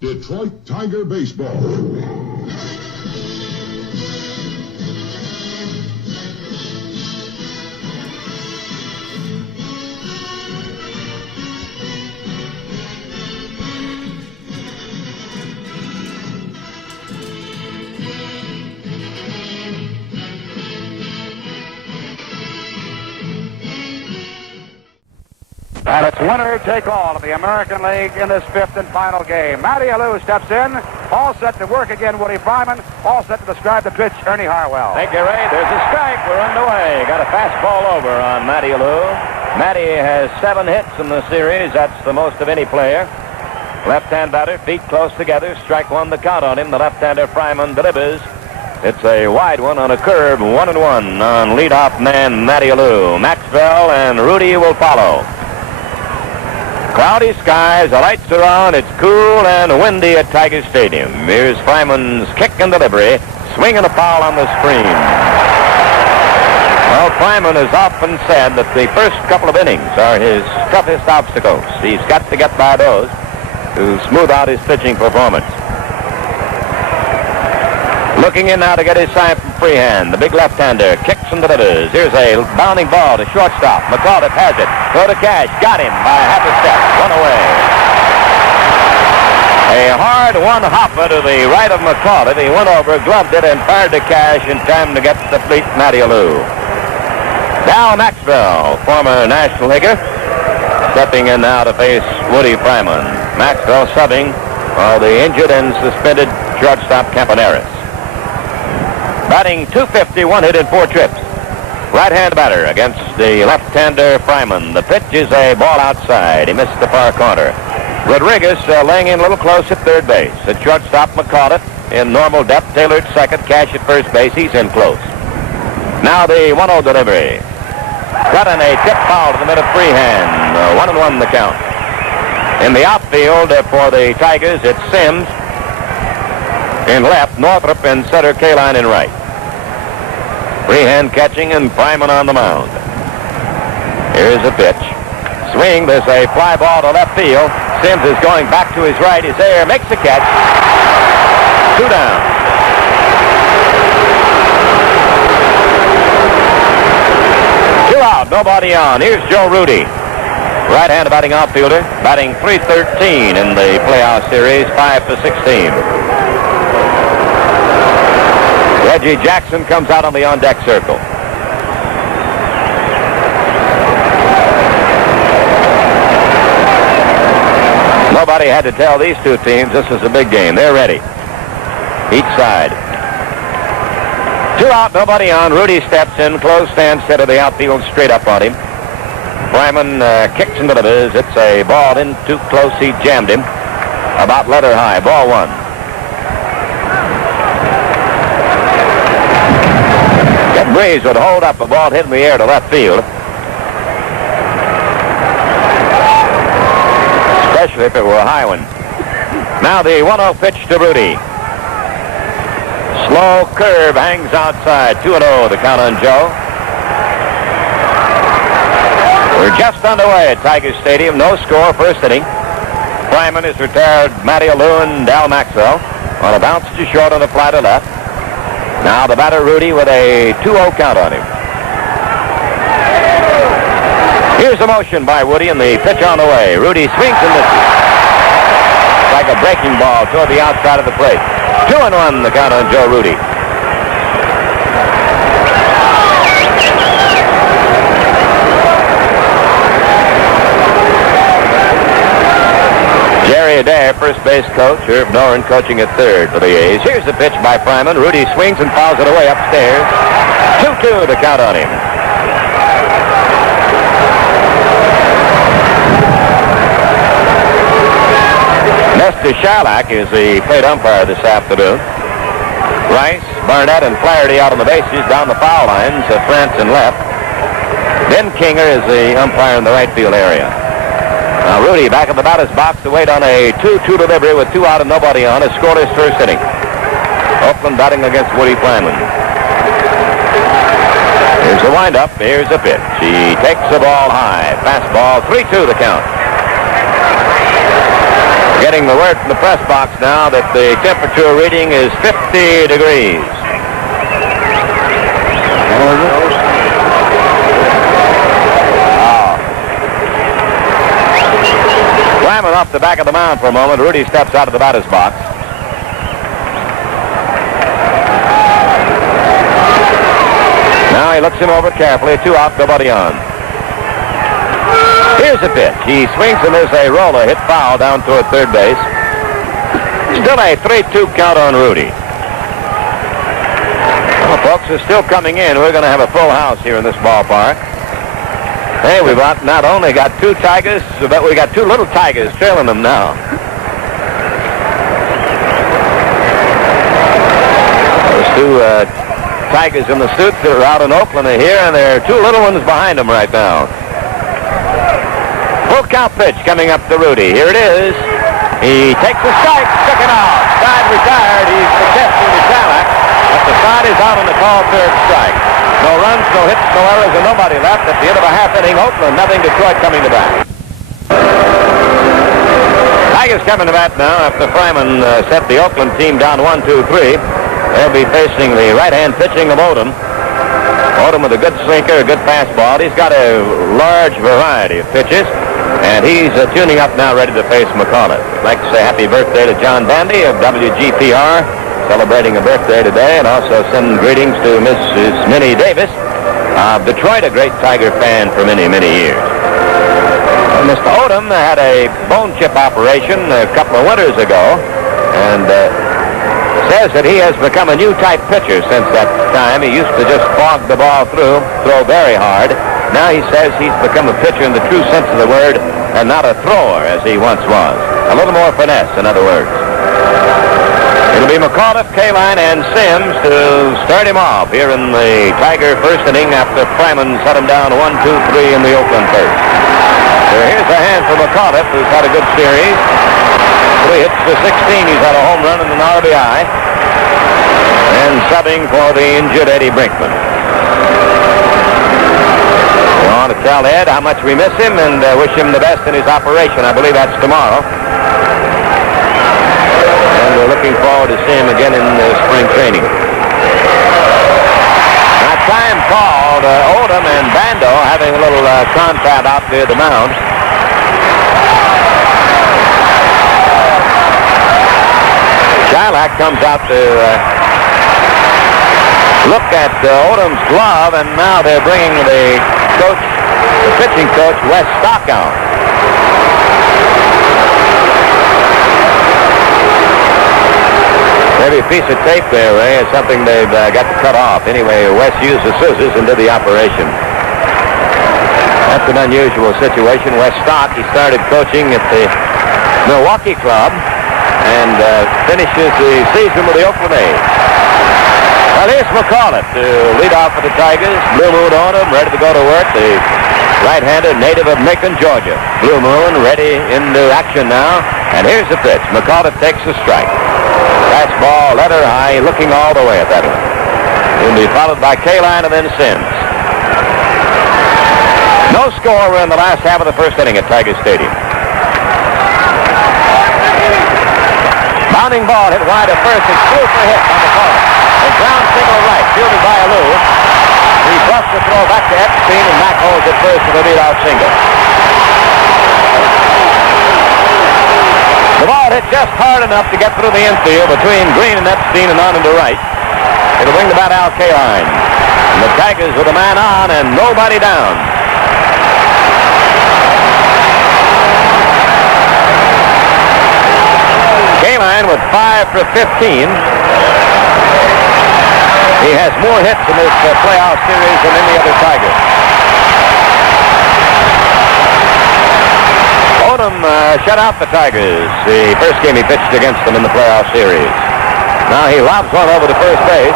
Detroit Tiger Baseball. And it's winner take all of the American League in this fifth and final game. Matty Alou steps in. All set to work again, Woody Fryman. All set to describe the pitch, Ernie Harwell. Thank you, Ray. There's a strike. We're underway. Got a fastball over on Matty Alou. Matty has 7 hits in the series. That's the most of any player. Left-hand batter, feet close together. Strike one, the count on him. The left-hander Fryman delivers. It's a wide one on a curve. 1-1 on leadoff man Matty Alou. Maxwell and Rudy will follow. Cloudy skies, the lights are on, it's cool and windy at Tiger Stadium. Here's Fryman's kick and delivery, swinging a foul on the screen. Well, Fryman has often said that the first couple of innings are his toughest obstacles. He's got to get by those to smooth out his pitching performance. Looking in now to get his sign from Freehand. The big left-hander kicks and delivers. Here's a bounding ball to shortstop. McCullough has it. Go to Cash. Got him by half a step. One away. A hard one-hopper to the right of McCullough. He went over, gloved it, and fired to Cash in time to get the fleet Matty Alou. Dal Maxwell, former National Leaguer, stepping in now to face Woody Fryman. Maxwell subbing for the injured and suspended shortstop Campaneris. Batting .250, 1 hit in 4 trips. Right-hand batter against the left-hander Fryman. The pitch is a ball outside. He missed the far corner. Rodriguez laying in a little close at third base. At shortstop, McCullough in normal depth. Taylor at second. Cash at first base. He's in close. Now the 1-0 delivery. Cut and a tip foul to the middle Freehand. 1-1 the count. In the outfield for the Tigers, it's Sims in left, Northrup in center, Kaline in right. Freehand catching and Fryman on the mound. Here's a pitch. Swing, there's a fly ball to left field. Sims is going back to his right. He's there, makes the catch. 2 down. Two out, nobody on. Here's Joe Rudy. Right-hand batting outfielder, batting .313 in the playoff series, 5-16. Reggie Jackson comes out on the on-deck circle. Nobody had to tell these two teams this is a big game. They're ready. Each side. 2 out, nobody on. Rudy steps in, close stand set of the outfield, straight up on him. Fryman kicks and delivers. It's a ball in too close. He jammed him about letter high. Ball 1. Breeze would hold up a ball hit in the air to left field. Especially if it were a high one. Now the 1-0 pitch to Rudy. Slow curve hangs outside. 2-0 the count on Joe. We're just underway at Tiger Stadium. No score, first inning. Fryman has retired Matty Alou and Dal Maxwell on a bounce to short on the fly to left. Now the batter Rudy with a 2-0 count on him. Here's the motion by Woody and the pitch on the way. Rudy swings and misses. Like a breaking ball toward the outside of the plate. 2-1 the count on Joe Rudy. Jerry Adair, first base coach. Herb Noren coaching at third for the A's. Here's the pitch by Fryman. Rudy swings and fouls it away upstairs. 2-2 the count on him. Mr. Shylock is the plate umpire this afternoon. Rice, Barnett, and Flaherty out on the bases down the foul lines. France in left. Ben Kinger is the umpire in the right field area. Now Rudy back in the batter's box to wait on a 2-2 delivery with 2 out and nobody on. A scoreless first inning. Oakland batting against Woody Fryman. Here's the windup. Here's the pitch. He takes the ball high. Fastball. 3-2 the count. Getting the word from the press box now that the temperature reading is 50 degrees. Climbing off the back of the mound for a moment, Rudy steps out of the batter's box. Now he looks him over carefully. 2 out, nobody on. Here's a pitch. He swings and there's a roller hit foul down toward third base. Still a 3-2 count on Rudy. Well, folks are still coming in. We're going to have a full house here in this ballpark. Hey, we've not only got 2 Tigers, but we got 2 little Tigers trailing them now. Those 2 Tigers in the suits that are out in Oakland are here, and there are 2 little ones behind them right now. Full count pitch coming up to Rudy. Here it is. He takes a strike, stricken out. Side retired. He's protesting the Cadillac, but the side is out on the call, third strike. No runs, no hits, no errors, and nobody left. At the end of a half inning, Oakland, nothing. Detroit coming to bat. Tigers coming to bat now after Fryman set the Oakland team down 1-2-3. They'll be facing the right-hand pitching of Odom. Odom with a good sinker, a good fastball. He's got a large variety of pitches, and he's tuning up now, ready to face McCullough. I'd like to say happy birthday to John Dandy of WGPR, celebrating a birthday today, and also send greetings to Mrs. Minnie Davis of Detroit, a great Tiger fan for many, many years. Mr. Odom had a bone chip operation a couple of winters ago, and says that he has become a new type pitcher since that time. He used to just fog the ball through, throw very hard. Now he says he's become a pitcher in the true sense of the word and not a thrower as he once was. A little more finesse, in other words. It'll be McAuliffe, Kaline, and Sims to start him off here in the Tiger first inning after Fryman set him down 1-2-3 in the Oakland first. So here's a hand for McAuliffe, who's had a good series. 3 hits to 16. He's had a home run and an RBI. And subbing for the injured Eddie Brinkman. We want to tell Ed how much we miss him and wish him the best in his operation. I believe that's tomorrow. And we're looking forward to seeing him again in spring training. Now, time called. Odom and Bando having a little confab out near the mound. Shylock comes out to look at Odom's glove, and now they're bringing the pitching coach, Wes Stock, out. Maybe a piece of tape there, Ray, is something they've got to cut off. Anyway, Wes used the scissors and did the operation. That's an unusual situation. Wes Stock, he started coaching at the Milwaukee club and finishes the season with the Oakland A's. Well, here's McAuliffe to lead off for the Tigers. Blue Moon on him, ready to go to work. The right-hander, native of Macon, Georgia. Blue Moon ready into action now. And here's the pitch. McAuliffe takes the strike. Fastball, letter high, looking all the way at that one. He'll be followed by Kaline and then Sims. No score. We're in the last half of the first inning at Tiger Stadium. Bounding ball hit wide of first. It's through for hit on the corner. A ground single right, fielded by Alou. He busts the throw back to Epstein, and Mack holds it first with a lead-out single. The ball hit just hard enough to get through the infield between Green and Epstein and on into right. It'll bring the bat out Kaline. And the Tigers with a man on and nobody down. Kaline with 5 for 15. He has more hits in this playoff series than any other Tiger. Odom shut out the Tigers the first game he pitched against them in the playoff series. Now he lobs one over to first base.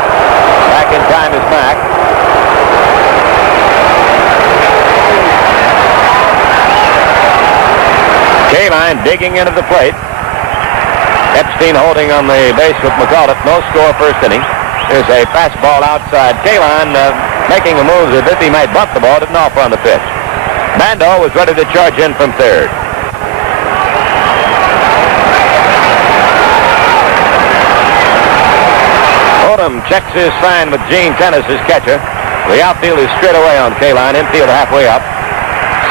Back in time is Mack. Kaline digging into the plate. Epstein holding on the base with McAuliffe. No score first inning. There's a fastball outside. Kaline making a move as if he might bunt the ball. Didn't offer on the pitch. Bando was ready to charge in from third. checks his sign with Gene Tennis as catcher. The outfield is straight away on K-line. Infield halfway up.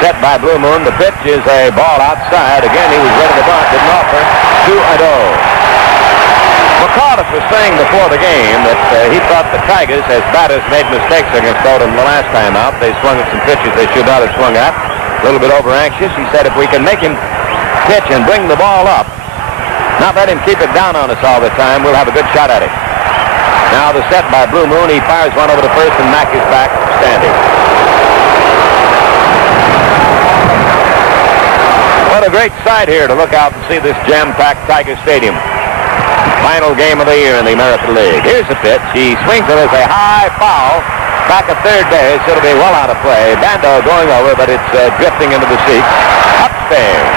Set by Blue Moon. The pitch is a ball outside. Again, he was ready to bunt. Didn't offer. 2-0. McAuliffe was saying before the game that he thought the Tigers, as batters, made mistakes against Oldham the last time out. They swung at some pitches they should not have swung at. A little bit over-anxious. He said if we can make him pitch and bring the ball up, not let him keep it down on us all the time, we'll have a good shot at it. Now the set by Blue Moon. He fires one over to first and Mack is back standing. What a great sight here to look out and see this jam-packed Tiger Stadium. Final game of the year in the American League. Here's the pitch. He swings it as a high foul. Back at third base. It'll be well out of play. Bando going over, but it's drifting into the seats. Upstairs.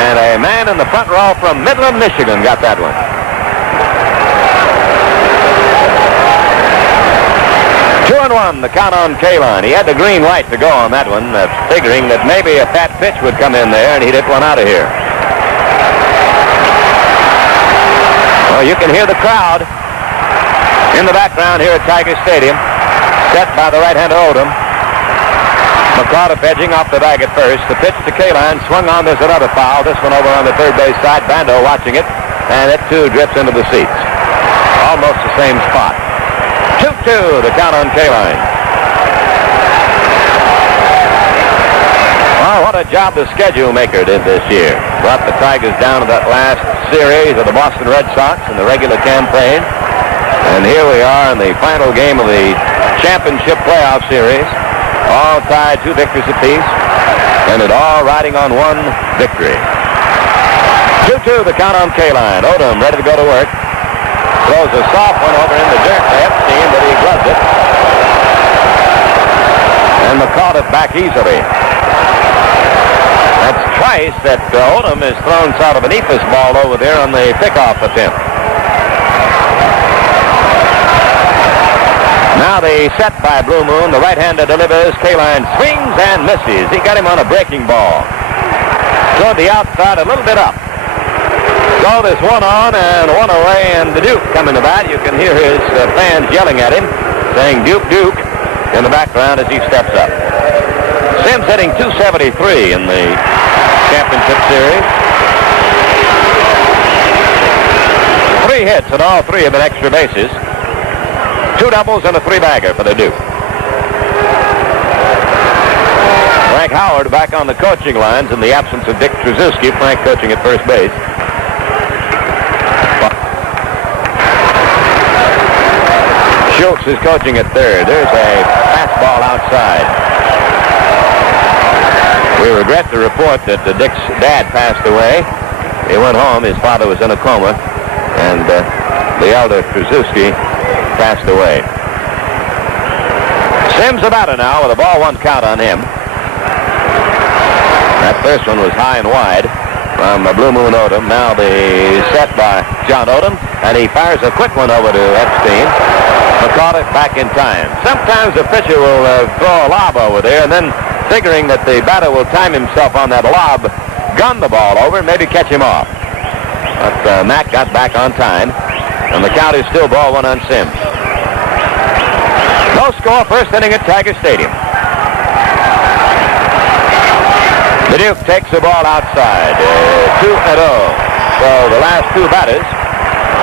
And a man in the front row from Midland, Michigan got that one. 2-1, the count on K-line. He had the green light to go on that one, figuring that maybe a fat pitch would come in there, and he'd hit one out of here. Well, you can hear the crowd in the background here at Tiger Stadium, set by the right-hander Oldham. McAuliffe edging off the bag at first. The pitch to K-line, swung on. There's another foul. This one over on the third base side. Bando watching it, and it too drifts into the seats. Almost the same spot. 2-2, the count on K-line. Well, what a job the schedule maker did this year. Brought the Tigers down to that last series of the Boston Red Sox in the regular campaign. And here we are in the final game of the championship playoff series. All tied, 2 victories apiece. And it all riding on one victory. 2-2, the count on K-line. Oldham ready to go to work. Throws a soft one over in the dirt to Epstein, but he gloved it. And McAuliffe back easily. That's twice that Oldham has thrown sort of an eephus ball over there on the pickoff attempt. Now the set by Blue Moon. The right-hander delivers. K-line swings and misses. He got him on a breaking ball. Toward the outside, a little bit up. So there's one on and one away, and the Duke coming to bat. You can hear his fans yelling at him, saying Duke, Duke, in the background as he steps up. Sims hitting .273 in the championship series. 3 hits, and all 3 have been extra bases. 2 doubles and a 3-bagger for the Duke. Frank Howard back on the coaching lines in the absence of Dick Trzeski. Frank coaching at first base. Schultz is coaching at third. There's a fastball outside. We regret to report that Dick's dad passed away. He went home. His father was in a coma, and the elder Trzeski passed away. Sims the batter now with a ball 1 count on him. That first one was high and wide from Blue Moon Oldham. Now the set by John Oldham, and he fires a quick one over to Epstein. McAuliffe back in time. Sometimes the pitcher will throw a lob over there, and then figuring that the batter will time himself on that lob, gun the ball over and maybe catch him off. But Mack got back on time, and the count is still ball 1 on Sims. No score, first inning at Tiger Stadium. The Duke takes the ball outside. 2-0. So the last 2 batters,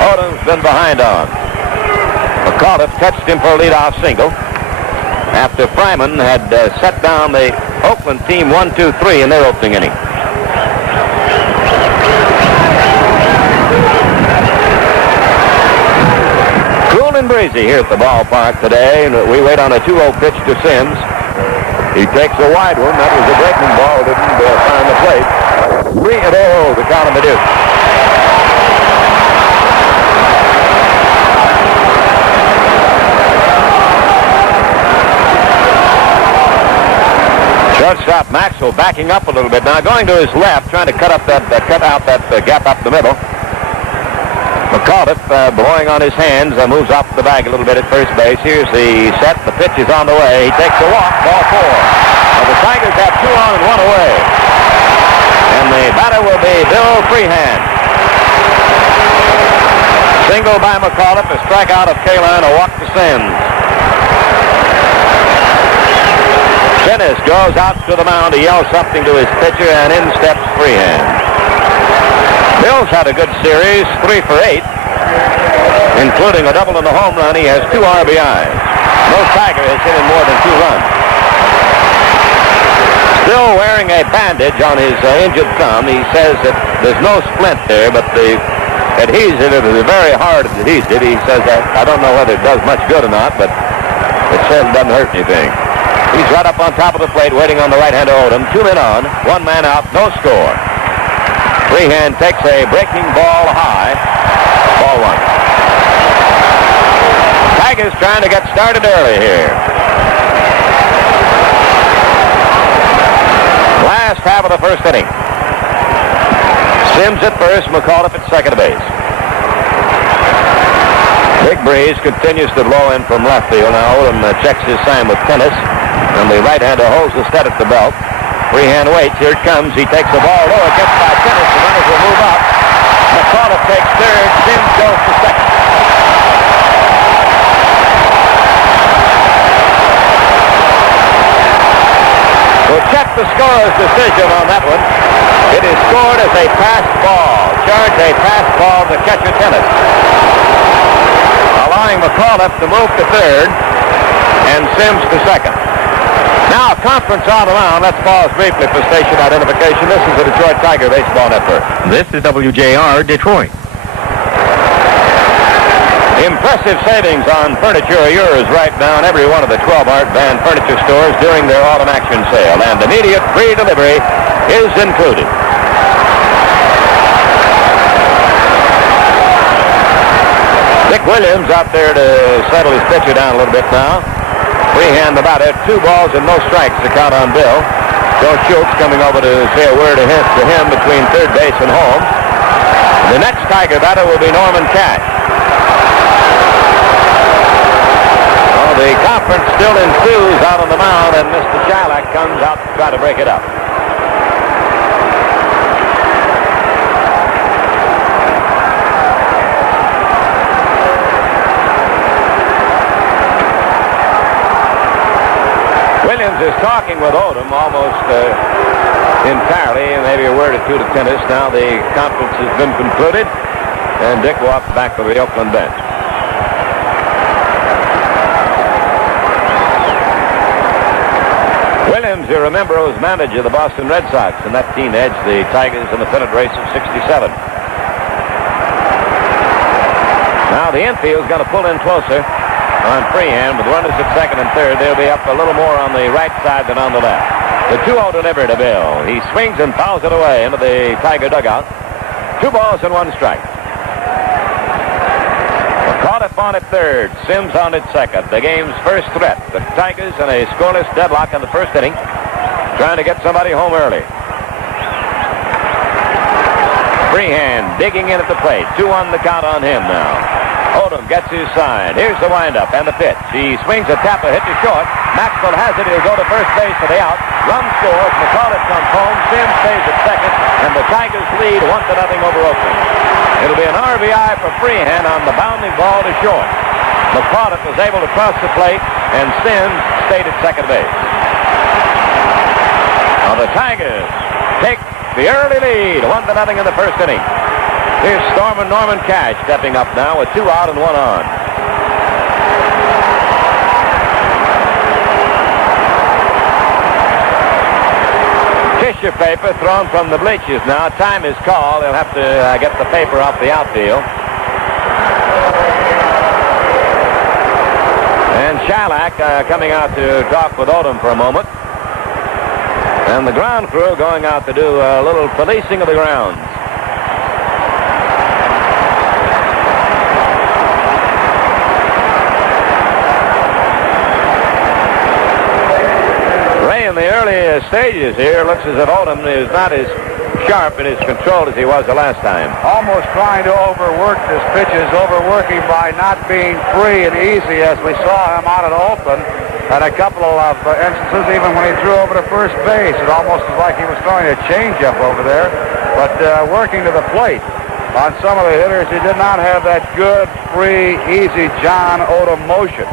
Oldham's been behind on. McAuliffe touched him for a leadoff single after Fryman had set down the Oakland team 1-2-3 in their opening inning. Cool and breezy here at the ballpark today, and we wait on a 2-0 pitch to Sims. He takes a wide one. That was a breaking ball. Didn't find the plate. 3-0, the count on the Duke. Shortstop Maxwell backing up a little bit now, going to his left, trying to cut out that gap up the middle. McAuliffe blowing on his hands, moves off the bag a little bit at first base. Here's the set. The pitch is on the way. He takes a walk. Ball 4. Well, the Tigers have 2 on and 1 away. And the batter will be Bill Freehand. Single by McAuliffe, a strikeout of Kaline, a walk to Sims. Dennis goes out to the mound to yell something to his pitcher, and in steps Freehan. Bill's had a good series, 3 for 8, including a double and a home run. He has 2 RBIs. No Tiger has hit him more than 2 runs. Still wearing a bandage on his injured thumb. He says that there's no splint there, but the adhesive is very hard adhesive. He says that I don't know whether it does much good or not, but it says it doesn't hurt anything. He's right up on top of the plate, waiting on the right hand of Odom. 2 men on, 1 man out, no score. Freehan takes a breaking ball high. Ball 1. Tigers trying to get started early here. Last half of the first inning. Sims at first, McAuliffe at second base. Big breeze continues to blow in from left field. Now Odom checks his sign with Tennis, and the right-hander holds the stead at the belt. Freehan waits. Here it comes. He takes the ball low. It gets by Tennis. The runners will move up. McAuliffe takes third. Sims goes to second. We'll check the scorer's decision on that one. It is scored as a passed ball. Charge a passed ball to catcher Tennis, allowing McAuliffe to move to third and Sims to second. Now, a conference on the mound. Let's pause briefly for station identification. This is the Detroit Tiger Baseball Network. This is WJR Detroit. Impressive savings on furniture are yours right now in every one of the 12 Art Van furniture stores during their autumn action sale, and immediate free delivery is included. Dick Williams out there to settle his pitcher down a little bit now. Freehan the batter, 2 balls and no strikes to count on Bill. Joe Schultz coming over to say a word to him between third base and home. The next Tiger batter will be Norman Cash. The conference still ensues out on the mound, and Mr. Shylock comes out to try to break it up. Williams is talking with Odom almost entirely, maybe a word or two to Tennis. Now the conference has been concluded, and Dick walks back to the Oakland bench. Williams, you remember, was manager of the Boston Red Sox, and that team edged the Tigers in the pennant race of '67. Now the infield's going to pull in closer on Freehan with runners at second and third. They'll be up a little more on the right side than on the left. The 2-0 delivery to Bill. He swings and fouls it away into the Tiger dugout. 2 balls and 1 strike. McAuliffe on at third. Sims on at second. The game's first threat. The Tigers in a scoreless deadlock in the first inning, trying to get somebody home early. Freehan digging in at the plate. 2-1 the count on him now. Odom gets his sign. Here's the windup and the pitch. He swings a tapper, hit to short. Maxwell has it. He'll go to first base for the out. Run scores. McAuliffe comes home. Sims stays at second, and the Tigers lead 1-0 over Oakland. It'll be an RBI for Freehan on the bounding ball to short. McAuliffe was able to cross the plate, and Sims stayed at second base. Now the Tigers take the early lead, 1-0 in the first inning. Here's Stormer Norman Cash stepping up now with 2 out and 1 on. Tissue paper thrown from the bleachers now. Time is called. They'll have to get the paper off the outfield. And Shylock coming out to talk with Odom for a moment. And the ground crew going out to do a little policing of the grounds. In the early stages here, looks as if Odom is not as sharp and as controlled as he was the last time. Almost trying to overwork his pitches, overworking by not being free and easy, as we saw him out at Oakland at a couple of instances, even when he threw over to first base. It almost was like he was throwing a changeup over there, but working to the plate. on some of the hitters, he did not have that good, free, easy John Odom motion.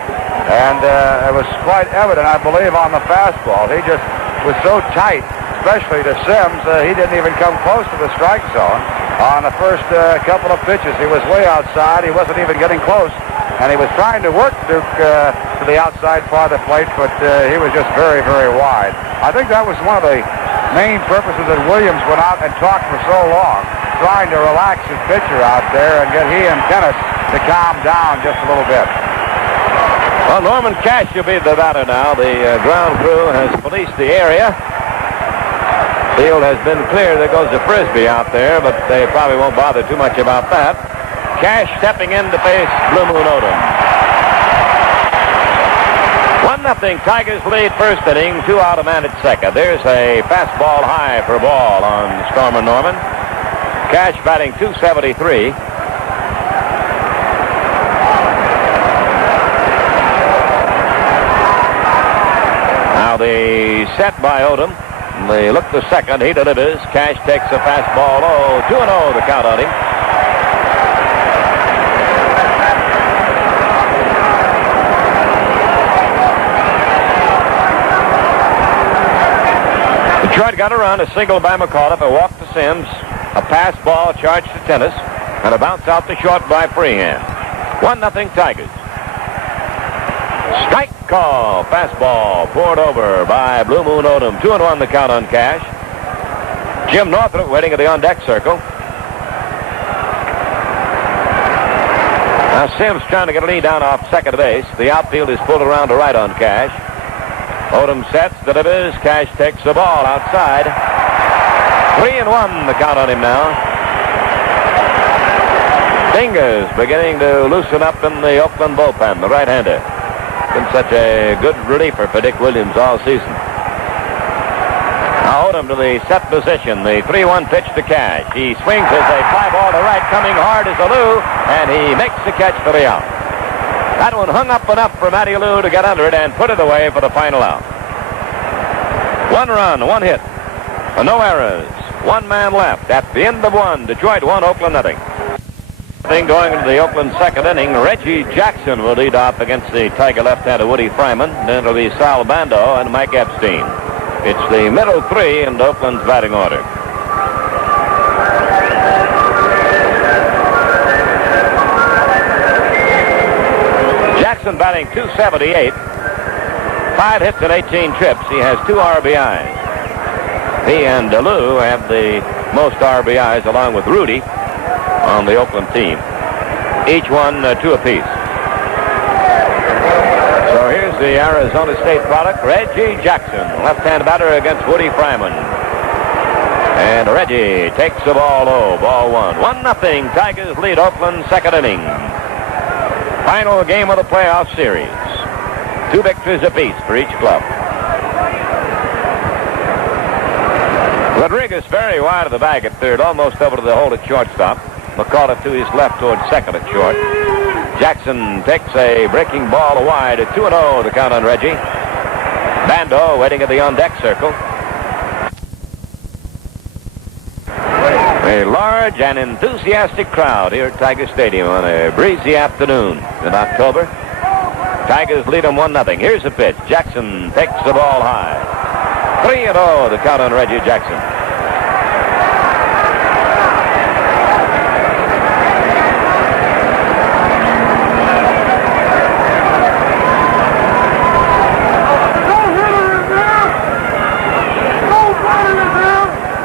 And it was quite evident, I believe, on the fastball. He just was so tight, especially to Sims, he didn't even come close to the strike zone. On the first couple of pitches, he was way outside. He wasn't even getting close. And he was trying to work Duke to the outside part of the plate, but he was just very, very wide. I think that was one of the main purposes that Williams went out and talked for so long, trying to relax his pitcher out there and get he and Dennis to calm down just a little bit. Well, Norman Cash will be the batter now. The ground crew has policed the area. Field has been cleared. There goes a Frisbee out there, but they probably won't bother too much about that. Cash stepping in to face Blue Moon Odom. 1-0 Tigers lead first inning, 2 out, a man at second. There's a fastball high for ball on Stormer Norman. Cash batting .273. Now the set by Odom. They look to second. He delivers. Cash takes a fastball low. 2-0 the count on him. Detroit got a run, a single by McAuliffe, a walk to Sims, a pass ball charged to Tennis, and a bounce out to short by Freehand. 1-0 Tigers. Strike call. Fastball poured over by Blue Moon Odom. 2-1 the count on Cash. Jim Northrup waiting at the on-deck circle. Now Sims trying to get a lead down off second base. The outfield is pulled around to right on Cash. Odom sets, delivers. Cash takes the ball outside. 3-1 the count on him now. Fingers beginning to loosen up in the Oakland bullpen, the right-hander. Been such a good reliever for Dick Williams all season. Now Odom to the set position. The 3-1 pitch to Cash. He swings as a fly ball to right, coming hard as Alou, and he makes the catch for the out. That one hung up enough for Matty Alou to get under it and put it away for the final out. 1 run, 1 hit, no errors, 1 man left. At the end of 1, Detroit 1, Oakland 0. Going into the Oakland second inning, Reggie Jackson will lead off against the Tiger left-hander Woody Fryman. Then it'll be Sal Bando and Mike Epstein. It's the middle 3 in Oakland's batting order. Jackson batting .278, 5 hits and 18 trips. He has 2 RBIs. He and Alou have the most RBIs along with Rudy on the Oakland team. Each one 2 apiece. So here's the Arizona State product, Reggie Jackson, left-hand batter against Woody Fryman. And Reggie takes the ball low, ball 1. 1-0 Tigers lead Oakland second inning. Final game of the playoff series. 2 victories apiece for each club. Rodriguez very wide of the bag at third, almost over to the hole at shortstop. McAuliffe to his left towards second at short. Jackson takes a breaking ball wide at 2-0 the count on Reggie. Bando waiting at the on-deck circle. A large and enthusiastic crowd here at Tiger Stadium on a breezy afternoon in October. Tigers lead them 1-0. Here's the pitch. Jackson takes the ball high. 3-0 the count on Reggie Jackson.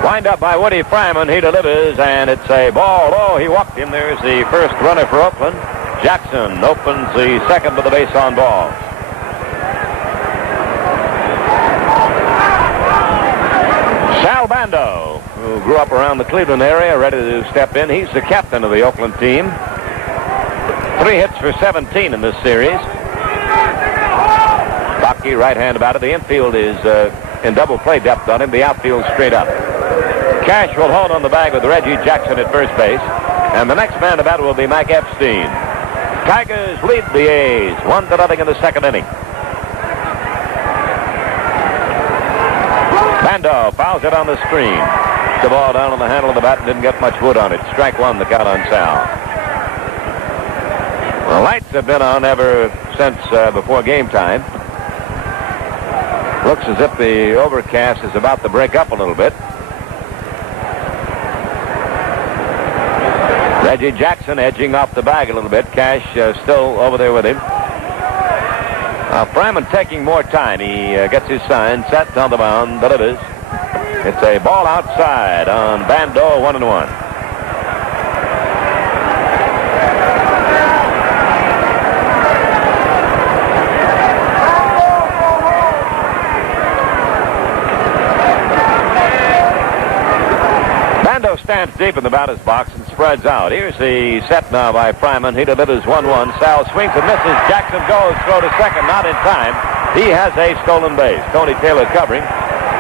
Wind up by Woody Fryman. He delivers, and it's a ball. Oh, he walked him. There's the first runner for Oakland. Jackson opens the second to the base on balls. Sal Bando, who grew up around the Cleveland area, ready to step in. He's the captain of the Oakland team. 3 hits for 17 in this series. Bucky, right-hand batter. The infield is in double play depth on him. The outfield straight up. Cash will hold on the bag with Reggie Jackson at first base. And the next man to bat will be Mike Epstein. Tigers lead the A's 1-0 in the second inning. Bando fouls it on the screen. the ball down on the handle of the bat and didn't get much wood on it. Strike one, the count on Sal. The lights have been on ever since before game time. Looks as if the overcast is about to break up a little bit. Reggie Jackson edging off the bag a little bit. Cash still over there with him. Fryman taking more time. He gets his sign, set on the mound, delivers. It's a ball outside on Bando, 1-1. Bando stands deep in the batter's box and spreads out. Here's the set now by Fryman. He delivers 1-1. Sal swings and misses. Jackson goes, throw to second, not in time. He has a stolen base. Tony Taylor covering.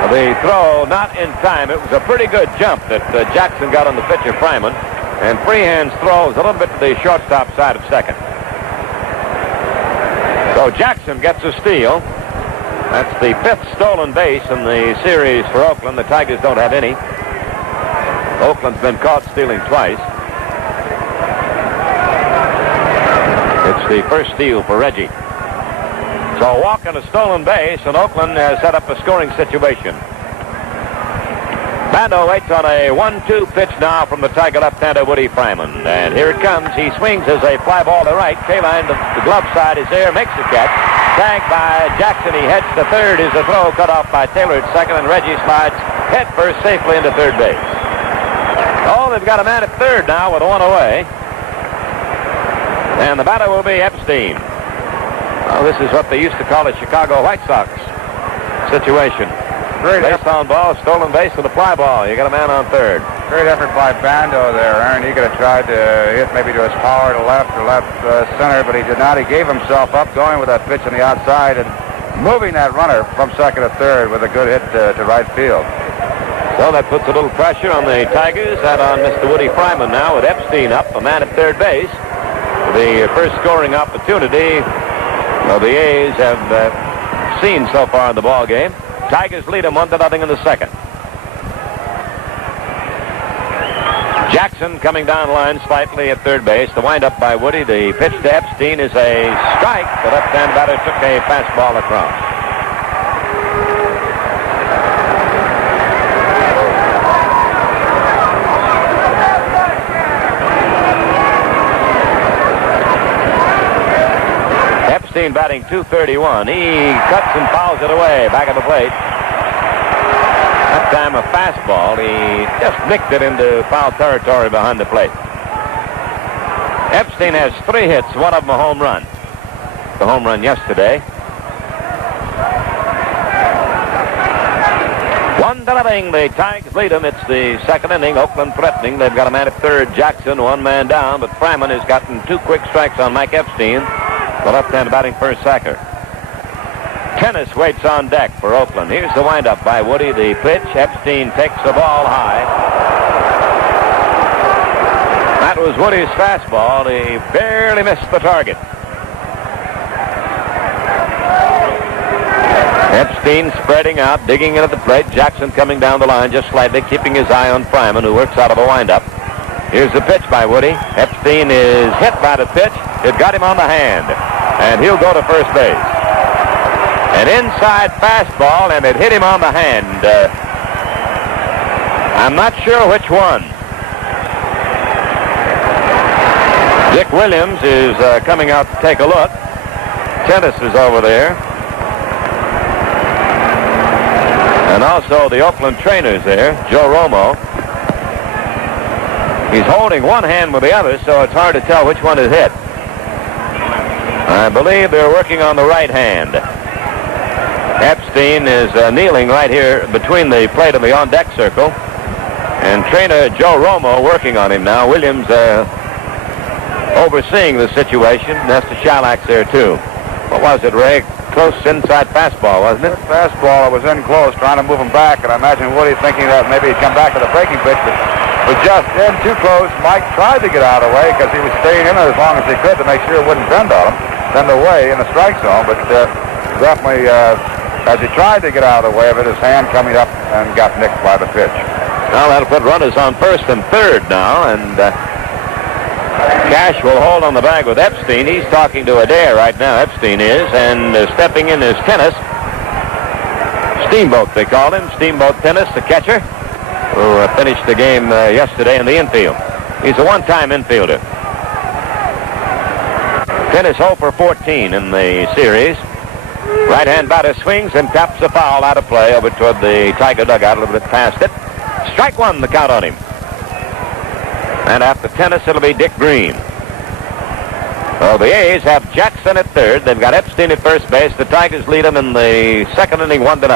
The throw not in time. It was a pretty good jump that Jackson got on the pitcher, Fryman. And Freehand's throw is a little bit to the shortstop side of second. So Jackson gets a steal. That's the 5th stolen base in the series for Oakland. The Tigers don't have any. Oakland's been caught stealing twice. It's the first steal for Reggie. So a walk and a stolen base, and Oakland has set up a scoring situation. Bando waits on a 1-2 pitch now from the Tiger left-hander Woody Fryman. And here it comes. He swings as a fly ball to right. K-line, the glove side is there, makes the catch. Tagged by Jackson. He heads to third. Is the throw cut off by Taylor at second, and Reggie slides head first safely into third base. Oh, they've got a man at third now with one away. And the batter will be Epstein. Oh, this is what they used to call a Chicago White Sox situation. Great base on ball, stolen base with a fly ball. You got a man on third. Great effort by Bando there, Aaron. He could have tried to hit maybe to his power to left or left center, but he did not. He gave himself up going with that pitch on the outside and moving that runner from second to third with a good hit to right field. So that puts a little pressure on the Tigers and on Mr. Woody Fryman now with Epstein up, a man at third base. The first scoring opportunity the A's have seen so far in the ball game. Tigers lead them 1-0 in the second. Jackson coming down the line slightly at third base. The windup by Woody. The pitch to Epstein is a strike. The left-hand batter took a fastball across. Epstein batting .231. He cuts and fouls it away back at the plate. That time a fastball. He just nicked it into foul territory behind the plate. Epstein has 3 hits, one of them a home run. The home run yesterday. 1-0. The Tigers lead them. It's the second inning. Oakland threatening. They've got a man at third, Jackson, one man down, but Fryman has gotten 2 quick strikes on Mike Epstein. The left-hand batting first sacker. Tennis waits on deck for Oakland. Here's the windup by Woody. The pitch. Epstein takes the ball high. That was Woody's fastball. He barely missed the target. Epstein spreading out, digging in at the plate. Jackson coming down the line just slightly, keeping his eye on Fryman, who works out of a windup. Here's the pitch by Woody. Epstein is hit by the pitch. It got him on the hand, and he'll go to first base. An inside fastball, and it hit him on the hand. I'm not sure which one. Dick Williams is coming out to take a look. Tennis is over there. And also the Oakland trainer's there, Joe Romo. He's holding one hand with the other, so it's hard to tell which one is hit. I believe they're working on the right hand. Epstein is kneeling right here between the plate and the on-deck circle. And trainer Joe Romo working on him now. Williams overseeing the situation. Nestor Shylock's there, too. What was it, Ray? Close inside fastball, wasn't it? Fastball. It was in close, trying to move him back, and I imagine Woody thinking that maybe he'd come back to the breaking pitch, but just in too close. Mike tried to get out of the way because he was staying in there as long as he could to make sure it wouldn't bend on him. Send away in the strike zone, but definitely as he tried to get out of the way of it, his hand coming up and got nicked by the pitch. Now that'll put runners on first and third now, and Cash will hold on the bag with Epstein. He's talking to Adair right now, Epstein is, and stepping in is Tennis. Steamboat, they called him. Steamboat Tennis, the catcher, who finished the game yesterday in the infield. He's a one-time infielder. Tennis 0 for 14 in the series. Right-hand batter swings and taps a foul out of play over toward the Tiger dugout, a little bit past it. Strike one, the count on him. And after Tennis, it'll be Dick Green. So the A's have Jackson at third. They've got Epstein at first base. The Tigers lead them in the second inning 1-0.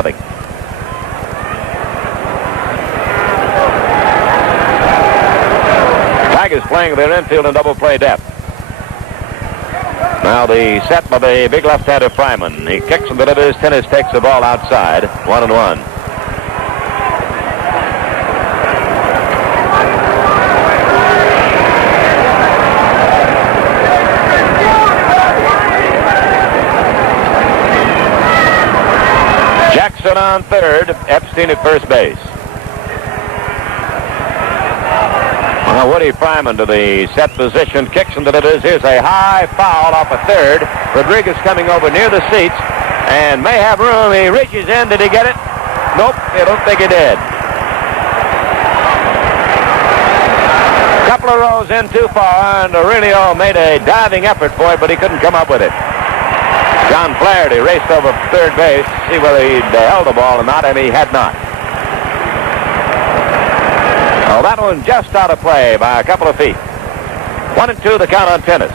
Tigers playing their infield in double play depth. Now the set by the big left-hander Fryman. He kicks and delivers. Tennis takes the ball outside. 1-1. Jackson on third. Epstein at first base. Now Woody Fryman to the set position, kicks and delivers. Here's a high foul off a third. Rodriguez coming over near the seats and may have room. He reaches in. Did he get it? Nope, I don't think he did. Couple of rows in too far, and Aurelio made a diving effort for it, but he couldn't come up with it. John Flaherty raced over third base to see whether he'd held the ball or not, and he had not. Oh, that one just out of play by a couple of feet. 1-2, the count on Tennis.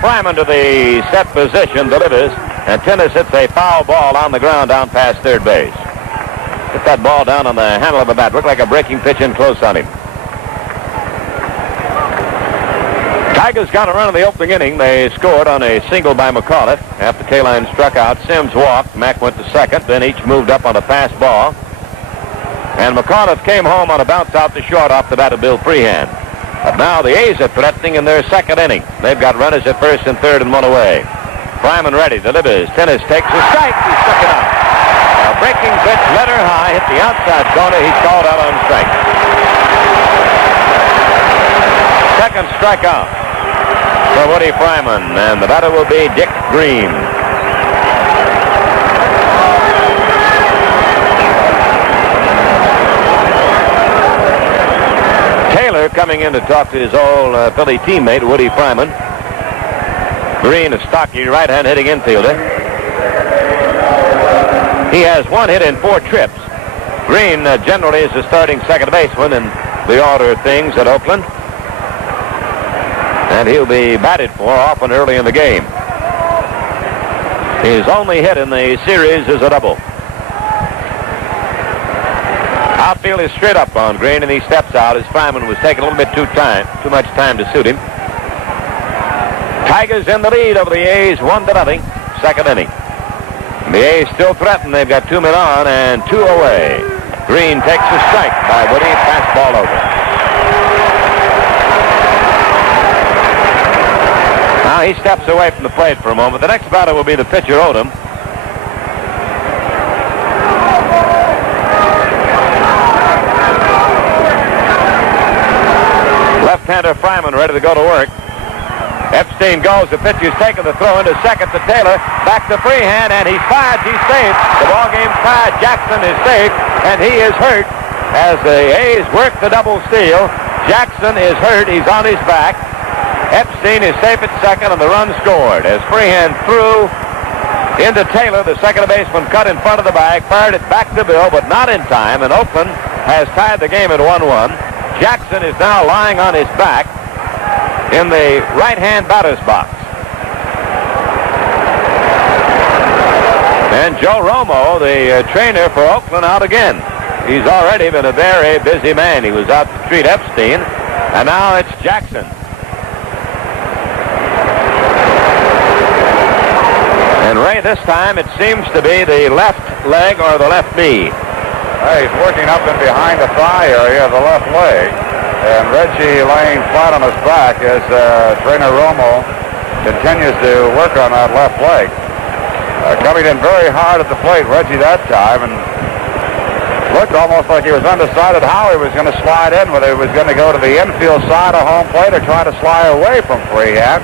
Fryman to the set position, delivers, and Tennis hits a foul ball on the ground down past third base. Hit that ball down on the handle of the bat. Looked like a breaking pitch in close on him. Tigers got a run in the opening inning. They scored on a single by McAuliffe. After Kaline struck out, Sims walked. Mack went to second. Then each moved up on a pass ball. And McAuliffe came home on a bounce out to short off the bat of Bill Freehand. But now the A's are threatening in their second inning. They've got runners at first and third and one away. Fryman ready, delivers. Tennis takes a strike. He struck it out. A breaking pitch, let her high, hit the outside corner. He's called out on strike. Second strikeout for Woody Fryman, and the batter will be Dick Green. Taylor coming in to talk to his old Philly teammate, Woody Fryman. Green, a stocky right-hand hitting infielder. He has one hit in 4 trips. Green generally is the starting second baseman in the order of things at Oakland. And he'll be batted for often early in the game. His only hit in the series is a double. Outfield is straight up on Green, and he steps out as Fryman was taking a little bit too much time to suit him. Tigers in the lead over the A's, 1-0, second inning. And the A's still threaten. They've got 2 men on and 2 away. Green takes a strike by Woody, pass ball over. Now he steps away from the plate for a moment. The next batter will be the pitcher, Odom. Left-hander Fryman ready to go to work. Epstein goes. The pitcher's taken the throw into second to Taylor. Back to Freehand, and he's fired. He's safe. The ball game's tied. Jackson is safe, and he is hurt as the A's work the double steal. Jackson is hurt. He's on his back. Epstein is safe at second, and the run scored as Freehand threw into Taylor. The second baseman cut in front of the bag, fired it back to Bill, but not in time, and Oakland has tied the game at 1-1. Jackson is now lying on his back in the right-hand batter's box. And Joe Romo, the trainer for Oakland, out again. He's already been a very busy man. He was out to treat Epstein, and now it's Jackson. And Ray, this time it seems to be the left leg or the left knee. He's working up and behind the thigh area of the left leg. And Reggie laying flat on his back as trainer Romo continues to work on that left leg. Coming in very hard at the plate, Reggie that time, and looked almost like he was undecided how he was going to slide in, whether he was going to go to the infield side of home plate or try to slide away from Freehan.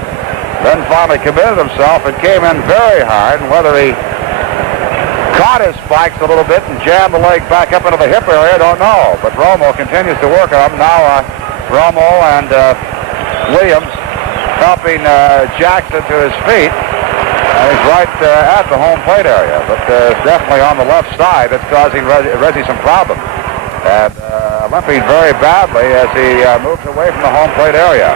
Then finally committed himself and came in very hard, and whether he caught his spikes a little bit and jammed the leg back up into the hip area, I don't know. But Romo continues to work on him. Now Romo and Williams helping Jackson to his feet. And he's right at the home plate area, but definitely on the left side. That's causing Reggie some problems. And limping very badly as he moves away from the home plate area.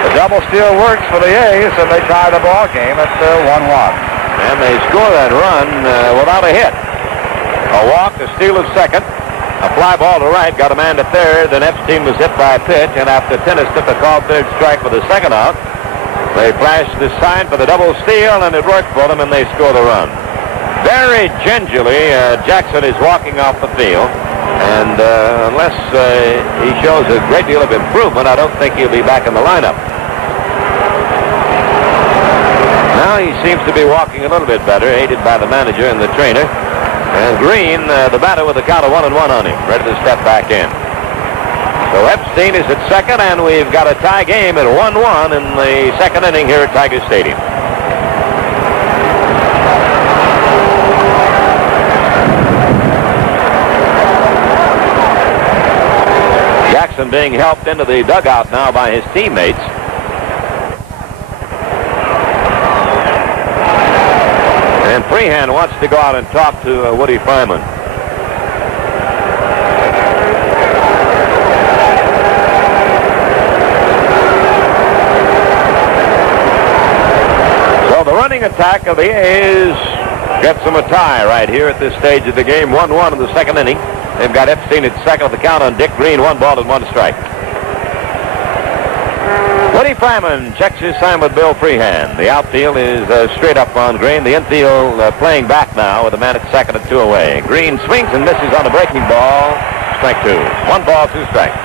The double steal works for the A's, and they tie the ball game at 1-1. And they score that run without a hit. A walk, a steal of second, a fly ball to right, got a man to third, then Epstein was hit by a pitch, and after Tennis took a called third strike with the second out, they flashed the sign for the double steal, and it worked for them, and they score the run. Very gingerly, Jackson is walking off the field, and unless he shows a great deal of improvement, I don't think he'll be back in the lineup. Now he seems to be walking a little bit better, aided by the manager and the trainer. And Green, the batter, with a count of 1-1 on him, ready to step back in. So Epstein is at second, and we've got a tie game at 1-1 in the second inning here at Tiger Stadium. Jackson being helped into the dugout now by his teammates. And Freehan wants to go out and talk to Woody Fryman. So the running attack of the A's gets them a tie right here at this stage of the game. 1-1 in the second inning. They've got Epstein at second of the count on Dick Green. 1 ball and 1 strike. Woody Fryman checks his sign with Bill Freehan. The outfield is straight up on Green. The infield playing back now with a man at second and 2 away. Green swings and misses on a breaking ball. Strike 2. 1 ball, 2 strikes.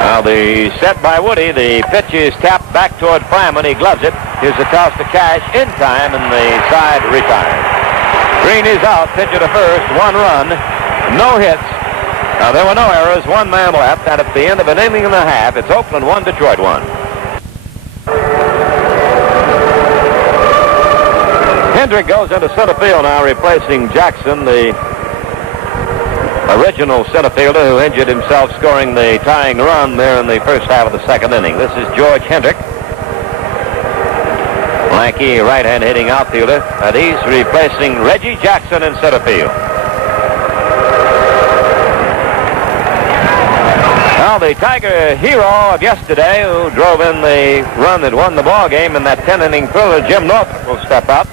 Now the set by Woody. The pitch is tapped back toward Fryman. He gloves it. Here's a toss to Cash in time, and the side retires. Green is out, pitcher to first, 1 run, no hits. Now, there were no errors, 1 man left, and at the end of an inning and a half, it's Oakland 1, Detroit 1. Hendrick goes into center field now, replacing Jackson, the original center fielder who injured himself scoring the tying run there in the first half of the second inning. This is George Hendrick. Lanky right-hand hitting outfielder, and he's replacing Reggie Jackson in center field. Now the Tiger hero of yesterday, who drove in the run that won the ball game in that 10-inning thriller, Jim Northrop, will step up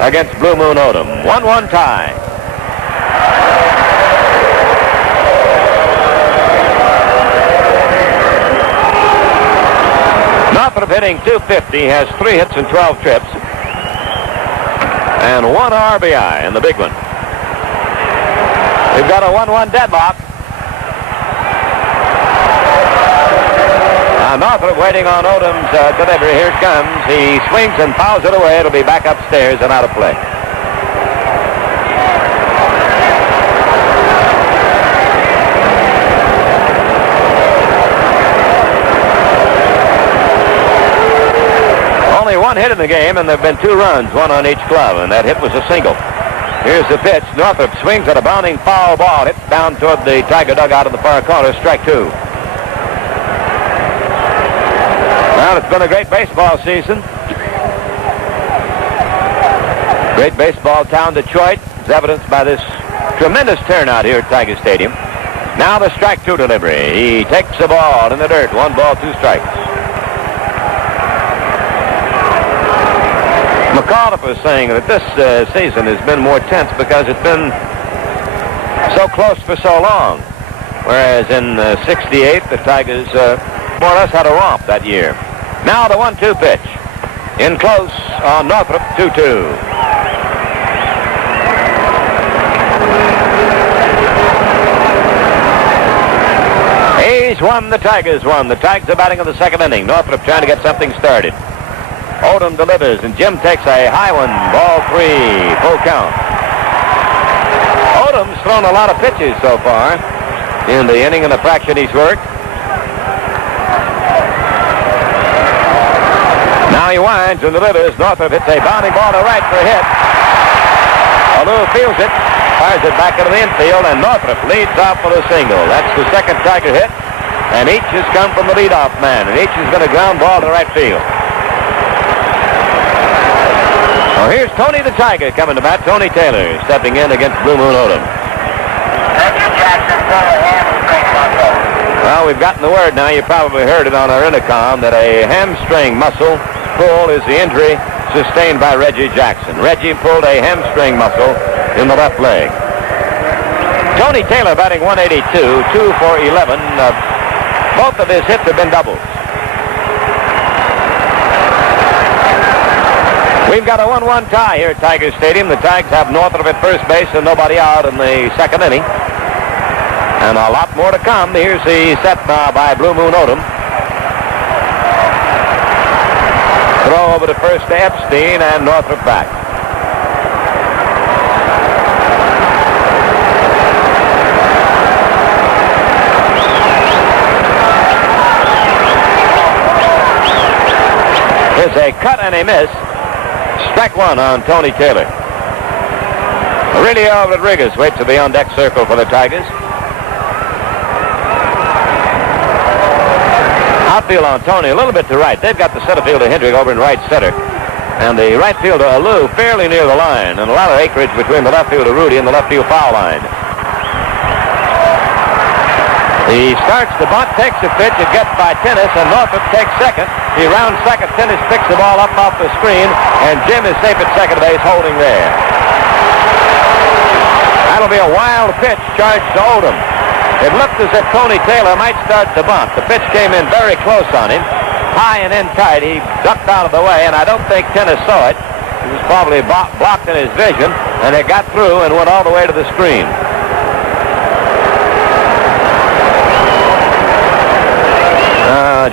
against Blue Moon Odom. 1-1 tie. Northrop hitting .250, has 3 hits and 12 trips, and 1 RBI in the big one. We've got a 1-1 deadlock. Now Northrop waiting on Odom's delivery. Here it comes. He swings and fouls it away. It'll be back upstairs and out of play. Only 1 hit in the game, and there have been 2 runs, 1 on each glove, and that hit was a single. Here's the pitch. Northrop swings at a bounding foul ball. Hit down toward the Tiger dugout in the far corner. Strike 2. Well, it's been a great baseball season. Great baseball town, Detroit, is evidenced by this tremendous turnout here at Tiger Stadium. Now the strike 2 delivery. He takes the ball in the dirt. 1 ball, 2 strikes. McAuliffe was saying that this season has been more tense because it's been so close for so long. whereas in 68, the Tigers more or less had a romp that year. Now the 1-2 pitch. In close on Northrop, 2-2. A's won, the Tigers won. The Tigers are batting in the second inning. Northrop trying to get something started. Odom delivers, and Jim takes a high one. Ball 3, full count. Odom's thrown a lot of pitches so far in the inning and the fraction he's worked. Now he winds and delivers. Northrop hits a bounding ball to right for a hit. Alou fields it, fires it back into the infield, and Northrop leads off with a single. That's the second Tiger hit, and each has come from the leadoff man, and each has been a ground ball to right field. Well, here's Tony the Tiger coming to bat. Tony Taylor stepping in against Blue Moon Odom. Well, we've gotten the word now. You probably heard it on our intercom that a hamstring muscle pull is the injury sustained by Reggie Jackson. Reggie pulled a hamstring muscle in the left leg. Tony Taylor batting 182, 2 for 11. Both of his hits have been doubles. We've got a 1-1 tie here at Tiger Stadium. The Tigers have Northrop at first base and nobody out in the second inning. And a lot more to come. Here's the set now by Blue Moon Odom. Throw over to first to Epstein, and Northrop back. Here's a cut and a miss. Strike one on Tony Taylor. Aurelio Rodriguez waits at the on-deck circle for the Tigers. Outfield on Tony, a little bit to right. They've got the center fielder Hendrick over in right center. And the right fielder Alou fairly near the line. And a lot of acreage between the left fielder Rudy and the left field foul line. He starts the bunt, takes the pitch, it gets by Tennis, and Northrop takes second. He rounds second, Tennis picks the ball up off the screen, and Jim is safe at second base, holding there. That'll be a wild pitch charged to Odom. It looked as if Tony Taylor might start the bunt. The pitch came in very close on him, high and in tight. He ducked out of the way, and I don't think Tennis saw it. It was probably blocked in his vision, and it got through and went all the way to the screen.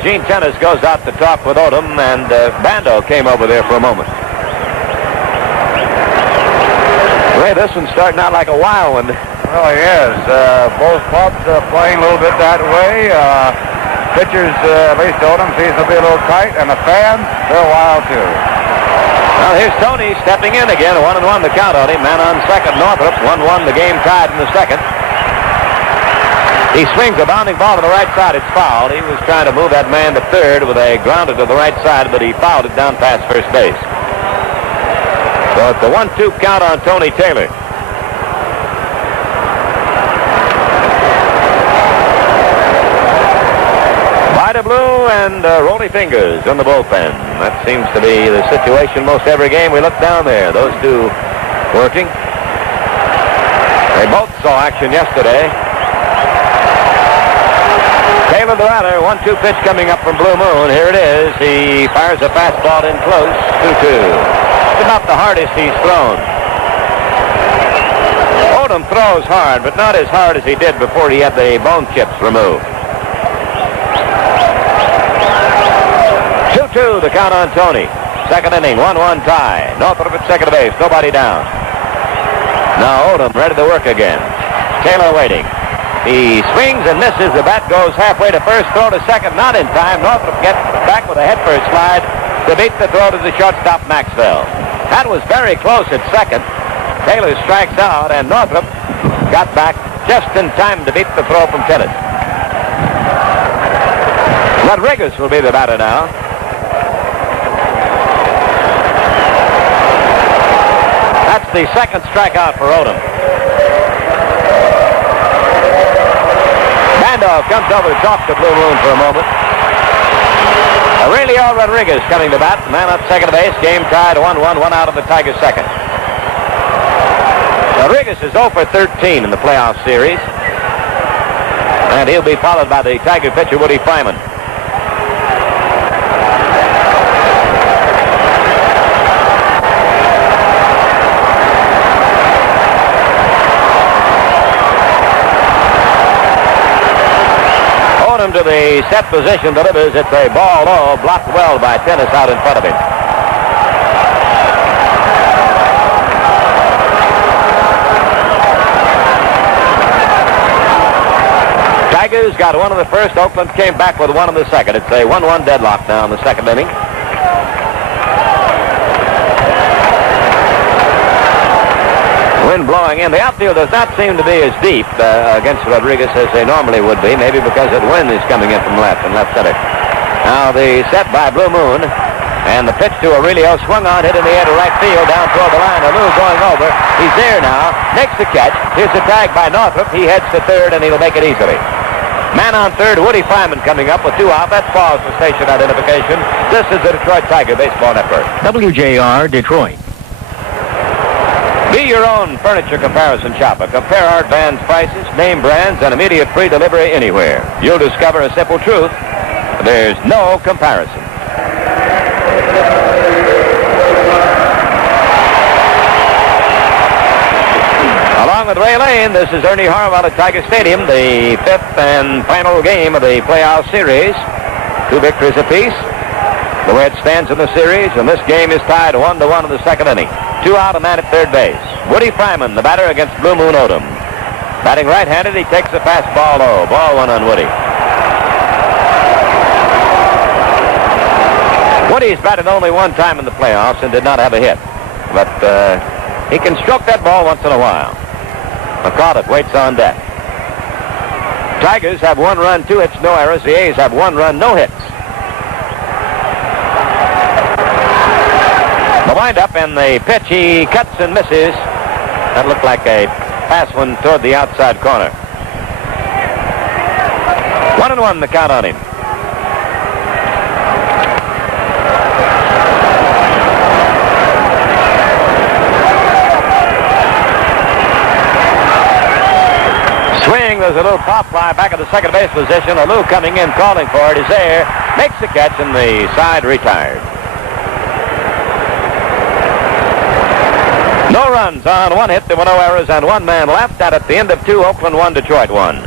Gene Tennis goes out to talk with Odom, and Bando came over there for a moment. Ray, this one's starting out like a wild one. Well, he is. Both clubs playing a little bit that way. Pitchers, at least Odom, seems to be a little tight, and the fans, they're wild too. Well, here's Tony stepping in again. 1-1 the count on him. Man on second, Northrop. 1-1 the game tied in the second. He swings a bounding ball to the right side. It's fouled. He was trying to move that man to third with a grounder to the right side, but he fouled it down past first base. So it's a 1-2 count on Tony Taylor. Vida Blue and Rolly Fingers in the bullpen. That seems to be the situation most every game we look down there. Those two working. They both saw action yesterday. Taylor the batter, 1-2 pitch coming up from Blue Moon. Here it is. He fires a fastball in close, 2-2. It's about the hardest he's thrown. Odom throws hard, but not as hard as he did before he had the bone chips removed. 2-2 the count on Tony. Second inning, 1-1 tie. Northrop at second base, nobody down. Now Odom ready to work again. Taylor waiting. He swings and misses. The bat goes halfway to first, throw to second, not in time. Northrop gets back with a headfirst slide to beat the throw to the shortstop Maxwell. That was very close at second. Taylor strikes out, and Northrop got back just in time to beat the throw from Tennis. Rodriguez will be the batter now. That's the second strikeout for Odom. Bando comes over to talk to Blue Moon for a moment. Aurelio Rodriguez coming to bat. Man up second base. Game tied 1-1. One out of the Tigers' second. Rodriguez is 0 for 13 in the playoff series. And he'll be followed by the Tiger pitcher, Woody Fryman. Odom to the set position, delivers. It's a ball low, blocked well by Tennis out in front of him. Tigers got one in the first. Oakland came back with one in the second. It's a 1-1 deadlock now in the second inning. Wind blowing in. The outfield does not seem to be as deep against Rodriguez as they normally would be, maybe because the wind is coming in from left and left center. Now the set by Blue Moon, and the pitch to Aurelio, swung on, hit in the air to right field, down toward the line. Alou going over. He's there now, makes the catch. Here's a tag by Northrup. He heads to third, and he'll make it easily. Man on third, Woody Fryman coming up with 2 out. That's pause for station identification. This is the Detroit Tiger Baseball Network. WJR, Detroit. Be your own furniture comparison shopper. Compare our advanced prices, name brands, and immediate free delivery anywhere. You'll discover a simple truth. There's no comparison. Along with Ray Lane, this is Ernie Harwell at Tiger Stadium, the 5th and final game of the playoff series. 2 victories apiece. The way it stands in the series, and this game is tied 1-1 in the second inning. 2 out, a man at third base. Woody Fryman, the batter against Blue Moon Odom. Batting right-handed, he takes a fastball low. Ball 1 on Woody. Woody's batted only 1 time in the playoffs and did not have a hit. But he can stroke that ball once in a while. McCullough waits on deck. Tigers have 1 run, 2 hits, no errors. The A's have 1 run, no hits. The windup and the pitch, he cuts and misses. That looked like a pass one toward the outside corner. 1-1 the count on him. Swing, there's a little pop fly back at the second base position. Alou coming in, calling for it. Is there, makes the catch, and the side retired. No runs on 1 hit. There were no errors and 1 man left. And at the end of 2, Oakland 1, Detroit 1.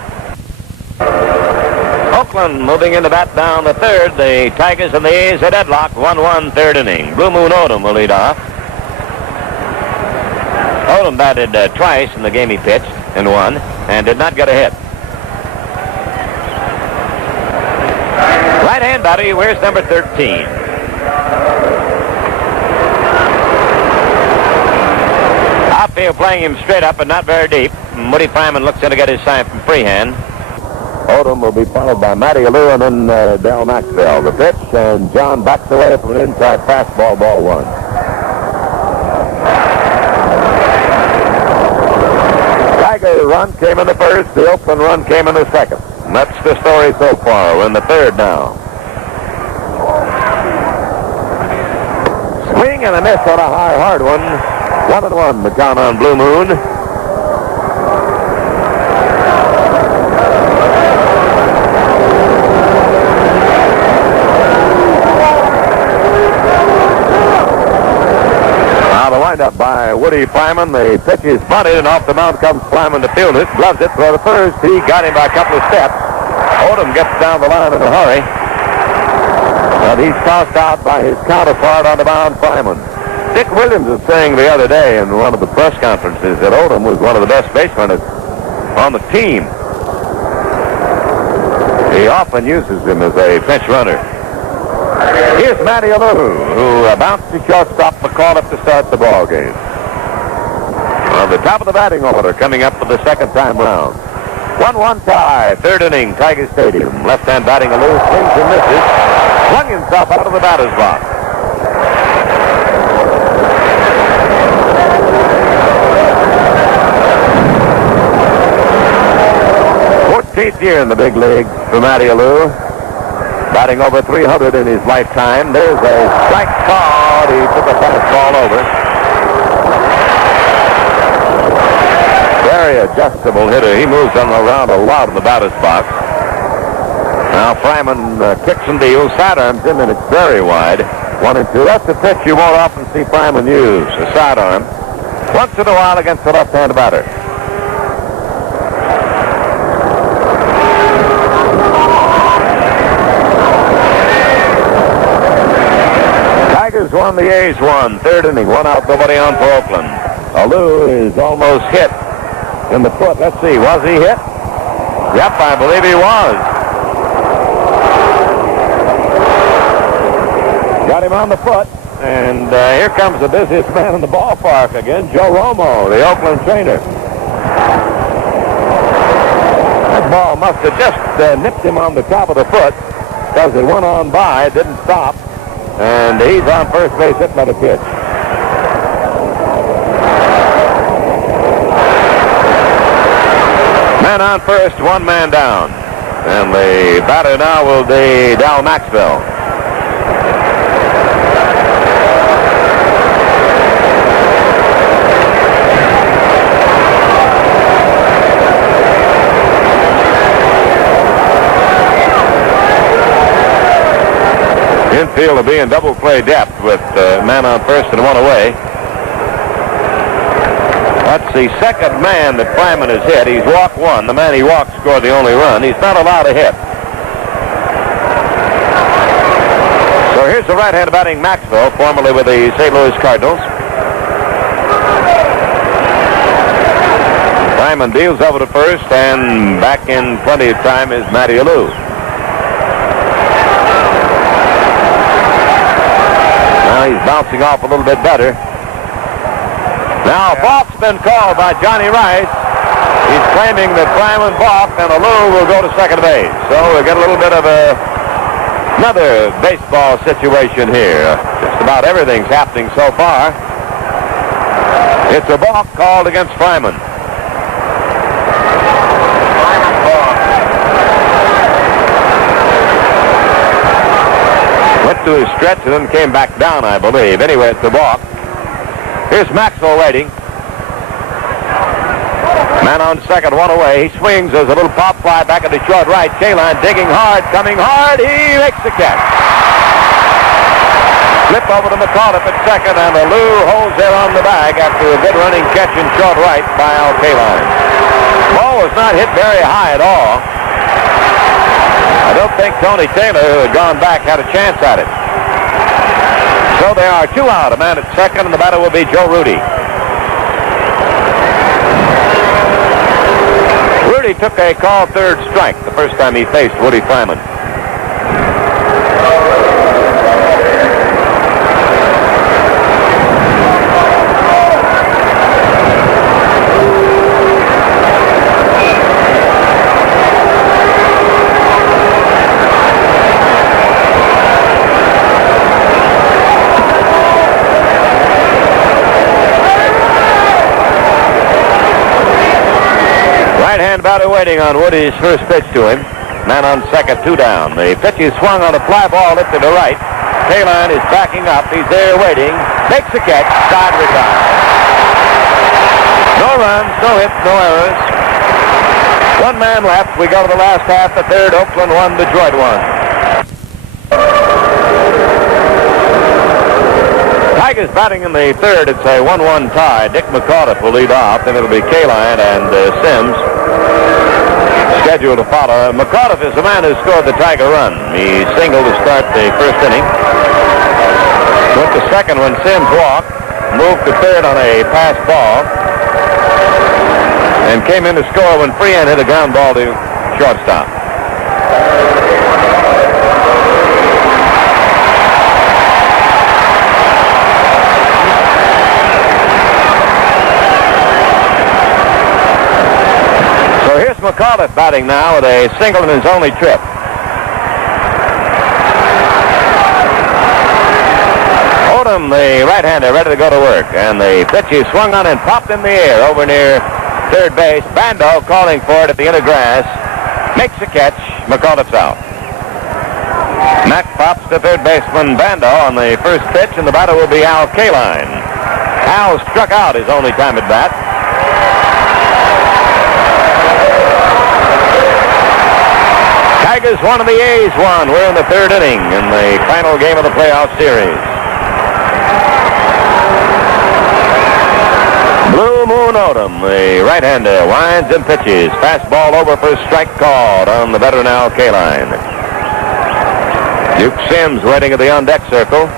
Oakland moving into bat down the third. The Tigers and the A's are deadlocked. 1-1 third inning. Blue Moon Odom will lead off. Odom batted twice in the game he pitched and won, and did not get a hit. Right-hand batter, he wears number 13. Outfield playing him straight up and not very deep. Woody Fryman looks in to get his sign from freehand. Odom will be followed by Matty Alou and then Del Maxwell. The pitch, and John backs away from an inside fastball, ball 1. Tiger run came in the first. The Oakland run came in the second. And that's the story so far. We're in the third now. Swing and a miss on a high, hard one. 1-1, the count on Blue Moon. Now the windup by Woody Fryman. The pitch is bunted, and off the mound comes Fryman to field it. Gloves it for the first. He got him by a couple of steps. Odom gets down the line in a hurry. But he's tossed out by his counterpart on the mound, Fryman. Dick Williams was saying the other day in one of the press conferences that Odom was one of the best basemen on the team. He often uses him as a pinch runner. Here's Matty Alou, who bounced to shortstop McCullough to start the ball game. On the top of the batting order, coming up for the second time round. 1-1 tie, third inning, Tiger Stadium. Left-hand batting Alou, swings and misses. Flung himself out of the batter's box. 14th year in the big league for Matty Alou. Batting over 300 in his lifetime. There's a strike called. He took a fastball over. Very adjustable hitter. He moves around a lot in the batter's box. Now Fryman kicks and deals, sidearms him, and it's very wide. 1-2. That's the pitch you won't often see Fryman use, a sidearm. Once in a while against the left-hand batter. Tigers won, the A's won. Third inning, 1 out, nobody on for Oakland. Alou is almost hit in the foot. Let's see, was he hit? Yep, I believe he was. Got him on the foot, and here comes the busiest man in the ballpark again, Joe Romo, the Oakland trainer. That ball must have just nipped him on the top of the foot because it went on by, it didn't stop, and he's on first base hitting by the pitch. Man on first, 1 man down. And the batter now will be Dal Maxwell. Infield will be in double play depth with man on first and 1 away. That's the second man that Fryman has hit. He's walked 1. The man he walked scored the only run. He's not allowed to hit. So here's the right-hand batting Maxwell, formerly with the St. Louis Cardinals. Fryman deals over to first, and back in plenty of time is Matty Alou. Now he's bouncing off a little bit better. Now, balk's been called by Johnny Rice. He's claiming that Fryman balked, and Alou will go to second base. So we get a little bit of another baseball situation here. Just about everything's happening so far. It's a balk called against Fryman. Went to his stretch and then came back down, I believe. Anyway, it's a balk. Here's Maxwell waiting. Man on second, 1 away. He swings. There's a little pop fly back at the short right. Kaline digging hard, coming hard. He makes the catch. Flip over to McAuliffe at second, and Alou holds there on the bag after a good running catch in short right by Al Kaline. Ball was not hit very high at all. I don't think Tony Taylor, who had gone back, had a chance at it. So they are 2 out, a man at second, and the batter will be Joe Rudy. Rudy took a called third strike the first time he faced Woody Fryman. Batter waiting on Woody's first pitch to him. Man on second, 2 down. The pitch is swung on a fly ball lifted to right. Kaline is backing up. He's there waiting. Makes the catch. Side retired. No runs, no hits, no errors. 1 man left. We go to the last half. The third. Oakland 1, Detroit 1. Tigers batting in the third. It's a 1-1 tie. Dick McAuliffe will lead off. Then it'll be Kaline and Sims scheduled to follow. McAuliffe is the man who scored the Tiger run. He singled to start the first inning. Went to second when Sims walked. Moved to third on a pass ball. And came in to score when Freehan hit a ground ball to shortstop. McAuliffe batting now with a single in his only trip. Odom, the right-hander, ready to go to work. And the pitch is swung on and popped in the air over near third base. Bando calling for it at the end of grass. Makes the catch. McAuliffe's out. Mac pops to third baseman Bando on the first pitch, and the batter will be Al Kaline. Al struck out his only time at bat. 2 out, 1 away. 1 man left. We go to the last half. The third. Oakland 1, Detroit 1. Tigers batting in the third. It's a 1-1 tie. Dick McAuliffe is the man who scored the Tiger run. He singled to start the first inning. Went to second when Sims walked. Moved to third on a pass ball. And came in to score when Freehan hit a ground ball to shortstop. So here's McAuliffe batting now with a single in his only trip. Al struck out his only time at bat. Tigers won and the A's won. We're in the third inning in the final game of the playoff series. Blue Moon Odom, the right-hander, winds and pitches. Fastball over for strike called on the veteran ALCS line. Duke Sims waiting at the on-deck circle.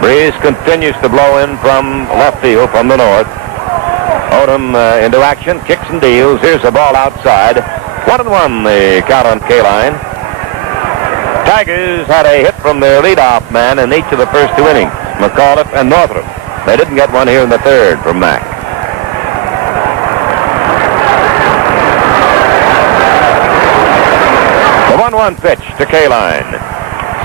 Breeze continues to blow in from left field from the north. Odom into action, kicks and deals. Here's the ball outside. 1-1 the count on K-line. Tigers had a hit from their leadoff man in each of the first two innings, McAuliffe and Northrup. They didn't get one here in the third from Mack. The 1-1 pitch to K-line.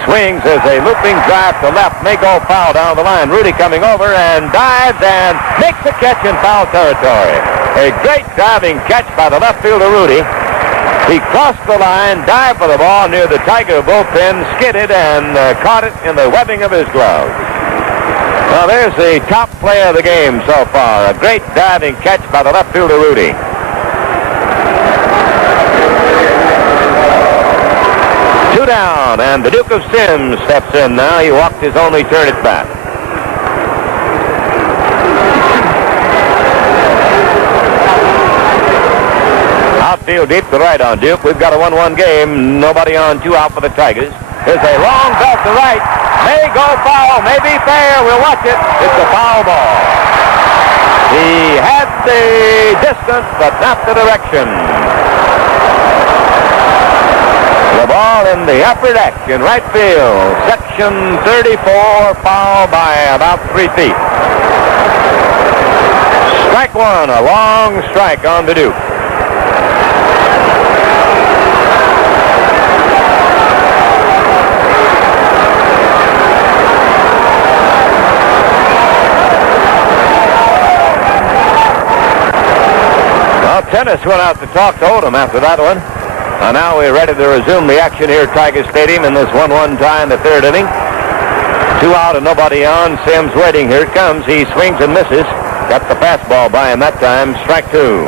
Swings as a looping drive to left, may go foul down the line. Rudy coming over and dives and makes the catch in foul territory. A great diving catch by the left fielder Rudy. He crossed the line, dived for the ball near the Tiger bullpen, skidded and caught it in the webbing of his glove. Well, there's the top player of the game so far. A great diving catch by the left fielder Rudy. Two down, and the Duke of Sims steps in now. He walked his only turn at bat. Outfield deep to right on Duke. We've got a 1-1 game. Nobody on, 2 out for the Tigers. There's a long belt to right. May go foul, may be fair. We'll watch it. It's a foul ball. He had the distance, but not the direction. The ball in the upper deck in right field. Section 34, foul by about 3 feet. Strike one, a long strike on the Duke. Well, Tennis went out to talk to Odom after that one. And now we're ready to resume the action here at Tiger Stadium in this 1-1 tie in the third inning. 2 out and nobody on. Sims waiting. Here it comes. He swings and misses. Got the fastball by him that time. Strike 2.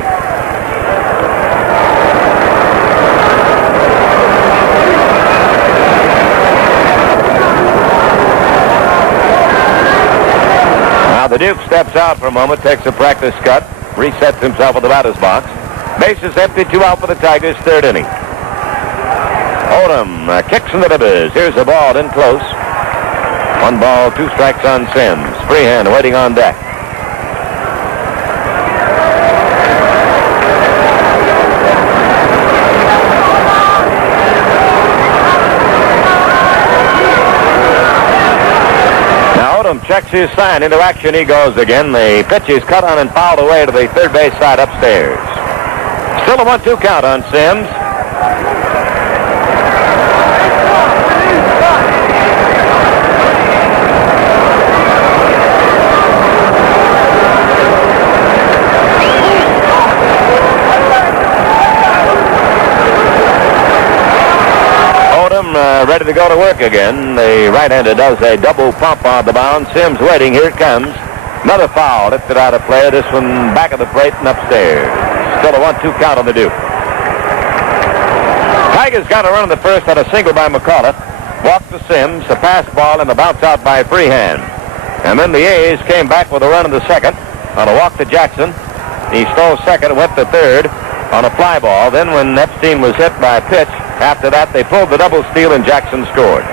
Now the Duke steps out for a moment, takes a practice cut, resets himself at the batter's box. Bases empty, 2 out for the Tigers, third inning. Odom kicks in the dibbers. Here's the ball in close. 1 ball, 2 strikes on Sims. Freehand waiting on deck. Now Odom checks his sign. Into action he goes again. The pitch is cut on and fouled away to the third base side upstairs. Still a 1-2 count on Sims. Odom ready to go to work again. The right-hander does a double pump on the mound. Sims waiting. Here it comes. Another foul lifted out of play. This one back of the plate and upstairs. Still a 1-2 count on the Duke. Tigers got a run in the first on a single by McAuliffe. Walked to Sims, a pass ball, and a bounce out by Freehand. And then the A's came back with a run in the second on a walk to Jackson. He stole second and went to third on a fly ball. Then when Epstein was hit by a pitch, after that they pulled the double steal and Jackson scored.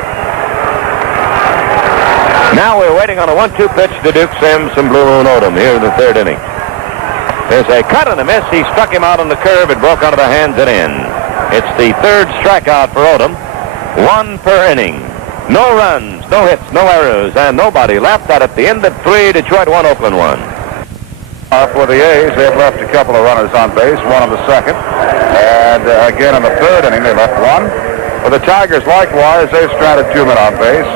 Now we're waiting on a 1-2 pitch to Duke Sims and Blue Moon Odom here in the third inning. There's a cut and a miss. He struck him out on the curve. It broke onto the hands and in. It's the third strikeout for Odom. 1 per inning. No runs, no hits, no errors, and nobody left. Out at the end of 3, Detroit 1, Oakland 1. For the A's, they've left a couple of runners on base, 1 in the second. And again in the third inning, they left 1. For the Tigers, likewise, they've stranded 2 men on base.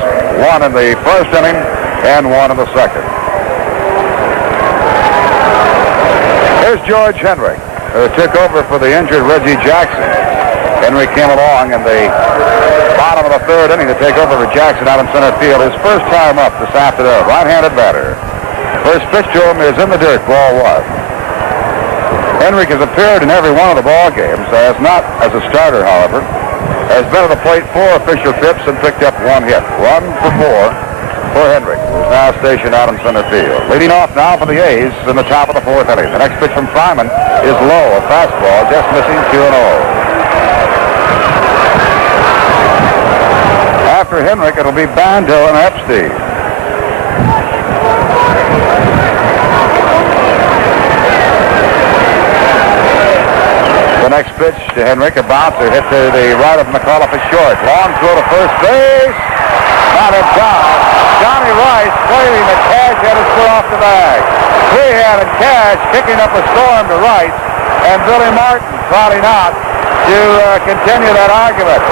1 in the first inning and 1 in the second. Here's George Henry, who took over for the injured Reggie Jackson. Henry came along in the bottom of the third inning to take over for Jackson out in center field. His first time up this afternoon, right-handed batter. First pitch to him is in the dirt, ball 1. Henry has appeared in every one of the ball games, not as a starter, however. has been at the plate 4 official trips and picked up 1 hit. 1 for 4 for Hendrick, who's now stationed out in center field. Leading off now for the A's in the top of the 4th inning. The next pitch from Fryman is low, a fastball, just missing 2-0. After Hendrick, it'll be Bando and Epstein. The next pitch to Hendrick, a bouncer hit to the right of McAuliffe is short. Long throw to first base. Not in time. Johnny Rice claiming that Cash had his foot off the bag. Freehan and Cash kicking up a storm to Rice, and Billy Martin probably not to continue that argument.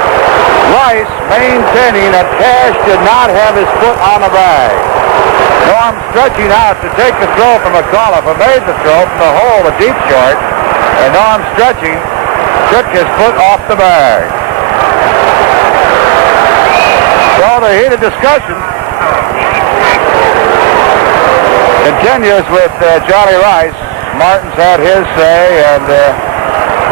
Rice maintaining that Cash did not have his foot on the bag. Norm stretching out to take the throw from McAuliffe, who made the throw from the hole, the deep short, and Norm stretching took his foot off the bag. So the heated discussion continues with Johnny Rice. Martin's had his say, and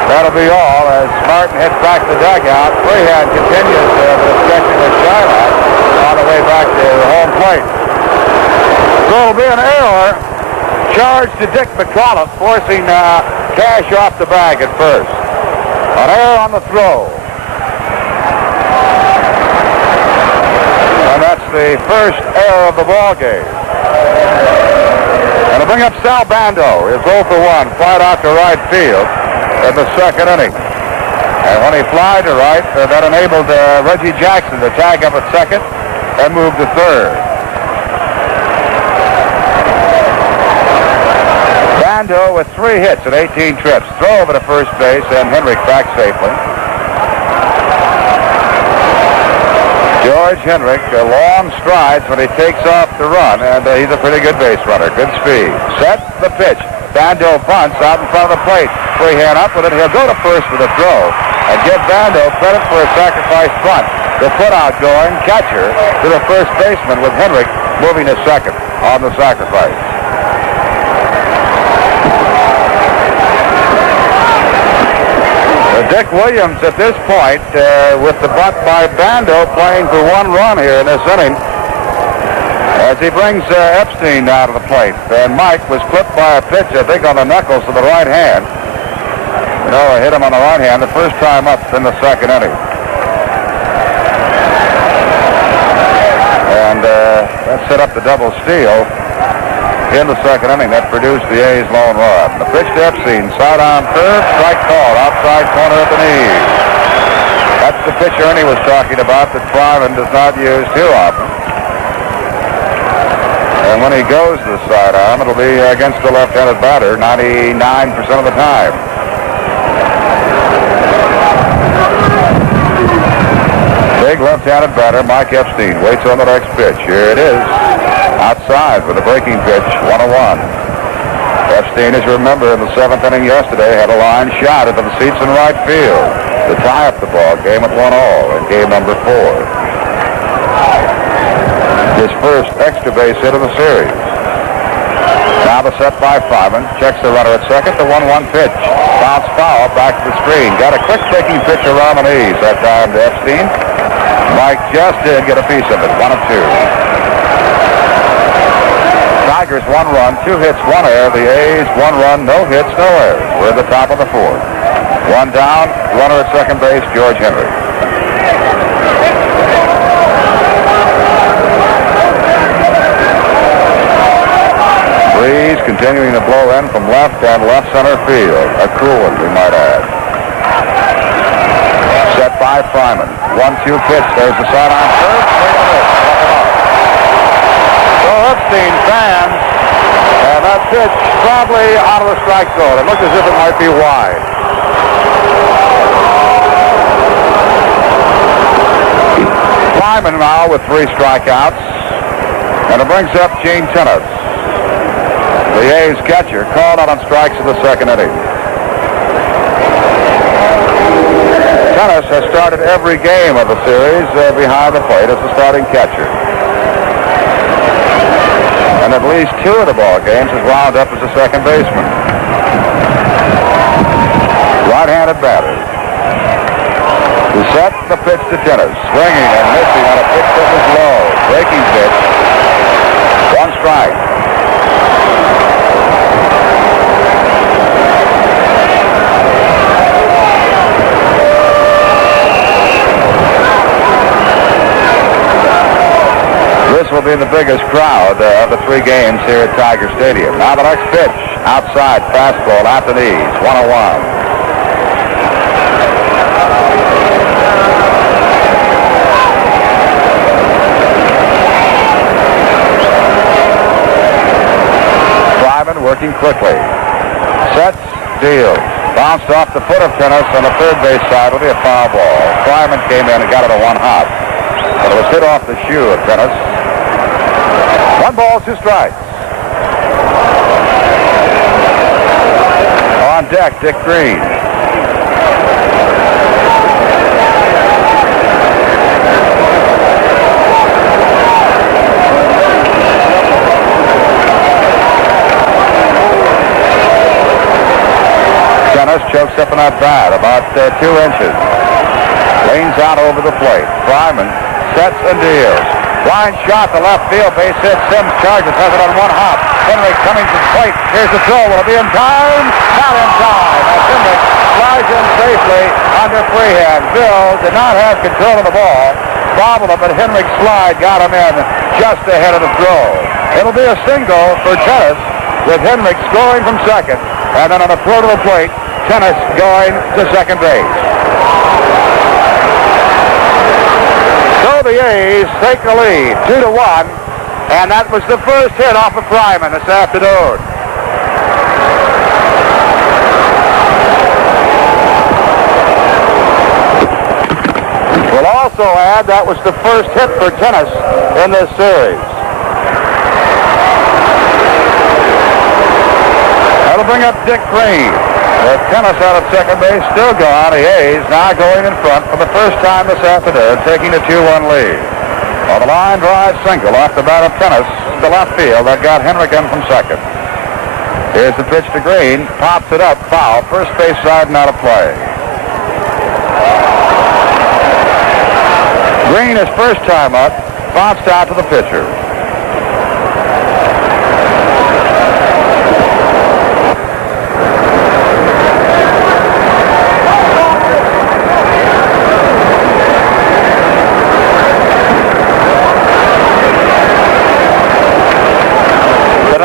that'll be all as Martin heads back to the dugout. Freehan continues the discussion with Shylock on the way back to the home plate. So it'll be an error charged to Dick McAuliffe, forcing Cash off the bag at first. An error on the throw. And that's the first error of the ball game. And to bring up Sal Bando is 0 for 1, flied out to right field in the 2nd inning. And when he flied to right, that enabled Reggie Jackson to tag up at 2nd and move to 3rd. Bando with 3 hits at 18 trips. Throw over to first base, and Hendrick back safely. George Hendrick, long strides when he takes off to run, and he's a pretty good base runner. Good speed. Set the pitch. Bando bunts out in front of the plate. Freehan up with it. He'll go to first with a throw and give Bando credit for a sacrifice bunt. The put-out going catcher to the first baseman with Hendrick moving to 2nd on the sacrifice. Dick Williams at this point with the bunt by Bando playing for 1 run here in this inning as he brings Epstein down to the plate. And Mike was clipped by a pitch, I think, on the knuckles to the right hand. You know, I hit him on the right hand the first time up in the 2nd inning. And that set up the double steal in the 2nd inning that produced the A's lone run. The pitch to Epstein, side on curve, strike called, outside corner at the knee. That's the pitch Ernie was talking about that Fryman does not use too often. And when he goes to the sidearm, it'll be against the left-handed batter 99% of the time. Big left-handed batter, Mike Epstein, waits on the next pitch. Here it is. Outside with a breaking pitch, 1-1. Epstein, as you remember, in the 7th inning yesterday, had a line shot into the seats in right field to tie up the ball game at 1-all in game number 4. His first extra base hit of the series. Now the set by Fryman, checks the runner at 2nd, the 1-1 pitch. Bounce foul, back to the screen. Got a quick breaking pitch around the knees that time to Epstein. Mike just did get a piece of it, 1-2. Tigers 1 run, 2 hits, 1 error. The A's 1 run, no hits, no errors. We're at the top of the 4th. 1 down, runner at 2nd base, George Hendrick. Breeze continuing to blow in from left and left center field. A cool one, we might add. Set by Fryman. 1-2 pitch. There's the side on first. So Epstein fans, and that pitch probably out of the strike zone. It looked as if it might be wide. Fryman now with 3 strikeouts, and it brings up Gene Tennis, the A's catcher, called out on strikes in the 2nd inning. Tennis has started every game of the series behind the plate as the starting catcher. And at least 2 of the ball games has wound up as a 2nd baseman. Right-handed batter. To set the pitch to Tennis. Swinging and missing on a pitch that was low. Breaking pitch. One strike. This will be the biggest crowd of the 3 games here at Tiger Stadium. Now the next pitch. Outside fastball at the knees. 1-0. Working quickly. Sets, deals. Bounced off the foot of Tennis on the third base side will be a foul ball. Fryman came in and got it a 1-hop. But it was hit off the shoe of Tennis. 1 ball, 2 strikes. On deck, Dick Green. Chokes up in that bat about 2 inches. Leans out over the plate. Fryman sets and deals. Line shot to left field. Base hit. Sims charges. Has it on 1 hop. Henry coming to the plate. Here's the throw. Will it be in time? Not in time. As Henry flies in safely under freehand. Bill did not have control of the ball. Bobbled him, but Henry's slide got him in just ahead of the throw. It'll be a single for Tennis with Henry scoring from second. And then on the throw to the plate, Tennis going to second base. So the A's take the lead, 2-1, and that was the first hit off of Fryman this afternoon. We'll also add that was the first hit for Tennis in this series. That'll bring up Dick Green. With Tennis out at second base, still gone. The A's now going in front for the first time this afternoon, taking a 2-1 lead. On the line drive single off the bat of Tennis to left field. That got Henrigan from second. Here's the pitch to Green. Pops it up, foul. First base side, not a play. Green, his first time up, bounced out to the pitcher.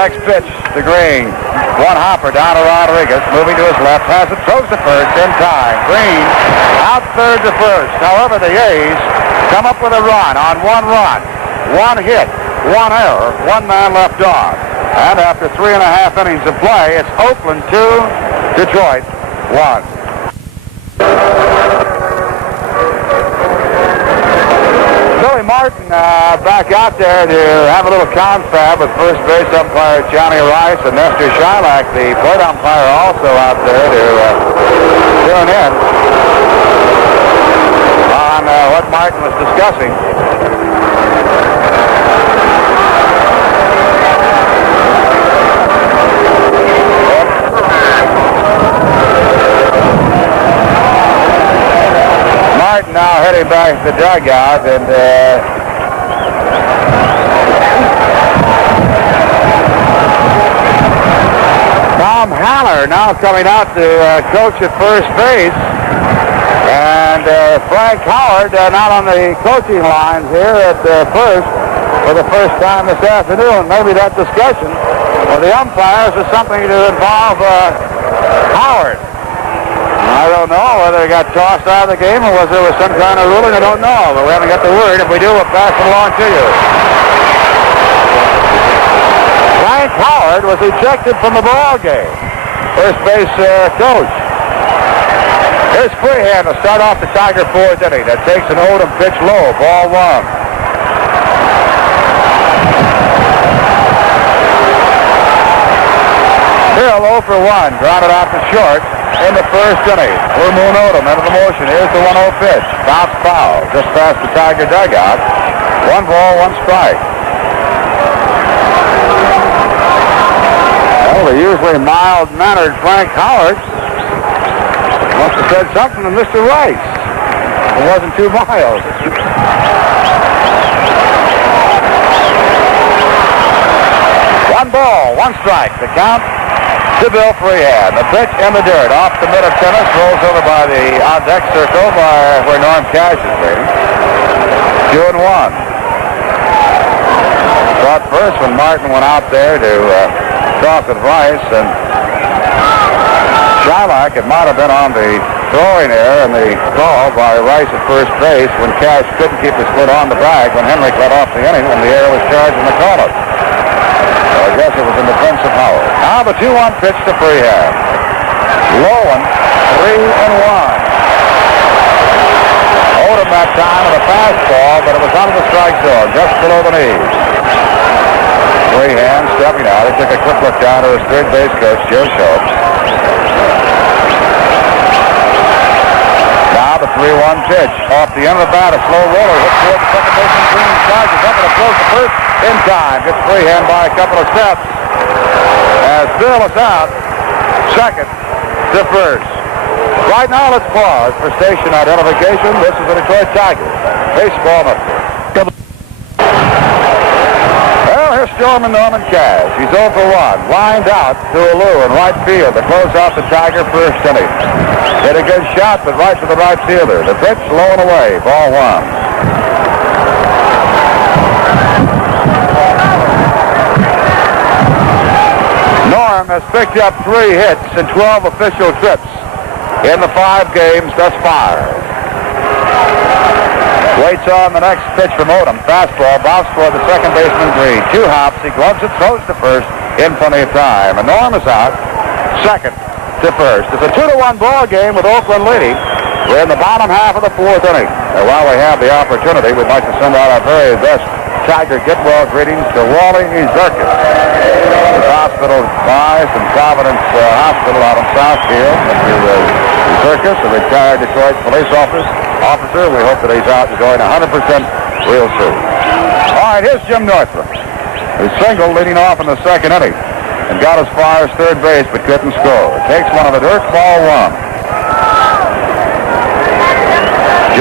Next pitch to Green. 1 hopper down to Rodriguez. Moving to his left. Has it. Throws to first in time. Green out third to first. However, the A's come up with a run on 1 run. 1 hit. 1 error. 1 man left on. And after 3.5 innings of play, it's Oakland 2, Detroit 1. Martin back out there to have a little confab with first base umpire Johnny Rice and Nestor Shylock, the plate umpire, also out there to tune in on what Martin was discussing. Now heading back to the dugout, and Tom Haller now coming out to coach at first base, and Frank Howard not on the coaching lines here at first for the first time this afternoon. Maybe that discussion with the umpires is something to involve Howard. I don't know whether he got tossed out of the game or whether there was some kind of ruling. I don't know, but we haven't got the word. If we do, we'll pass it along to you. Frank Howard was ejected from the ball game. First base coach. Here's Freehand to start off the Tiger 4th inning. That takes an Odom pitch low. Ball 1. Hill 0 for 1. Grounded out to short in the first inning. Blue Moon Odom into the motion. Here's the 1-0 pitch. Bounce foul just past the Tiger dugout. 1 ball, 1 strike. Well, the usually mild-mannered Frank Howard must have said something to Mr. Rice. It wasn't 2 miles. One ball, 1 strike. The count to Bill Freehand. The pitch in the dirt off the mid of tennis, rolls over by the on-deck circle by where Norm Cash is waiting. 2-1. Thought first when Martin went out there to talk with Rice, and Shylock, it might have been on the throwing error and the call by Rice at first base when Cash couldn't keep his foot on the bag when Henrik let off the inning when the error was charged in the call-up. So I guess it was in defense of Howard. Now the 2-1 pitch to Freehand. Low one, 3-1. Odom that time with a fastball, but it was under the strike zone, just below the knees. Freehand stepping out. He took a quick look down to his third base coach, Joe Schultz. Now the 3-1 pitch. Off the end of the bat, a slow roller. Hit toward the second baseman, Green. Charges up and it throws the first in time. Gets Freehand by a couple of steps. As Bill is out, second to first. Right now, let's pause for station identification. This is the Detroit Tigers baseball network. Well, here's Storeman Norman Cash. He's 0 for 1. Lined out to Alou in right field to close out the Tiger first inning. Hit a good shot, but right to the right fielder. The pitch low and away. Ball 1. Norm has picked up 3 hits in 12 official trips in the 5 games thus far. Waits on the next pitch from Odom. Fastball, bounce toward the second baseman, Green. 2 hops, he gloves it, throws to first in plenty of time. And Norm is out, second to first. It's a 2-1 ball game with Oakland leading. We're in the bottom half of the 4th inning. And while we have the opportunity, we'd like to send out our very best Tiger get-well greetings to Wally Zirkus. His hospital buys from Providence Hospital out in Southfield. Mr. Zirkus, a retired Detroit police officer. We hope that he's out enjoying 100% real soon. All right, here's Jim Northrup. His single leading off in the second inning and got as far as third base but couldn't score. Takes one of the dirt, ball 1.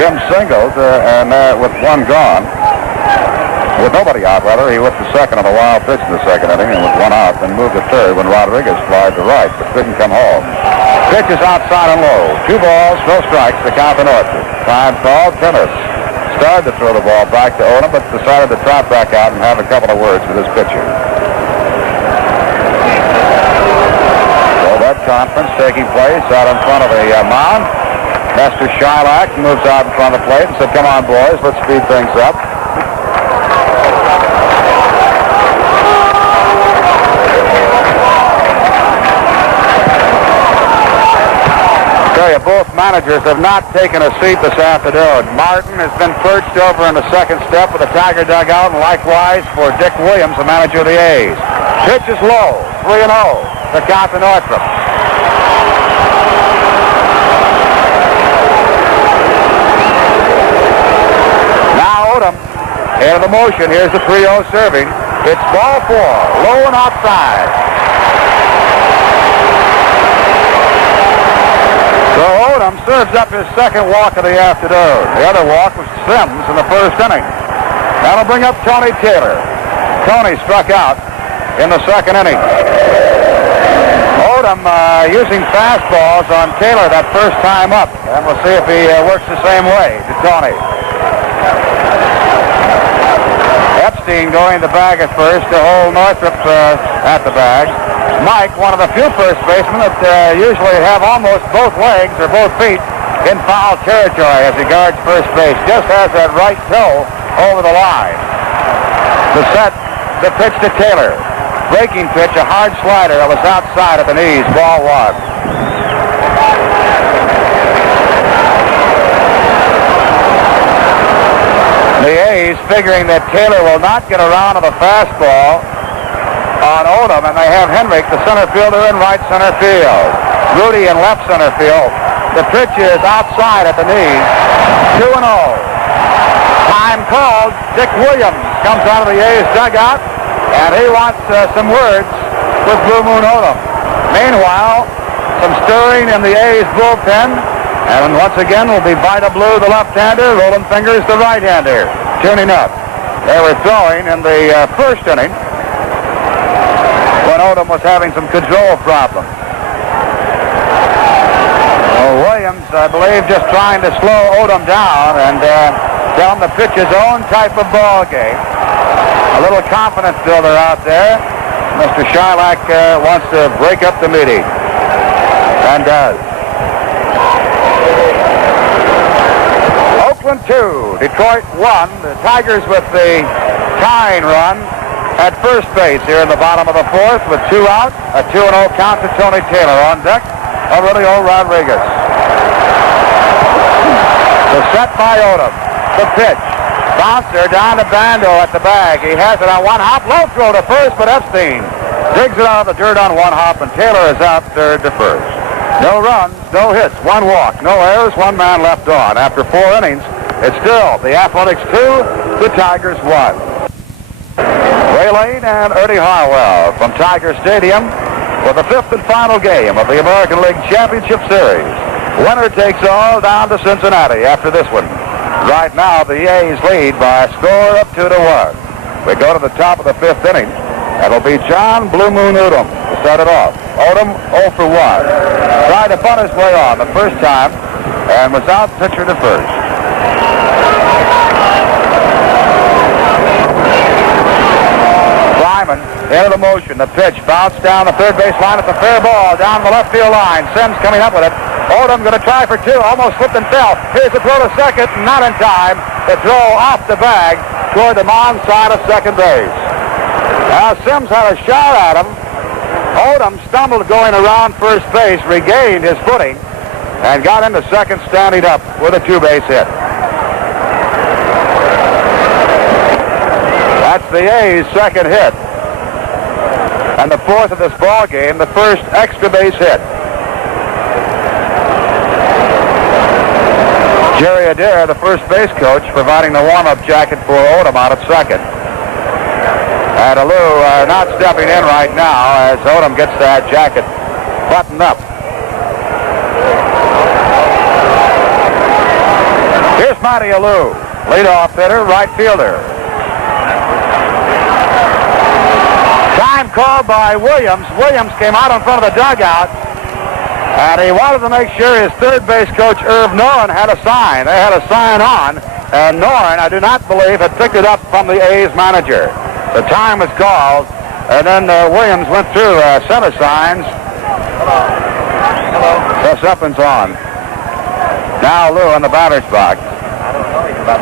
Jim singled and with 1 gone. With nobody out, rather, he whipped the second on a wild pitch in the second inning and with 1 out, then moved to third when Rodriguez flied to right, but couldn't come home. Pitch is outside and low. 2 balls, no strikes to count the Northrup. Time called, tennis. Started to throw the ball back to Odom, but decided to trot back out and have a couple of words with his pitcher. So that conference taking place out in front of the mound. Master Shylock moves out in front of the plate and said, "Come on, boys, let's speed things up." Both managers have not taken a seat this afternoon. Martin has been perched over in the second step with the Tiger dugout, and likewise for Dick Williams, the manager of the A's. Pitch is low, 3-0 to count to Northrup. Now Odom into the motion. Here's the 3-0 serving. It's ball 4, low and outside. So Odom serves up his second walk of the afternoon. The other walk was Sims in the first inning. That'll bring up Tony Taylor. Tony struck out in the second inning. Odom using fastballs on Taylor that first time up. And we'll see if he works the same way to Tony. Epstein going to the bag at first to hold Northrup at the bag. Mike, one of the few first basemen that usually have almost both legs or both feet in foul territory as he guards first base, just has that right toe over the line. To set the pitch to Taylor. Breaking pitch, a hard slider that was outside at the knees, ball 1. The A's figuring that Taylor will not get around to the fastball on Odom, and they have Henrik, the center fielder, in right center field. Rudy in left center field. The pitch is outside at the knees. 2-0. Time called. Dick Williams comes out of the A's dugout, and he wants some words with Blue Moon Odom. Meanwhile, some stirring in the A's bullpen And once again will be Vida Blue, the left-hander, Roland Fingers, the right-hander, tuning up. They were throwing in the first inning when Odom was having some control problems. Williams, I believe, just trying to slow Odom down and tell him to pitch his own type of ball game. A little confidence builder out there. Mr. Shylock wants to break up the meeting, and does. Oakland 2, Detroit 1. The Tigers with the tying run at first base here in the bottom of the fourth with 2 out. A 2-0 count to Tony Taylor. On deck, Aurelio Rodriguez. The set by Odom. The pitch. Bouncer down to Bando at the bag. He has it on one hop. Low throw to first, but Epstein digs it out of the dirt on one hop, and Taylor is out third to first. No runs, no hits, 1 walk, no errors, 1 man left on. After 4 innings, it's still the Athletics 2, the Tigers 1. Ray Lane and Ernie Harwell from Tiger Stadium for the 5th and final game of the American League Championship Series. Winner takes all down to Cincinnati after this one. Right now, the A's lead by a score of 2-1. We go to the top of the 5th inning. That'll be John Blue Moon Odom to start it off. Odom 0 for 1. Tried to bunt his way on the first time and was out pitcher to first. Lyman into the motion. The pitch bounced down the third base line. It's a fair ball down the left field line. Sims coming up with it. Odom going to try for 2. Almost slipped and fell. Here's the throw to second. Not in time. The throw off the bag toward the mound side of second base. Now Sims had a shot at him. Odom stumbled going around first base, regained his footing, and got into second standing up with a 2-base hit. That's the A's second hit. And the 4th of this ball game, the first extra base hit. Jerry Adair, the first base coach, providing the warm-up jacket for Odom out at second. And Alou not stepping in right now as Odom gets that jacket buttoned up. Here's Matty Alou, leadoff hitter, right fielder. Time called by Williams. Williams came out in front of the dugout, and he wanted to make sure his third base coach, Irv Noren, had a sign. They had a sign on, and Noren, I do not believe, had picked it up from the A's manager. The time was called, and then Williams went through center signs. So something's on. Now Lou in the batter's box.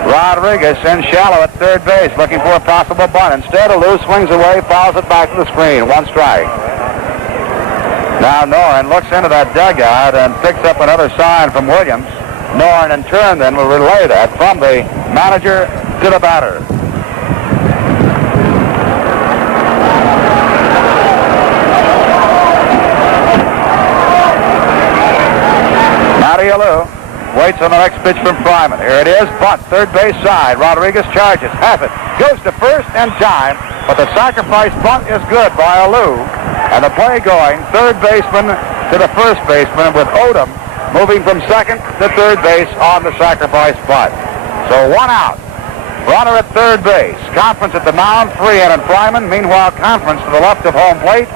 Rodriguez in shallow at third base, looking for a possible bunt. Instead, Lou swings away, fouls it back to the screen. 1 strike. Now Noren looks into that dugout and picks up another sign from Williams. Noren in turn then will relay that from the manager to the batter. Matty Alou waits on the next pitch from Fryman. Here it is, bunt, third base side. Rodriguez charges, has it, goes to first in time, but the sacrifice bunt is good by Alou. And the play going, third baseman to the first baseman with Odom moving from second to third base on the sacrifice bunt. So 1 out. Runner at third base. Conference at the mound, Freehan and Fryman. Meanwhile, Conference to the left of home plate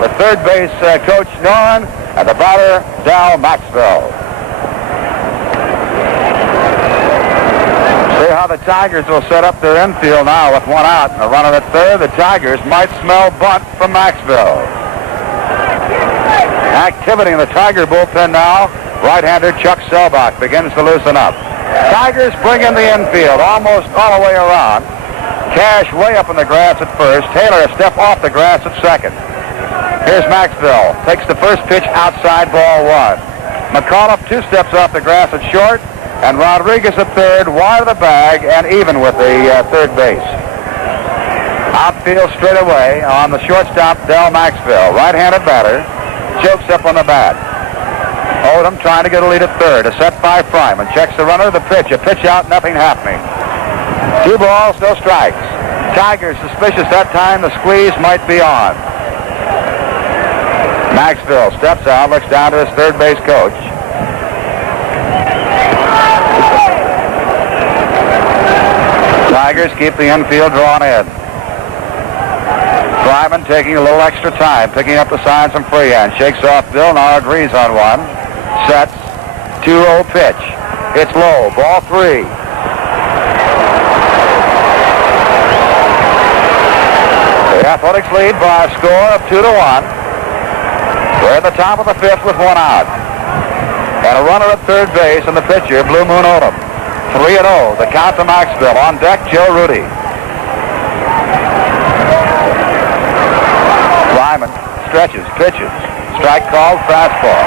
with third base coach Noren and the batter, Dal Maxwell. See how the Tigers will set up their infield now with 1 out. And a runner at third. The Tigers might smell bunt from Maxwell. Activity in the Tiger bullpen now. Right-hander Chuck Selbach begins to loosen up. Tigers bring in the infield almost all the way around. Cash way up in the grass at first. Taylor a step off the grass at second. Here's Maxwell. Takes the first pitch outside, ball 1. McAuliffe 2 steps off the grass at short. And Rodriguez at third, wide of the bag, and even with the third base. Outfield straight away on the shortstop, Del Maxwell. Right-handed batter, chokes up on the bat. Odom trying to get a lead at third. A set by Fryman. Checks the runner, the pitch. A pitch out, nothing happening. 2 balls, no strikes. Tigers suspicious that time the squeeze might be on. Maxwell steps out, looks down to his third base coach. Tigers keep the infield drawn in. Fryman taking a little extra time, picking up the signs from freehand. Shakes off Bill, now agrees on one. Sets, 2-0 pitch. It's low, ball 3. The Athletics lead by a score of 2-1. We're in the top of the 5th with 1 out. And a runner at third base, and the pitcher, Blue Moon Odom. 3-0, the count to Maxville. On deck, Joe Rudy. Fryman stretches, pitches. Strike called, fastball.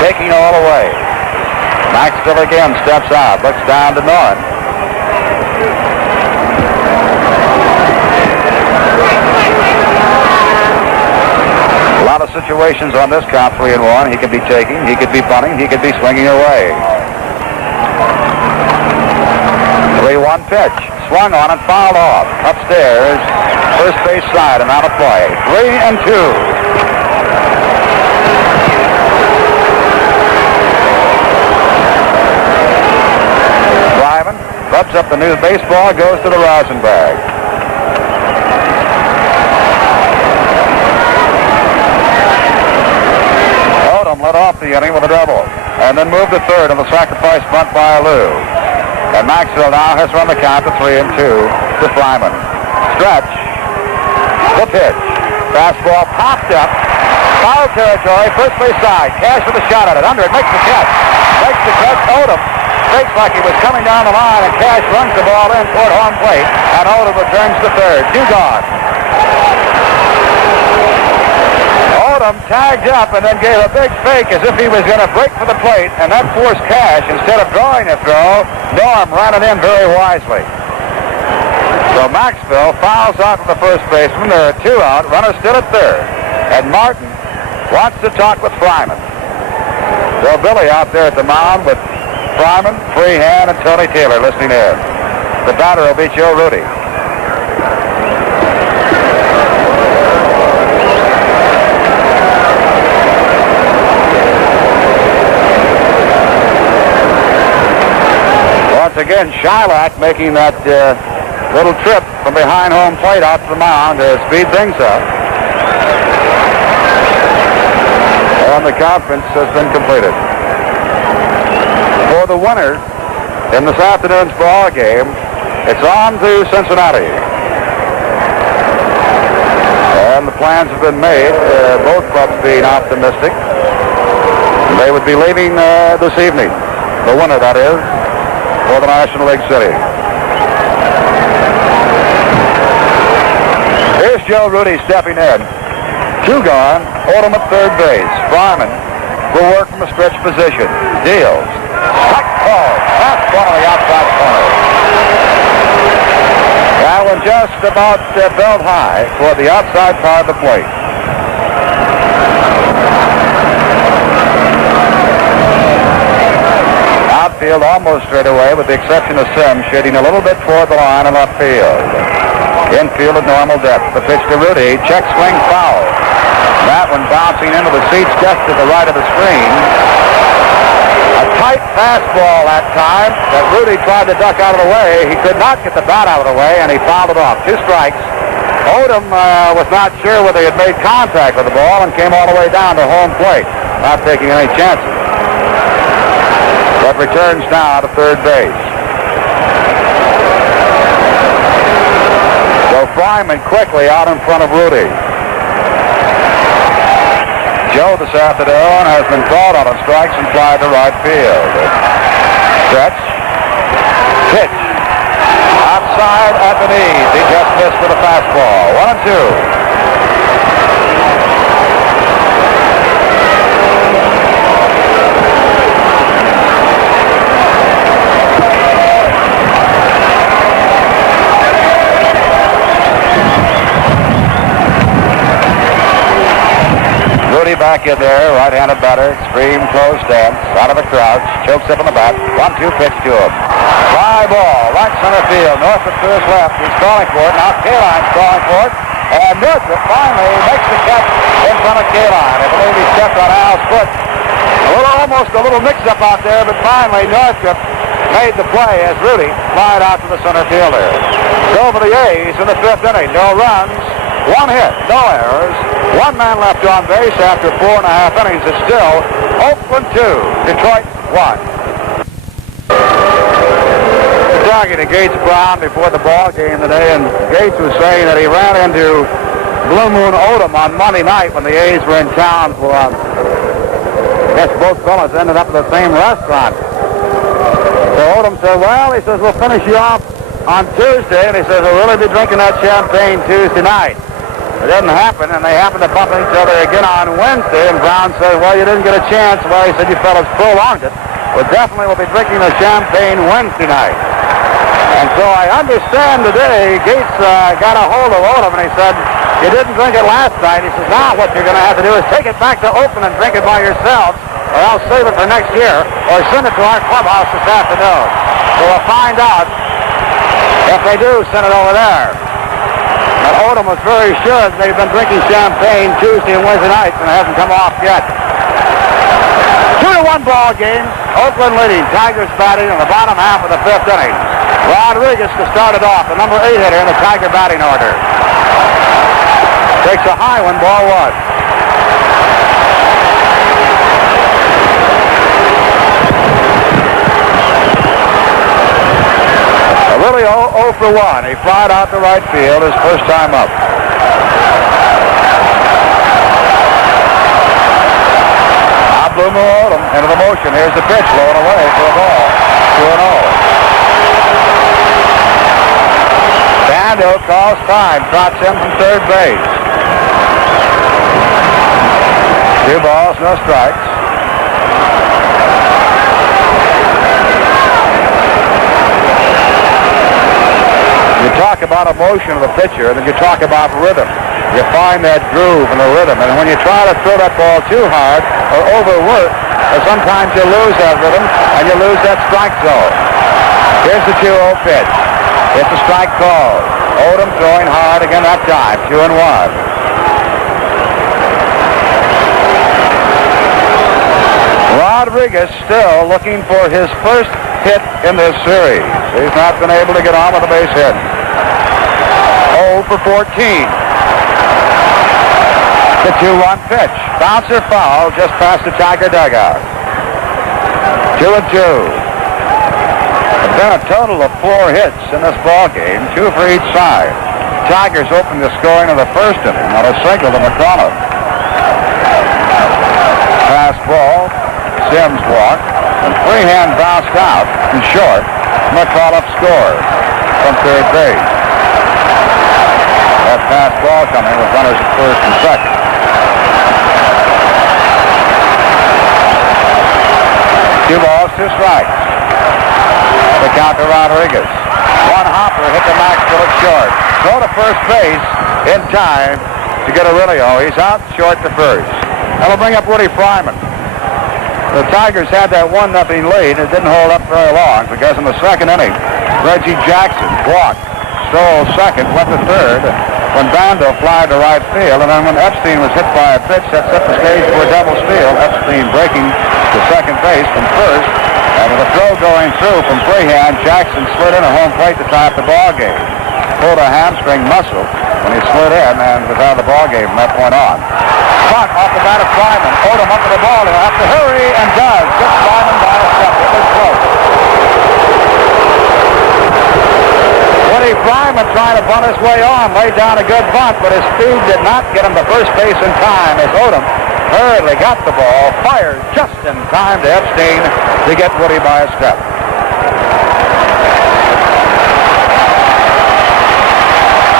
Taking all away. Maxville again steps out, looks down to Norrin. A lot of situations on this count, 3-1. He could be taking, he could be bunting, he could be swinging away. 3-1 pitch. Swung on and fouled off. Upstairs, first base side and out of play. 3-2. Fryman rubs up the new baseball, goes to the rosin bag. Odom led off the inning with a double, and then moved to third on the sacrifice bunt by Lou. And Maxwell now has run the count to 3-2 to Fryman. Stretch. The pitch. Fastball popped up. Foul territory, first base side. Cash with a shot at it. Under it, makes the catch. Makes the catch. Odom fakes like he was coming down the line, and Cash runs the ball in toward home plate, and Odom returns to third. 2 gone. Odom tagged up and then gave a big fake as if he was going to break for the plate, and that forced Cash, instead of drawing a throw, Norm ran it in very wisely. So Maxville fouls out to the first baseman. There are 2 out. Runner still at third. And Martin wants to talk with Fryman. So Billy out there at the mound with Fryman, Freehand, and Tony Taylor listening in. The batter will be Joe Rudy. Once again, Shylock making that little trip from behind home plate out to the mound to speed things up. And the conference has been completed. For the winner in this afternoon's ball game, it's on to Cincinnati. And the plans have been made, both clubs being optimistic. They would be leaving this evening. The winner, that is, for the National League City. Here's Joe Rudy stepping in. 2 gone. Odom at third base. Fryman will work from a stretch position. Deals. Strike call. Fastball on the outside corner. That one just about belt high toward the outside part of the plate. Outfield almost straight away, with the exception of Sims, shading a little bit toward the line in left field. Infield at normal depth. The pitch to Rudy. Check swing foul. That one bouncing into the seats just to the right of the screen. A tight fastball that time that Rudy tried to duck out of the way. He could not get the bat out of the way, and he fouled it off. 2 strikes. Odom was not sure whether he had made contact with the ball and came all the way down to home plate, not taking any chances. But returns now to third base. So Fryman quickly out in front of Rudy. Joe this afternoon has been called on strikes and fly to right field. Stretch. Pitch. Outside at the knees. He just missed with a fastball. 1-2. Back in there, right-handed batter, extreme close stance, out of a crouch, chokes up on the bat, 1-2 pitch to him. Fly ball, right center field, Northrop to his left, he's calling for it, now Kaline's calling for it, and Northrop finally makes the catch in front of Kaline. I believe he stepped on Al's foot. Almost a little mix-up out there, but finally Northrop made the play as Rudy flied out to the center fielder. So for the A's in the fifth inning, no runs, one hit, no errors, one man left on base after 4.5 innings. It's still Oakland 2, Detroit 1. Talking to Gates Brown before the ball game today, and Gates was saying that he ran into Blue Moon Odom on Monday night when the A's were in town for, I guess both fellas ended up at the same restaurant. So Odom said, well, he says, we'll finish you off on Tuesday, and he says, we'll really be drinking that champagne Tuesday night. It didn't happen, and they happened to bump each other again on Wednesday, and Brown said, well, you didn't get a chance. Well, he said, you fellas prolonged it. Well, definitely we'll be drinking the champagne Wednesday night. And so I understand today, Gates got a hold of Odom, and he said, you didn't drink it last night. He says, now what you're going to have to do is take it back to Oakland and drink it by yourselves, or else save it for next year, or send it to our clubhouse this afternoon. So we'll find out if they do send it over there. But Odom was very sure that they've been drinking champagne Tuesday and Wednesday nights, and it hasn't come off yet. 2-1 ball game. Oakland leading. Tigers batting in the bottom half of the fifth inning. Rodriguez to start it off, the number 8 hitter in the Tiger batting order. Takes a high one, ball one. Really 0 for 1. He flied out to right field his first time up. Blue Moon Odom into the motion. Here's the pitch, low and away for a ball. 2-0. Bando calls time, trots in from third base. 2 balls, no strikes. You talk about emotion of the pitcher, and then you talk about rhythm. You find that groove and the rhythm, and when you try to throw that ball too hard or overwork, sometimes you lose that rhythm and you lose that strike zone. Here's the 2-0 pitch. It's a strike call. Odom throwing hard again that time. 2-1. Rodriguez still looking for his first hit in this series. He's not been able to get on with a base hit. 0 for 14. The 2-1 pitch. Bouncer foul just past the Tiger dugout. 2-2. There's been a total of 4 hits in this ball game, 2 for each side. Tigers opened the scoring of the first inning on a single to McCullough. Pass ball. Sims walked, and Freehan bounced out in short. McCullough scored from third base. That pass ball coming with runners at first and second. 2 balls, 2 strikes. The count to Rodriguez. One hopper hit the Maxwell at short. Throw to first base in time to get Aurelio. He's out short to first. That'll bring up Woody Fryman. The Tigers had that 1-0 lead. It didn't hold up very long because in the second inning, Reggie Jackson walked, stole second, went to third when Bando flied to right field, and then when Epstein was hit by a pitch that set the stage for a double steal, Epstein breaking to second base from first, and with a throw going through from Freehan, Jackson slid in at home plate to tie up the ball game. Pulled a hamstring muscle when he slid in and was out of the ball game from that point on. Bunt off the bat of Fryman. Odom up to the ball. He'll have to hurry, and does. Gets Fryman by a step. It was close. Woody Fryman trying to bunt his way on. Laid down a good bunt, but his speed did not get him to first base in time as Odom hurriedly got the ball, fired just in time to Epstein to get Woody by a step.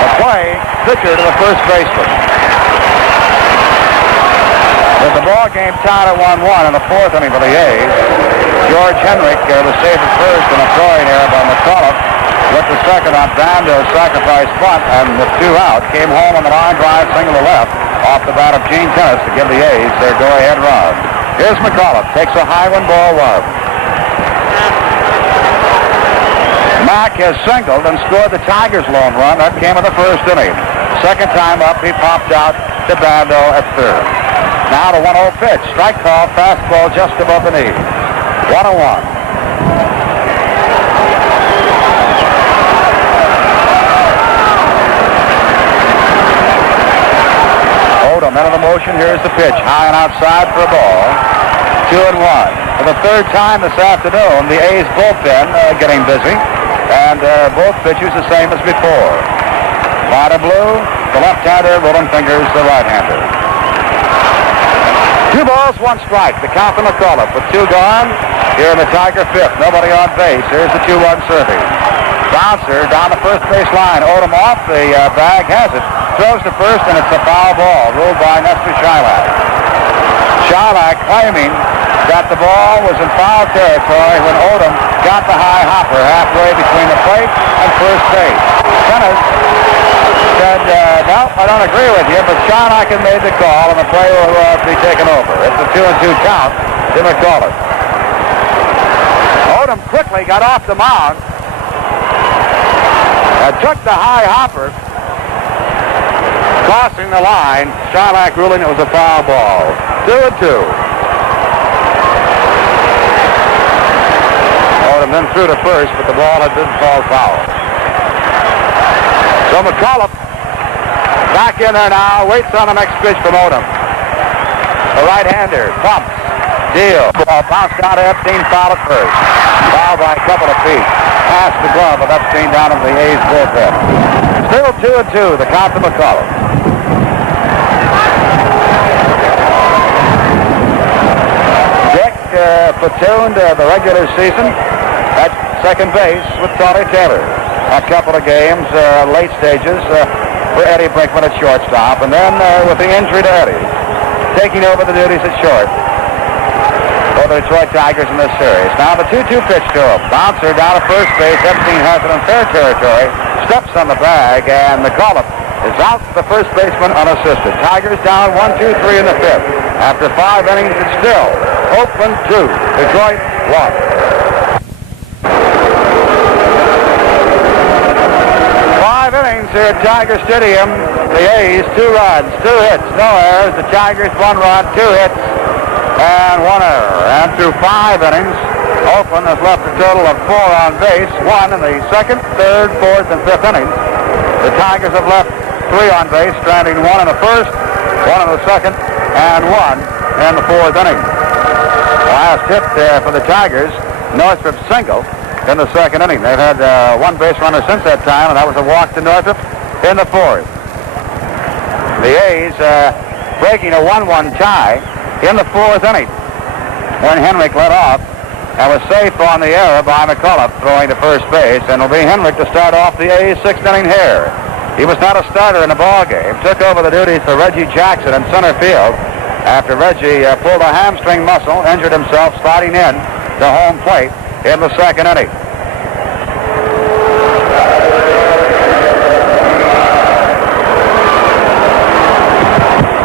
The play, pitcher to the first baseman. With the ball game tied at 1-1 in the fourth inning for the A's, George Henrik was saved at first in a throwing error by McCullough. Went to second on Bando's sacrifice bunt, and with 2 out, came home on the line drive single to left off the bat of Gene Tennis to give the A's their go-ahead run. Here's McCullough, takes a high one, ball 1. Mack has singled and scored the Tigers' lone run. That came in the first inning. Second time up, he popped out to Bando at third. Now the 1-0 pitch. Strike call, fastball just above the knee. 1-1. Odom into the motion. Here's the pitch. High and outside for a ball. 2-1. For the third time this afternoon, the A's bullpen getting busy. And both pitchers the same as before. Bada Blue, the left-hander. Rolling Fingers, the right-hander. 2 balls, 1 strike. The count to McCullough with 2 gone. Here in the Tiger fifth. Nobody on base. Here's the 2-1 serving. Bouncer down the first base line. Odom off the bag. Has it. Throws to first, and it's a foul ball. Ruled by Nestor Shylock. Shylock claiming that the ball was in foul territory when Odom got the high hopper halfway between the plate and first base. Kenneth said, no, I don't agree with you, but Shylock had made the call, and the play will be taken over. It's a 2-2 count to McCullough. Odom quickly got off the mound and took the high hopper, crossing the line. Shylock ruling it was a foul ball. 2-2. Odom then threw to first, but the ball had been called foul. So McCullough back in there now, waits on the next pitch from Odom. The right-hander pumps, deal. Ball bounced down to Epstein, foul at first. Foul by a couple of feet. Past the glove of Epstein down in the A's bullpen. Still 2-2, the count to McCullough. Dick platooned the regular season at second base with Tony Taylor. A couple of games, late stages for Eddie Brinkman at shortstop, and then with the injury to Eddie, taking over the duties at short for the Detroit Tigers in this series. Now the 2-2 pitch to him. Bouncer down to first base. Epstein has it in fair territory. Steps on the bag, and McCullough is out the first baseman unassisted. Tigers down 1-2-3 in the fifth. After 5 innings, it's still Oakland 2, Detroit 1. 5 innings here at Tiger Stadium. The A's 2 runs, 2 hits, no errors. The Tigers 1 run, 2 hits, and 1 error. And through 5 innings, Oakland has left a total of 4 on base, 1 in the second, third, fourth, and fifth innings. The Tigers have left 3 on base, stranding 1 in the first, 1 in the second, and 1 in the fourth inning. Last hit for the Tigers, Northrop single in the second inning. They've had 1 base runner since that time, and that was a walk to Northrop in the fourth. The A's breaking a 1-1 tie in the fourth inning when Henrik led off and was safe on the error by McCullough throwing to first base, and it'll be Henrik to start off the A's 6th inning here. He was not a starter in the ball game. Took over the duties for Reggie Jackson in center field after Reggie pulled a hamstring muscle, injured himself sliding in to home plate in the second inning.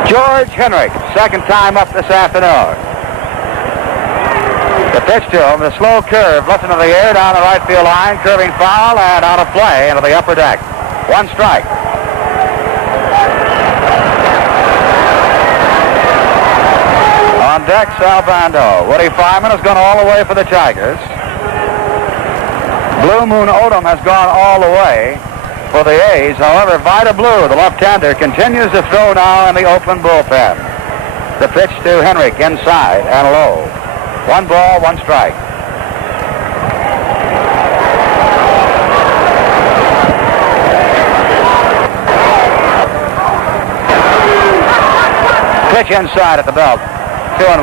George Henrik, second time up this afternoon. The pitch to him, the slow curve, lifting to the air down the right field line, curving foul and out of play into the upper deck. 1 strike. On deck, Sal Bando. Woody Fireman has gone all the way for the Tigers. Blue Moon Odom has gone all the way for the A's. However, Vida Blue, the left-hander, continues to throw now in the Oakland bullpen. The pitch to Henrik inside and low. 1 ball, 1 strike. Pitch inside at the belt. 2-1.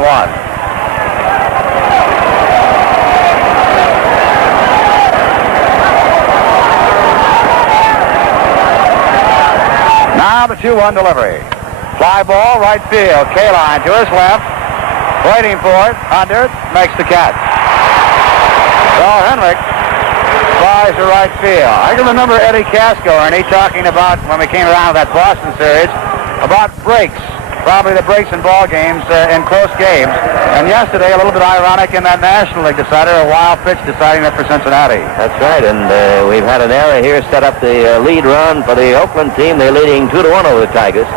Now the 2-1 delivery. Fly ball, right field. K-line to his left. Waiting for it. Under it. Makes the catch. So Henrik flies to right field. I can remember Eddie Casco and he talking about, when we came around to that Boston series, about breaks. Probably the breaks in ball games, in close games. And yesterday, a little bit ironic in that National League decider, a wild pitch deciding it for Cincinnati. That's right, and we've had an error here set up the lead run for the Oakland team. They're leading 2-1 over the Tigers.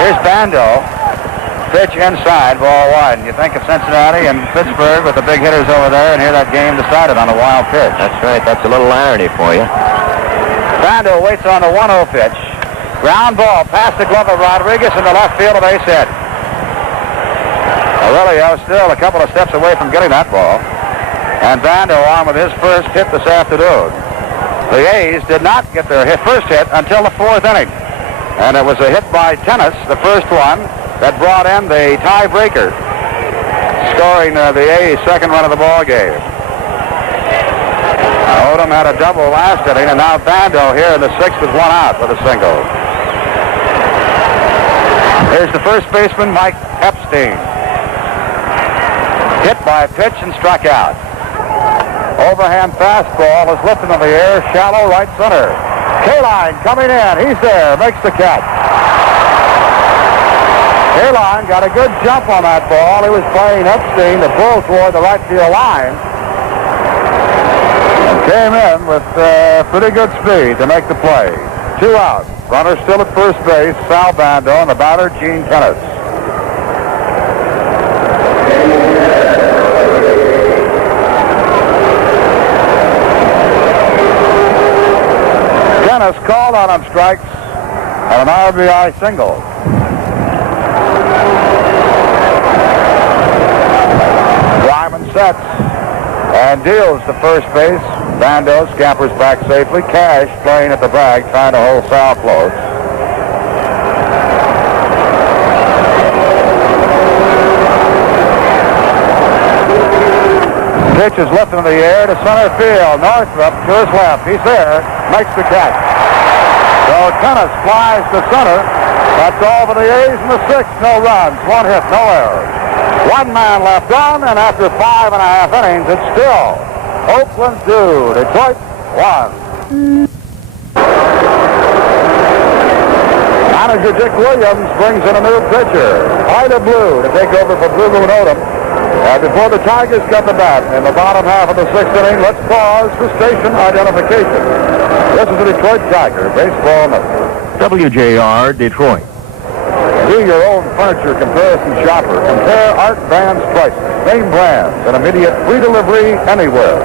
Here's Bando. Pitch inside, ball 1. You think of Cincinnati and Pittsburgh with the big hitters over there, and hear that game decided on a wild pitch. That's right, that's a little irony for you. Bando waits on the 1-0 pitch. Ground ball past the glove of Rodriguez in the left field, a base hit. Aurelio still a couple of steps away from getting that ball. And Bando on with his first hit this afternoon. The A's did not get their first hit until the fourth inning. And it was a hit by Tennis, the first one, that brought in the tiebreaker, scoring the A's second run of the ball game. Odom had a double last inning, and now Bando here in the sixth with one out with a single. Here's the first baseman, Mike Epstein. Hit by a pitch and struck out. Overhand fastball is lifted in the air, shallow right center. Kaline coming in. He's there, makes the catch. Kaline got a good jump on that ball. He was playing Epstein to pull toward the right field line. And came in with pretty good speed to make the play. 2 out. Runner still at first base, Sal Bando, and the batter, Gene Tennis. Tennis called on him strikes and an RBI single. Ryman sets and deals to first base. Bando scampers back safely. Cash playing at the bag, trying to hold Sal close. Pitch is lifted in the air to center field. Northrup to his left. He's there. Makes the catch. So Tennis flies to center. That's all for the A's in the sixth. No runs. 1 hit. No errors. 1 man left on, and after 5.5 innings, it's still Oakland 2, Detroit 1. Manager Dick Williams brings in a new pitcher, Ida Blue, to take over for Blue Moon Odom. Before the Tigers got the bat in the bottom half of the sixth inning, let's pause for station identification. This is the Detroit Tiger Baseball Network. WJR, Detroit. Be your own furniture comparison shopper. Compare Art Van's prices, name brands, and immediate free delivery anywhere.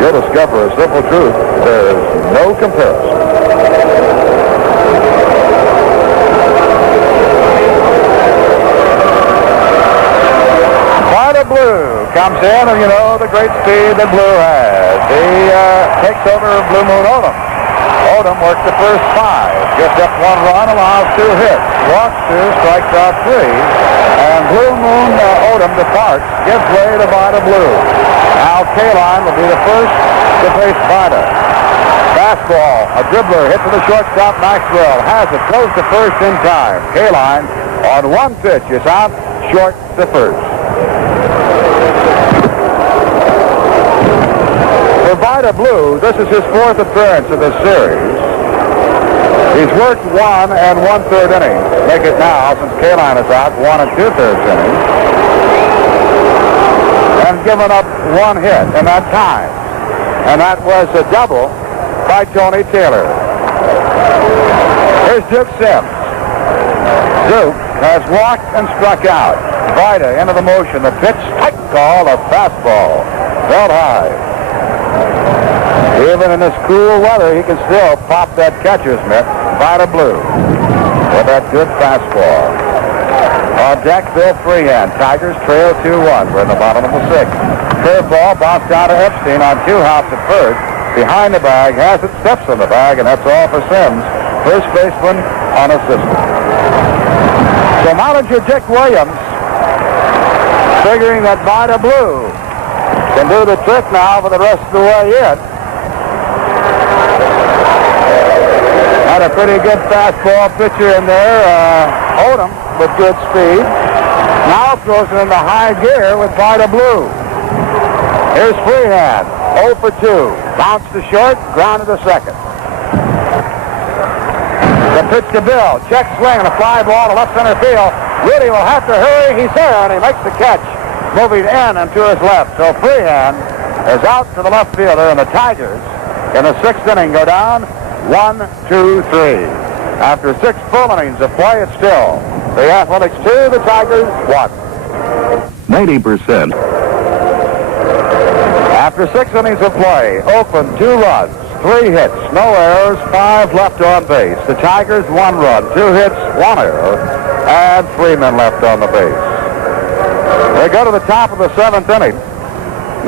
You'll discover a simple truth. There's no comparison. Blue comes in, and you know the great speed that Blue has. He takes over Blue Moon Odom. Odom works the first 5, gets up 1 run, allows 2 hits, walks 2, strikes out 3, and Blue Moon Odom departs, gives way to Vida Blue. Now Kaline will be the first to face Vida. Fastball, a dribbler, hit to the shortstop. Maxwell has it, goes to first in time. Kaline on 1 pitch is out, short to first. For Vida Blue, this is his 4th appearance in this series. He's worked 1 1/3 innings. Make it now, since Kaline is out, 1 2/3 innings. And given up 1 hit in that time. And that was a double by Tony Taylor. Here's Duke Sims. Duke has walked and struck out. Vida into the motion. The pitch, tight call, a fastball. Held high. Even in this cool weather, he can still pop that catcher's mitt. Vida Blue with that good fastball. On deck, Bill Freehan. Tigers trail 2-1. We're in the bottom of the 6th. Curveball bounced out of Epstein on 2 hops at first. Behind the bag, has it, steps in the bag, and that's all for Sims. First baseman on assistant. So manager Dick Williams, figuring that Vida Blue can do the trick now for the rest of the way in. Had a pretty good fastball pitcher in there, Odom, with good speed. Now throws it into high gear with Vida Blue. Here's Freehan, 0 for 2. Bounced to short, grounded to second. The pitch to Bill. Check swing and a fly ball to left center field. Rudy will have to hurry. He's there, and he makes the catch, moving in and to his left. So Freehan is out to the left fielder, and the Tigers in the 6th inning go down 1-2-3. After 6 full innings of play, it's still the Athletics 2, the Tigers 1. 90%. After 6 innings of play, Oakland 2 runs, 3 hits, no errors, 5 left on base. The Tigers 1 run, 2 hits, 1 error, and 3 men left on the base. They go to the top of the 7th inning.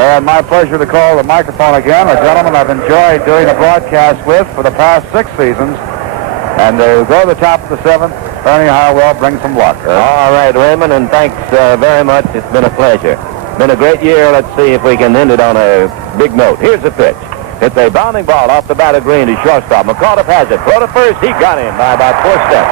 And my pleasure to call the microphone again, a gentleman I've enjoyed doing a broadcast with for the past 6 seasons. And to go to the top of the 7th, Ernie Harwell, brings some luck. All right, Raymond, and thanks very much. It's been a pleasure. Been a great year. Let's see if we can end it on a big note. Here's the pitch. It's a bounding ball off the bat of Green to shortstop. McAuliffe has it. Throw to first. He got him by about 4 steps.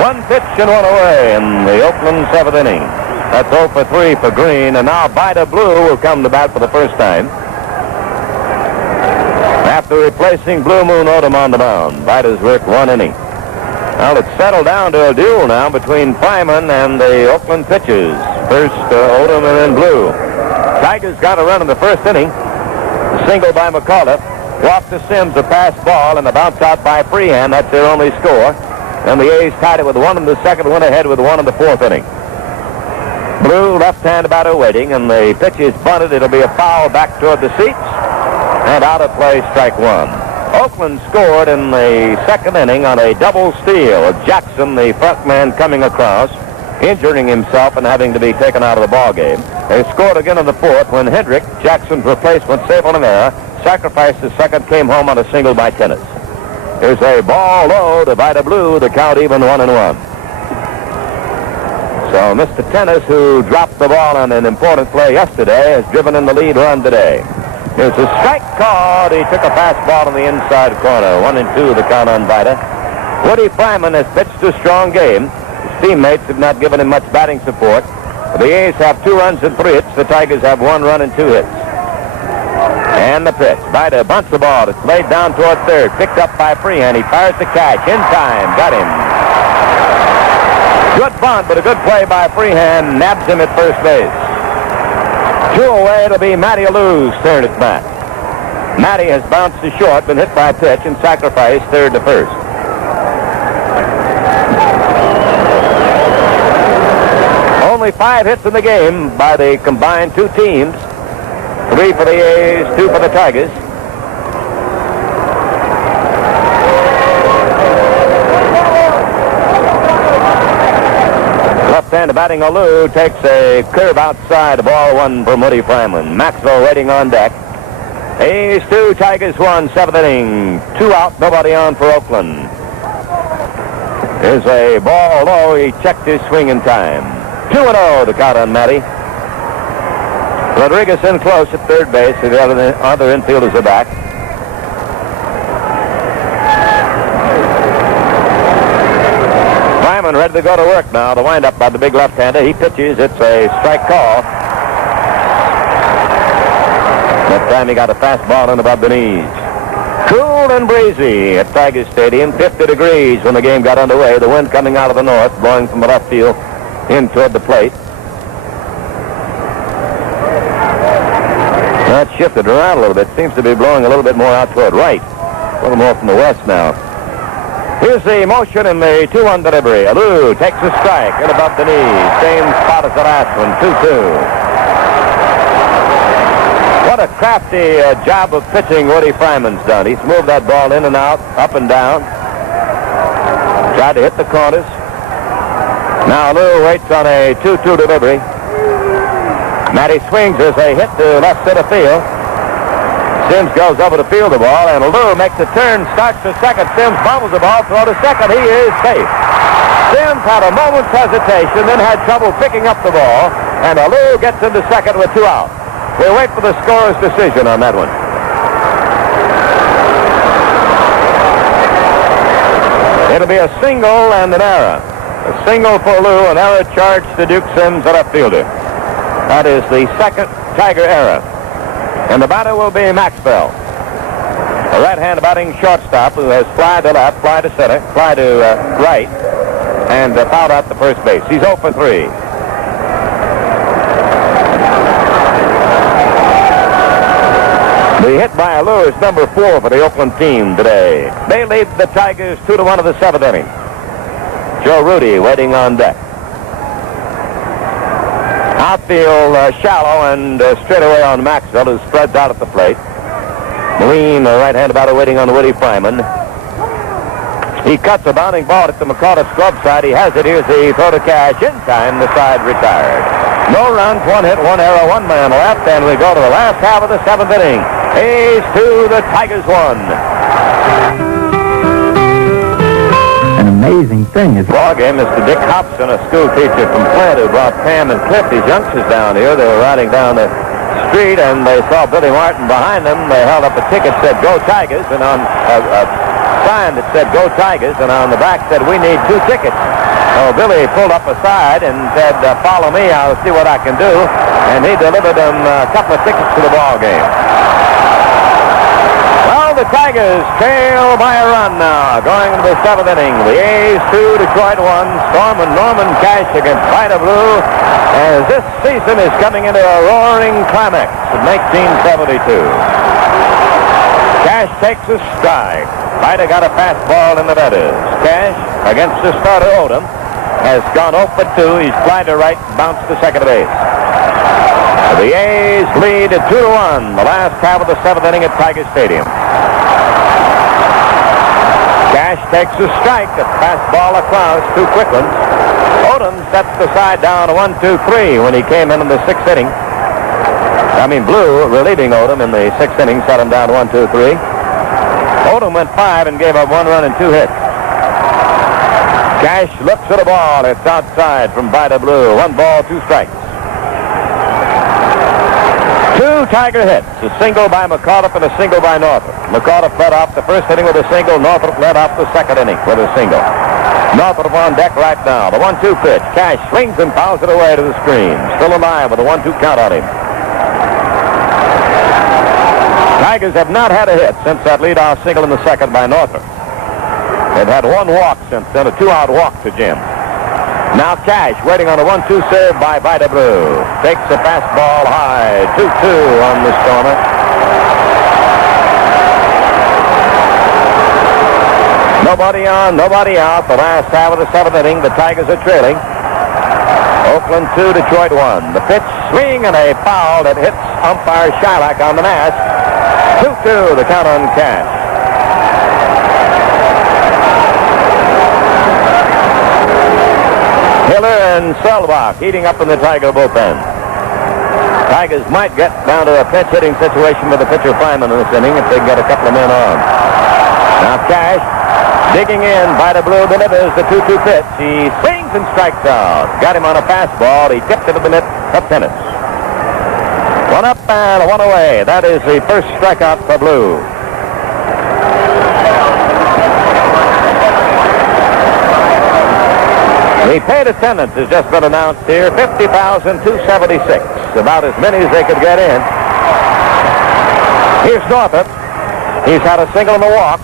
1 pitch and 1 away in the Oakland 7th inning. That's 0 for 3 for Green, and now Vida Blue will come to bat for the first time. After replacing Blue Moon Odom on the mound, Vida's worked 1 inning. Well, it's settled down to a duel now between Fryman and the Oakland pitchers. First Odom and then Blue. Tigers got a run in the first inning. A single by McAuliffe. Walk to Sims, a pass ball, and a bounce out by Freehand. That's their only score. And the A's tied it with 1 in the second, went ahead with 1 in the 4th inning. Blue, left-hand batter waiting, and the pitch is bunted. It'll be a foul back toward the seats, and out of play, strike 1. Oakland scored in the 2nd inning on a double steal. Jackson, the front man, coming across, injuring himself and having to be taken out of the ball game. They scored again in the 4th when Hendrick, Jackson's replacement, safe on an error, sacrificed his second, came home on a single by Tennis. Here's a ball low to Vida Blue, the count even 1-1. So Mr. Tennis, who dropped the ball on an important play yesterday, has driven in the lead run today. Here's a strike called. He took a fastball in the inside corner. 1-2 the count on Vida. Woody Fryman has pitched a strong game. His teammates have not given him much batting support. The A's have 2 runs and 3 hits. The Tigers have 1 run and 2 hits. And the pitch. Vida bunts the ball. It's laid down toward third. Picked up by Freehand. He fires the catch. In time. Got him. Good bunt, but a good play by Freehand. Nabs him at first base. 2 away. It'll be Matty Alou's turn at bat. Matty has bounced to short, been hit by a pitch, and sacrificed third to first. Only 5 hits in the game by the combined 2 teams. 3 for the A's, 2 for the Tigers. Left-handed batting Alou takes a curve outside, the ball 1 for Woody Fryman. Maxwell waiting on deck. A's 2, Tigers 1, 7th inning. 2 out, nobody on for Oakland. Here's a ball low. He checked his swing in time. 2-0 the count on Matty. Rodriguez in close at third base. The other infielders are back. Fryman ready to go to work now. The windup by the big left-hander. He pitches. It's a strike call. That time he got a fastball in above the knees. Cool and breezy at Tiger Stadium. 50 degrees when the game got underway. The wind coming out of the north, blowing from the left field in toward the plate. That shifted around a little bit. Seems to be blowing a little bit more out toward right. A little more from the west now. Here's the motion in the 2-1 delivery. Alou takes a strike in above the knee. Same spot as the last one. 2-2. What a crafty job of pitching Woody Fryman's done. He's moved that ball in and out, up and down. Tried to hit the corners. Now Alou waits on a 2-2 delivery. Matty swings as a hit to left center field. Sims goes over to field the ball, and Alou makes a turn, starts to second. Sims bobbles the ball, throw to second. He is safe. Sims had a moment's hesitation, then had trouble picking up the ball, and Alou gets into second with 2 out. We'll wait for the scorer's decision on that one. It'll be a single and an error. A single for Alou, an error charged to Duke Sims, the left fielder. That is the second Tiger error. And the batter will be Maxwell. A right-hand batting shortstop who has fly to left, fly to center, fly to right, and fouled out the first base. He's 0 for 3. The hit by Alou is number 4 for the Oakland team today. They lead the Tigers 2-1 of the 7th inning. Joe Rudy waiting on deck. Outfield shallow and straight away on Maxwell, who spreads out at the plate. Lean, the right-handed batter waiting on Woody Fryman. He cuts a bounding ball at the McAuliffe's glove side. He has it. Here's the throw to Cash. In time, the side retired. No runs, 1 hit, 1 error, 1 man left, and we go to the last half of the 7th inning. A's 2, the Tigers 1. An amazing thing is Ball game, Mr. Dick Hobson, a school teacher from Flint, who brought Pam and Cliff, these youngsters down here. They were riding down the street, and they saw Billy Martin behind them. They held up a ticket that said, "Go Tigers," and on a sign that said, "Go Tigers," and on the back said, "We need 2 tickets." So Billy pulled up aside and said, "Follow me, I'll see what I can do." And he delivered them a couple of tickets to the ball game. Well, the Tigers trail by a run now, going into the 7th inning. The A's 2, Detroit 1. Storm and Norman Cash against Vida Blue, as this season is coming into a roaring climax of 1972. Cash takes a strike. Vida got a fastball in the letters. Cash, against the starter Odom, has gone 0 for 2. He's fly to right, bounced to second base. The A's lead at 2-1, the last half of the 7th inning at Tiger Stadium. Cash takes a strike, a fastball across, 2 quick ones. Odom sets the side down to 1-2-3 when he came in the 6th inning. Blue, relieving Odom in the 6th inning, set him down to 1-2-3. Odom went 5 and gave up 1 run and 2 hits. Cash looks at the ball. It's outside from Vida Blue. 1 ball, 2 strikes. 2 Tiger hits. A single by McAuliffe and a single by Northrop. McAuliffe led off the 1st inning with a single. Northrop led off the 2nd inning with a single. Northrop on deck right now. The 1-2 pitch. Cash swings and fouls it away to the screen. Still alive with a 1-2 count on him. Tigers have not had a hit since that leadoff single in the 2nd by Northrop. They've had 1 walk since then, a 2-out walk to Jim. Now Cash waiting on a 1-2 serve by Vida Blue. Takes a fastball high. 2-2 on the Stormer. Nobody on, nobody out. The last half of the 7th inning, the Tigers are trailing. Oakland 2, Detroit 1. The pitch, swing, and a foul that hits umpire Shylock on the mask. 2-2, the count on Cash. Hiller and Selbach heating up in the Tiger bullpen. Tigers might get down to a pinch hitting situation with the pitcher Fryman in this inning if they can get a couple of men on. Now Cash digging in. Vida Blue delivers the 2-2 pitch. He swings and strikes out. Got him on a fastball. He tipped it to the mitt of tennis. 1 up and 1 away. That is the first strikeout for Blue. The paid attendance has just been announced here, 50,276, about as many as they could get in. Here's Northrop. He's had a single and a walk.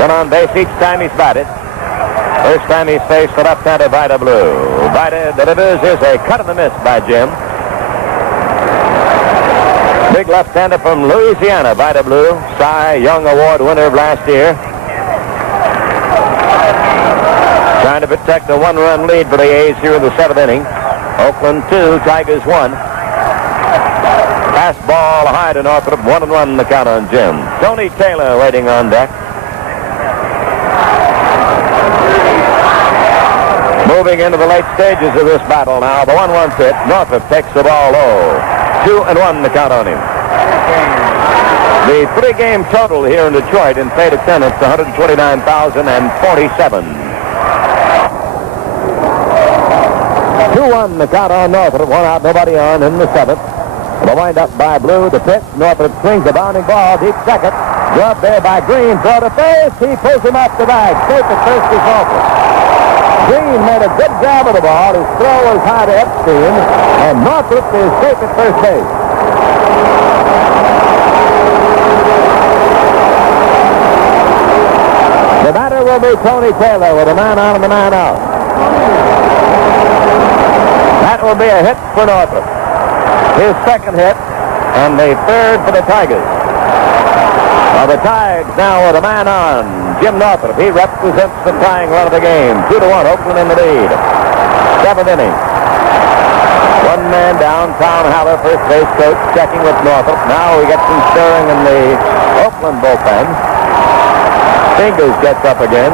Been on base each time he's batted. First time he's faced the left-handed Vida Blue. Vida delivers. Here's a cut in the miss by Jim. Big left-hander from Louisiana, Vida Blue. Cy Young Award winner of last year. Trying to protect the 1-run lead for the A's here in the 7th inning. Oakland 2, Tigers 1. Fastball high to Northrop. 1-1 the count on Jim. Tony Taylor waiting on deck. Moving into the late stages of this battle now. The 1-1 pitch. Northrop takes the ball low. 2-1 the count on him. The 3-game total here in Detroit in paid attendance, 129,047. 2-1 the count on Northrop. 1 out, nobody on in the 7th. The wind-up by Blue. The pitch. Northrop swings the bounding ball. Deep second. Glove there by Green. Throw to first. He pulls him up the bag. Safe at first is Northrop. Green made a good grab of the ball. His throw was high to Epstein. And Northrop is safe at first base. The batter will be Tony Taylor with a man on and a man out. That will be a hit for Northrop. His 2nd hit and the 3rd for the Tigers. Well, the Tigers now with a man on. Jim Northrop. He represents the tying run of the game. 2-1. Oakland in the lead. 7th inning. 1 man down. Tom Haller, first base coach, checking with Northrop. Now we get some stirring in the Oakland bullpen. Fingers gets up again.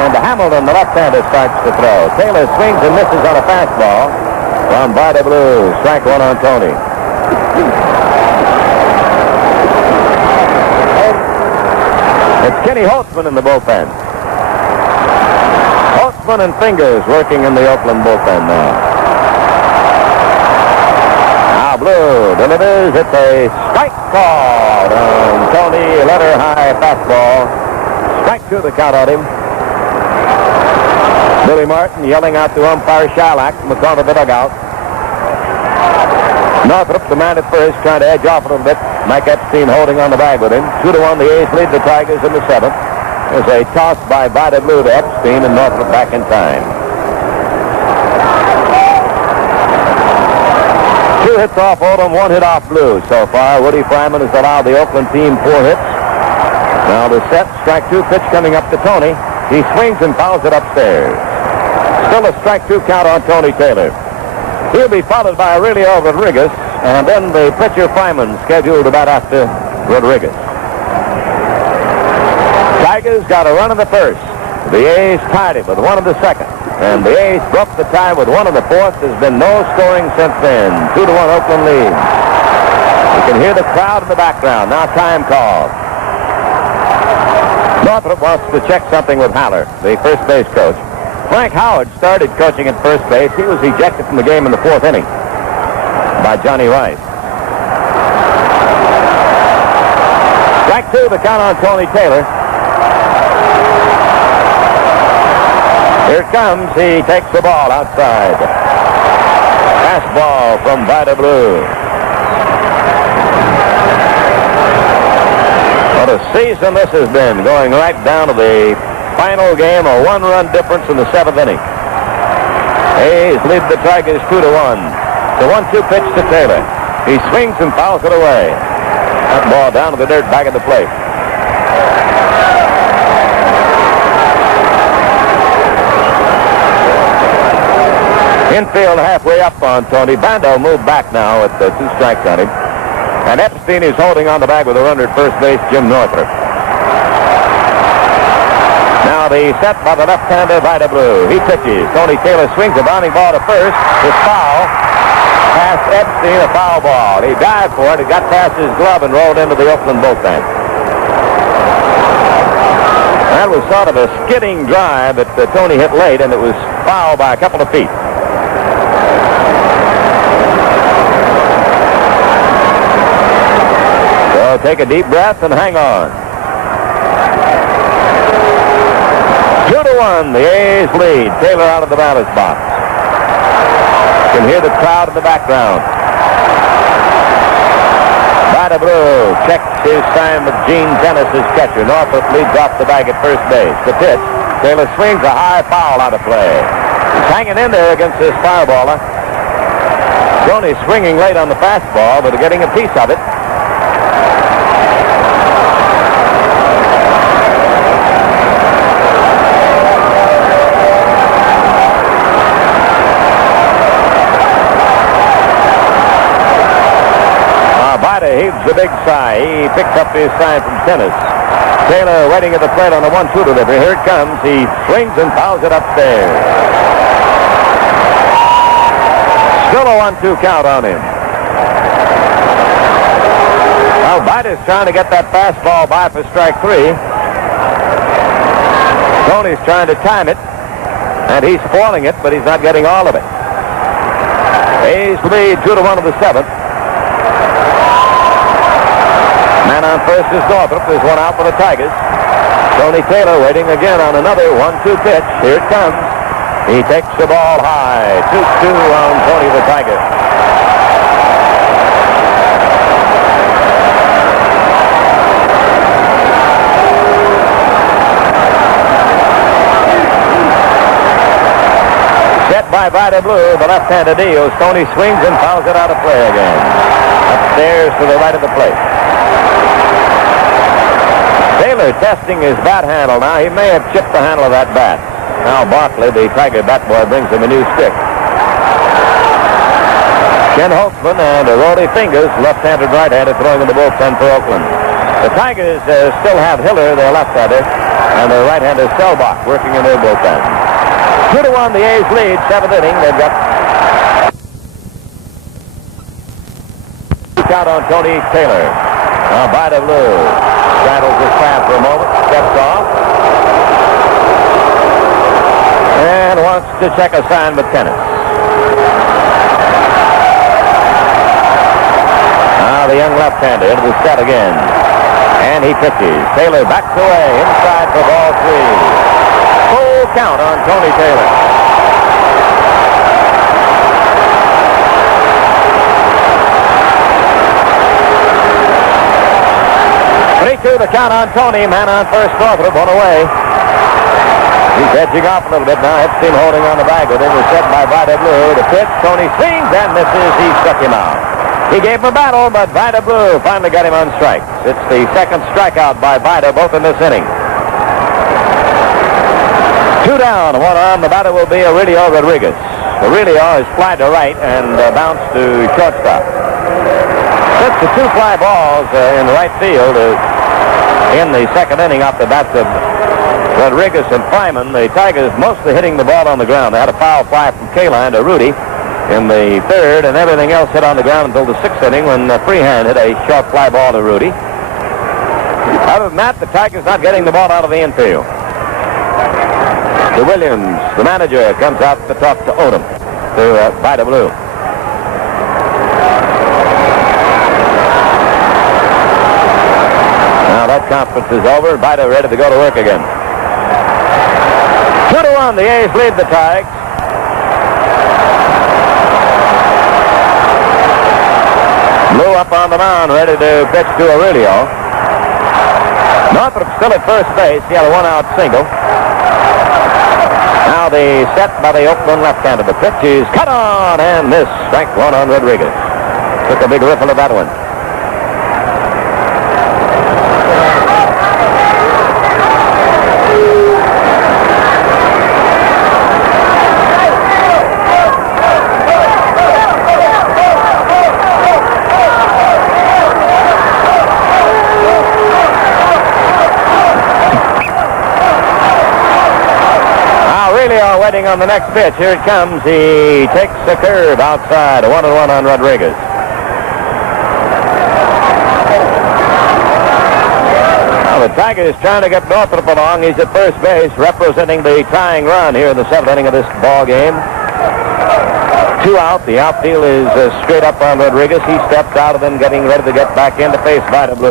And Hamilton, the left-hander, starts to throw. Taylor swings and misses on a fastball from Vida Blue. Strike one on Tony. It's Kenny Holtzman in the bullpen. Holtzman and Fingers working in the Oakland bullpen now. Now Blue delivers. It's a strike call on Tony. Letter high fastball. Strike two the count on him. Billy Martin yelling out to umpire Shylock from the corner of the dugout. Northrop, the man at first, trying to edge off a little bit. Mike Epstein holding on the bag with him. 2-1, the A's lead the Tigers in the seventh. There's a toss by Vida Blue to Epstein, and Northrop back in time. 2 hits off Odom, 1 hit off Blue. So far, Woody Fryman has allowed the Oakland team 4 hits. Now the set, strike two pitch coming up to Tony. He swings and fouls it upstairs. Still a strike two count on Tony Taylor. He'll be followed by Aurelio Rodriguez, and then the pitcher Fryman scheduled about after Rodriguez. Tigers got a run in the first. The A's tied it with 1 in the second. And the A's broke the tie with 1 in the fourth. There's been no scoring since then. 2-1 Oakland lead. You can hear the crowd in the background. Now time call. Northrop wants to check something with Haller, the first base coach. Frank Howard started coaching at first base. He was ejected from the game in the 4th inning by Johnny Rice. Strike two, the count on Tony Taylor. Here it comes. He takes the ball outside. Fastball from Vida Blue. What a season this has been, going right down to the final game, a 1-run difference in the 7th inning. A's lead the Tigers 2-1. The 1-2 pitch to Taylor. He swings and fouls it away. That ball down to the dirt back at the plate. Infield halfway up on Tony. Bando moved back now with 2 strikes on him. And Epstein is holding on the bag with a runner at first base, Jim Northrop. Now the set by the left-hander, Vida Blue. He pitches. Tony Taylor swings a bounding ball to first. It's foul. Past Epstein, a foul ball. He dived for it. It got past his glove and rolled into the Oakland bullpen. That was sort of a skidding drive that Tony hit late, and it was foul by a couple of feet. So take a deep breath and hang on. 2-1, the A's lead. Taylor out of the batter's box. You can hear the crowd in the background. Vida Blue checks his time with Gene Dennis, his catcher. Northrop leads off the bag at first base. The pitch. Taylor swings a high foul out of play. He's hanging in there against this fireballer. Tony swinging late on the fastball, but getting a piece of it. Heaves the big sigh. He picks up his sign from tennis. Taylor waiting at the plate on the 1-2 delivery. Here it comes. He swings and fouls it upstairs. Still a 1-2 count on him. Now Vida's trying to get that fastball by for strike 3. Tony's trying to time it, and he's spoiling it, but he's not getting all of it. A's lead 2-1 in the 7th. Man on first is Northrop. There's one out for the Tigers. Tony Taylor waiting again on another 1-2 pitch. Here it comes. He takes the ball high. 2-2 on Tony the Tiger. Set by Vida Blue. The left-handed deals. Tony swings and fouls it out of play again. Upstairs to the right of the plate. Taylor testing his bat handle now. He may have chipped the handle of that bat. Now Barkley, the Tiger bat boy, brings him a new stick. Ken Holtzman and Roddy Fingers, left-handed, right-handed, throwing in the bullpen for Oakland. The Tigers still have Hiller, their left-hander, and their right-hander Selbach working in their bullpen. 2-1, the A's lead, 7th inning. They've got out on Tony Taylor. Now Vida Blue straddles his path for a moment, steps off, and wants to check a sign with tennis. Now the young left-hander into the set again. And he pitches. Taylor backs away inside for ball 3. Full count on Tony Taylor. The count on Tony. Man on first, Northrop on away. He's edging off a little bit now. Epstein holding on the bag with him. Was set by Vida Blue. The pitch. Tony swings and misses. He struck him out. He gave him a battle, but Vida Blue finally got him on strikes. It's the second strikeout by Vida, both in this inning. 2 down, 1 on. The batter will be Aurelio Rodriguez. Aurelio is fly to right and bounced to shortstop. That's the 2 fly balls in right field in the second inning off the bats of Rodriguez and Fryman. The Tigers mostly hitting the ball on the ground. They had a foul fly from Kaline to Rudy in the third, and everything else hit on the ground until the 6th inning when Freehand hit a short fly ball to Rudy. Other than that, the Tigers not getting the ball out of the infield. The Williams, the manager, comes out to talk to Odom, to Vida Blue. Now that conference is over. Vida ready to go to work again. 2-1, the A's lead the Tigers. Blue up on the mound, ready to pitch to Aurelio. Northrop still at first base. He had a 1-out single. Now the set by the Oakland left-hander. The pitch is cut on and missed. Strike 1 on Rodriguez. Took a big riffle of that one. Waiting on the next pitch. Here it comes. He takes the curve outside. 1-1 on Rodriguez. Now the Tigers trying to get Northrop along. He's at first base, representing the tying run here in the 7th inning of this ball game. 2 out. The outfield is straight up on Rodriguez. He steps out of them, getting ready to get back in to face Vida Blue.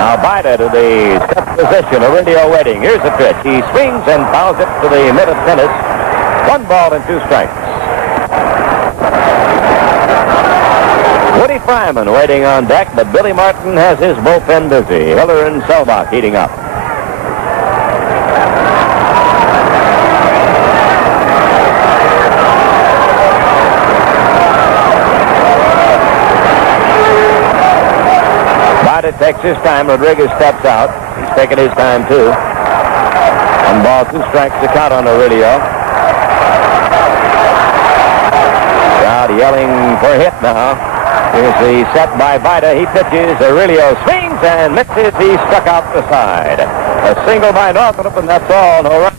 Now Vida to the step position. Aurelio waiting. Here's the pitch. He swings and fouls it to the mid of tennis. 1 ball and 2 strikes. Woody Fryman waiting on deck, but Billy Martin has his bullpen busy. Hiller and Selbach heating up. Takes his time. Rodriguez steps out. He's taking his time, too. 1 ball, 2 strikes to count on Aurelio. Crowd yelling for a hit now. Here's the set by Vida. He pitches. Aurelio swings and misses. He struck out the side. A single by Northrop, and that's all. No run.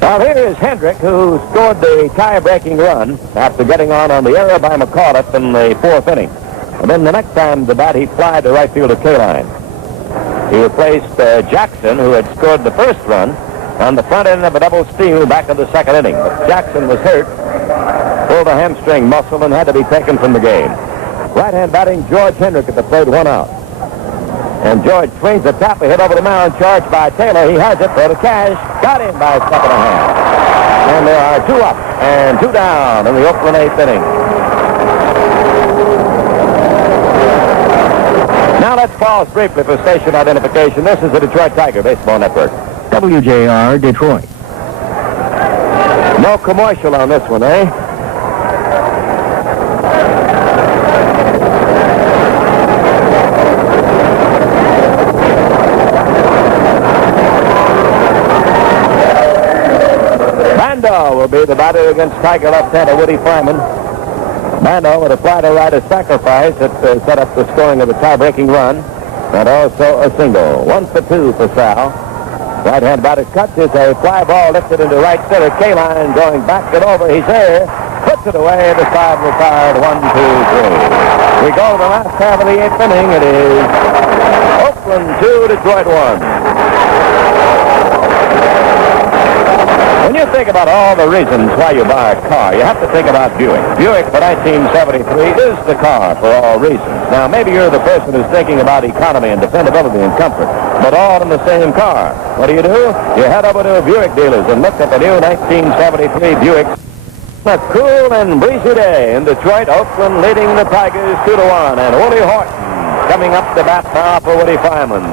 Now here is Hendrick, who scored the tie-breaking run after getting on the error by McAuliffe in the 4th inning. And then the next time the bat, he flied to right field to Kaline. He replaced Jackson, who had scored the first run, on the front end of a double steal back in the 2nd inning. But Jackson was hurt, pulled a hamstring muscle, and had to be taken from the game. Right-hand batting George Hendrick at the plate, 1 out. And George swings the top, a hit over the mound, charged by Taylor. He has it for the cash. Got him by a step and a half. And there are 2 up and 2 down in the Oakland 8th inning. Now let's pause briefly for station identification. This is the Detroit Tiger Baseball Network. WJR Detroit. No commercial on this one, eh? Mando will be the batter against Tiger left-hander Woody Fireman. Mando with a fly to right, a sacrifice that set up the scoring of a tie-breaking run, and also a single. 1 for 2 for Sal. Right-hand batter cuts is a fly ball lifted into right center. Kaline going back and over. He's there. Puts it away. The side retired. 1, 2, 3. We go to the last half of the 8th inning. It is Oakland 2, Detroit 1. When you think about all the reasons why you buy a car, you have to think about Buick. Buick for 1973 is the car for all reasons. Now, maybe you're the person who's thinking about economy and dependability and comfort, but all in the same car. What do? You head over to Buick dealers and look at the new 1973 Buick. A cool and breezy day in Detroit. Oakland leading the Tigers 2-1, and Willie Horton coming up the bat now for Woody Fireman.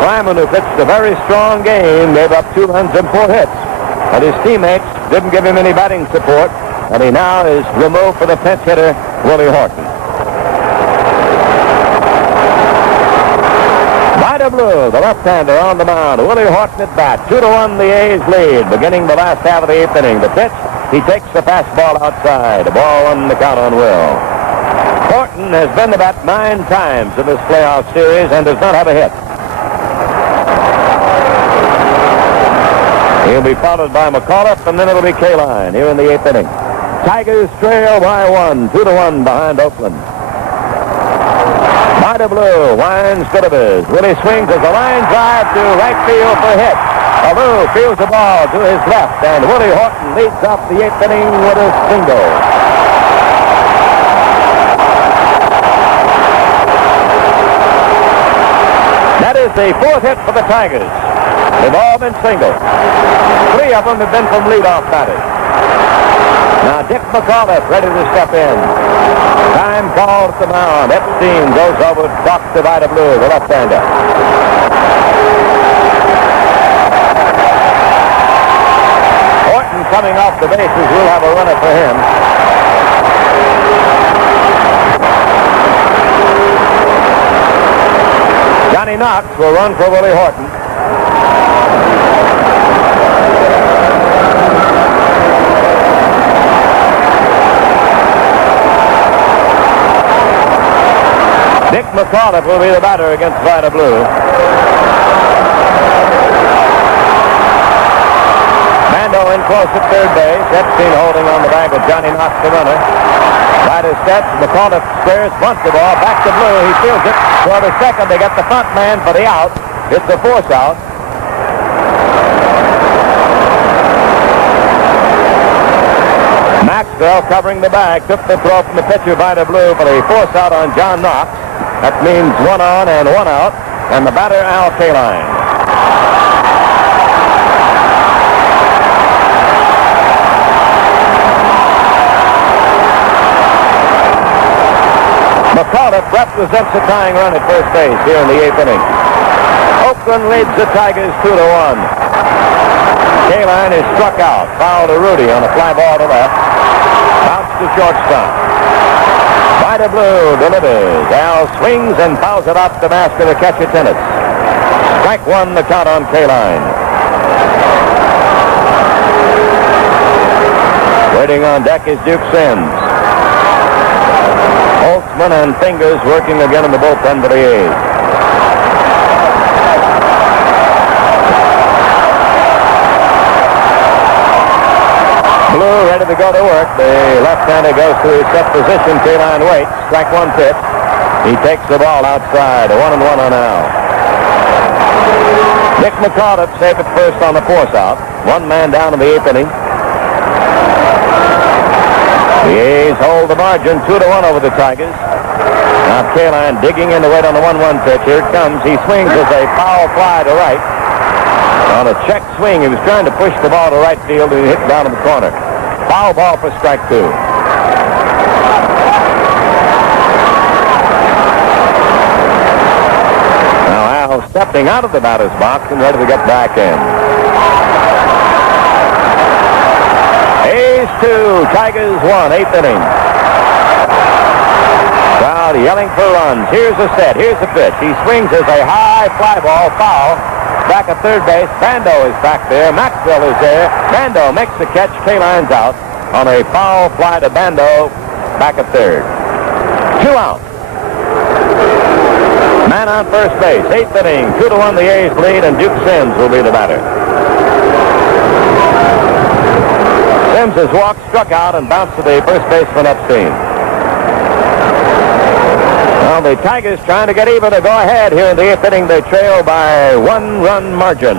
Fireman, who pitched a very strong game, gave up 2 runs and 4 hits. But his teammates didn't give him any batting support, and he now is removed for the pinch hitter, Willie Horton. Vida Blue, the left-hander on the mound. Willie Horton at bat. 2-1 the A's lead, beginning the last half of the 8th inning. The pitch, he takes the fastball outside. The ball on the count on Will. Horton has been to bat 9 times in this playoff series and does not have a hit. He'll be followed by McAuliffe, and then it'll be Kaline here in the 8th inning. Tigers trail by 1, 2-1 behind Oakland. Vida Blue winds delivers. Willie swings as a line drive to right field for hit. Blue fields the ball to his left, and Willie Horton leads off the 8th inning with a single. That is the 4th hit for the Tigers. They've all been singles. 3 of them have been from leadoff batters. Now Dick McAuliffe ready to step in. Time called at the mound. Epstein goes over, talks to Vida Blue, the left-hander. Horton coming off the bases. We'll have a runner for him. Johnny Knox will run for Willie Horton. Dick McAuliffe will be the batter against Vida Blue. Mando in close at third base. Epstein holding on the bag with Johnny Knox, the runner. Vida steps. McAuliffe squares, bunts the ball. Back to Blue. He fields it. For the second, they got the front man for the out. It's the force out. Maxwell covering the bag. Took the throw from the pitcher, Vida Blue, for the force out on John Knox. That means 1 on and 1 out. And the batter, Al Kaline. McAuliffe represents a tying run at first base here in the 8th inning. Oakland leads the Tigers 2-1. Kaline is struck out. Foul to Rudy on a fly ball to left. Bounce to shortstop. Vida Blue delivers. Al swings and fouls it out to Masker, the catcher, Tennis. Strike 1, the count on Kaline. Waiting on deck is Duke Sims. Holtzman and Fingers working again in the bullpen for the A's. Blue ready to go to work. The left-hander goes to his set position. Kaline waits. Strike 1 pitch. He takes the ball outside. 1-1 on Al. Dick McAuliffe safe at first on the force out. 1 man down in the 8th inning. The A's hold the margin 2-1 over the Tigers. Now Kaline digging in to wait on the 1-1 pitch. Here it comes. He swings as a foul fly to right. On a check swing, he was trying to push the ball to right field and he hit down in the corner. Foul ball for strike 2. Now Al stepping out of the batter's box and ready to get back in. A's 2, Tigers 1, 8th inning. Crowd yelling for runs. Here's the set. Here's the pitch. He swings as a high fly ball foul. back at third base. Bando is back there. Maxwell is there. Bando makes the catch. K-line's out on a foul fly to Bando back at third. 2 out. Man on first base. 8th inning. 2-1 the A's lead, and Duke Sims will be the batter. Sims has walked, struck out, and bounced to the first baseman Epstein. Well, the Tigers trying to get even to go ahead here in the 8th inning. They trail by 1-run margin.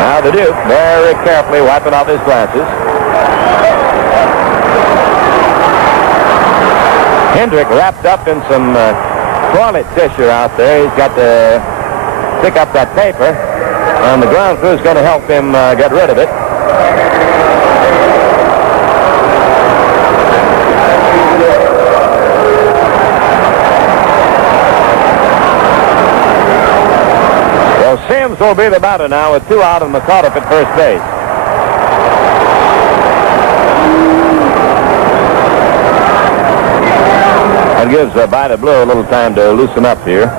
Now the Duke very carefully wiping off his glasses. Hendrick wrapped up in some toilet tissue out there. He's got to pick up that paper, and the ground crew is going to help him get rid of it. So Sims will be the batter now with 2 out and McAuliffe at first base. That gives Vida Blue a little time to loosen up here.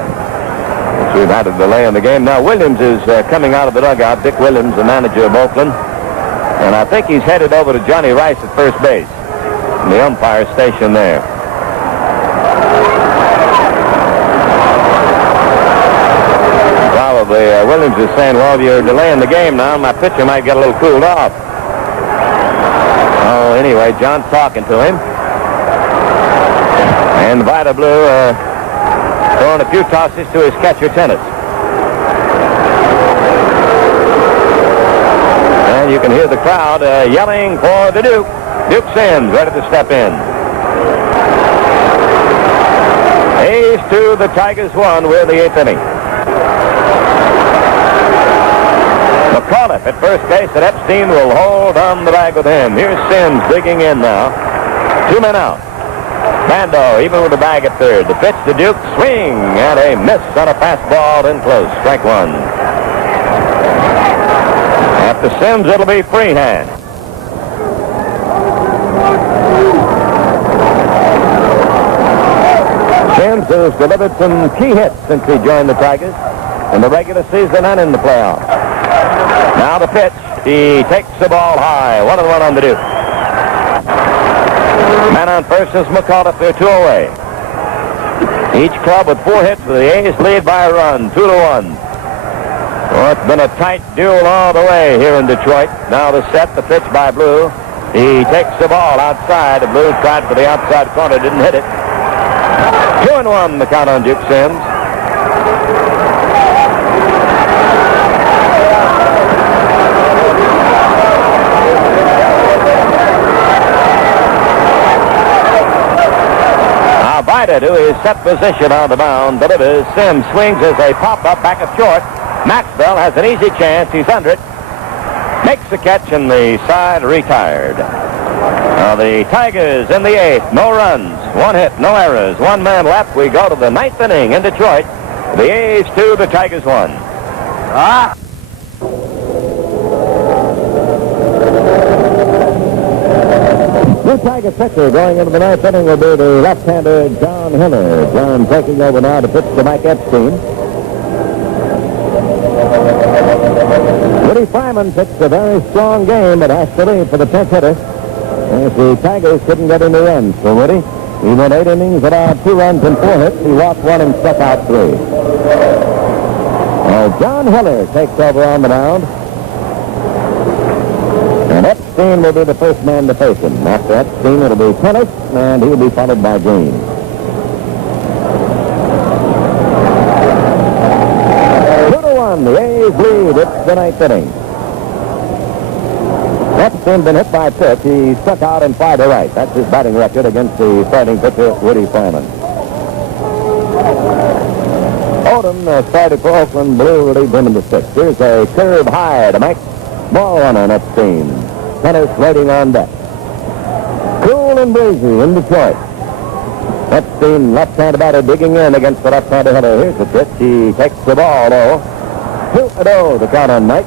We've had a delay in the game. Now Williams is coming out of the dugout. Dick Williams, the manager of Oakland. And I think he's headed over to Johnny Rice at first base in the umpire station there. Probably Williams is saying, well, you're delaying the game now. My pitcher might get a little cooled off. Oh, anyway, John's talking to him. And Vida Blue throwing a few tosses to his catcher, Tennis. And you can hear the crowd yelling for the Duke. Duke Sims ready to step in. A's 2, the Tigers 1. We're in the 8th inning. McAuliffe at first base, and Epstein will hold on the bag with him. Here's Sims digging in now. 2 men out. Bando, even with the bag at third. The pitch to Duke, swing, and a miss on a fastball in close. Strike 1. After Sims, it'll be Freehand. Sims has delivered some key hits since he joined the Tigers in the regular season and in the playoffs. Now the pitch. He takes the ball high. 1-1 on the Duke. Man on first is McAuliffe. They're 2 away. Each club with 4 hits. The A's lead by a run, 2-1. Well, it's been a tight duel all the way here in Detroit. Now the set, the pitch by Blue. He takes the ball outside. The Blue tried for the outside corner, didn't hit it. 2-1 the count on Duke Sims. Vida to his set position on the mound. Delivers. Sims swings as a pop-up back at short. Maxwell has an easy chance. He's under it. Makes the catch, and the side retired. Now the Tigers in the 8th. No runs. 1 hit. No errors. 1 man left. We go to the 9th inning in Detroit. The A's 2, the Tigers 1. The Tiger pitcher going into the 9th inning will be the left-hander John Hiller. John taking over now to pitch to Mike Epstein. Woody Fryman pitched a very strong game, but has to leave for the 10th hitter. As the Tigers couldn't get any runs for Woody. He went 8 innings, allowed 2 runs and 4 hits. He walked 1 and struck out 3. John Hiller takes over on the mound. And Epstein will be the first man to face him. After Epstein, it'll be Tennis, and he'll be followed by Green. The A's lead. It's the 9th inning. Epstein been hit by a pitch. He struck out and fired to right. That's his batting record against the starting pitcher, Woody Fryman. Odom started for Oakland. Blue leads him in the 6th. Here's a curve high to make ball runner on Epstein. Tennis waiting on deck. Cool and breezy in Detroit. Epstein, left-handed batter, digging in against the left-handed hitter. Here's the pitch. He takes the ball, though. 2-0, the count on Mike.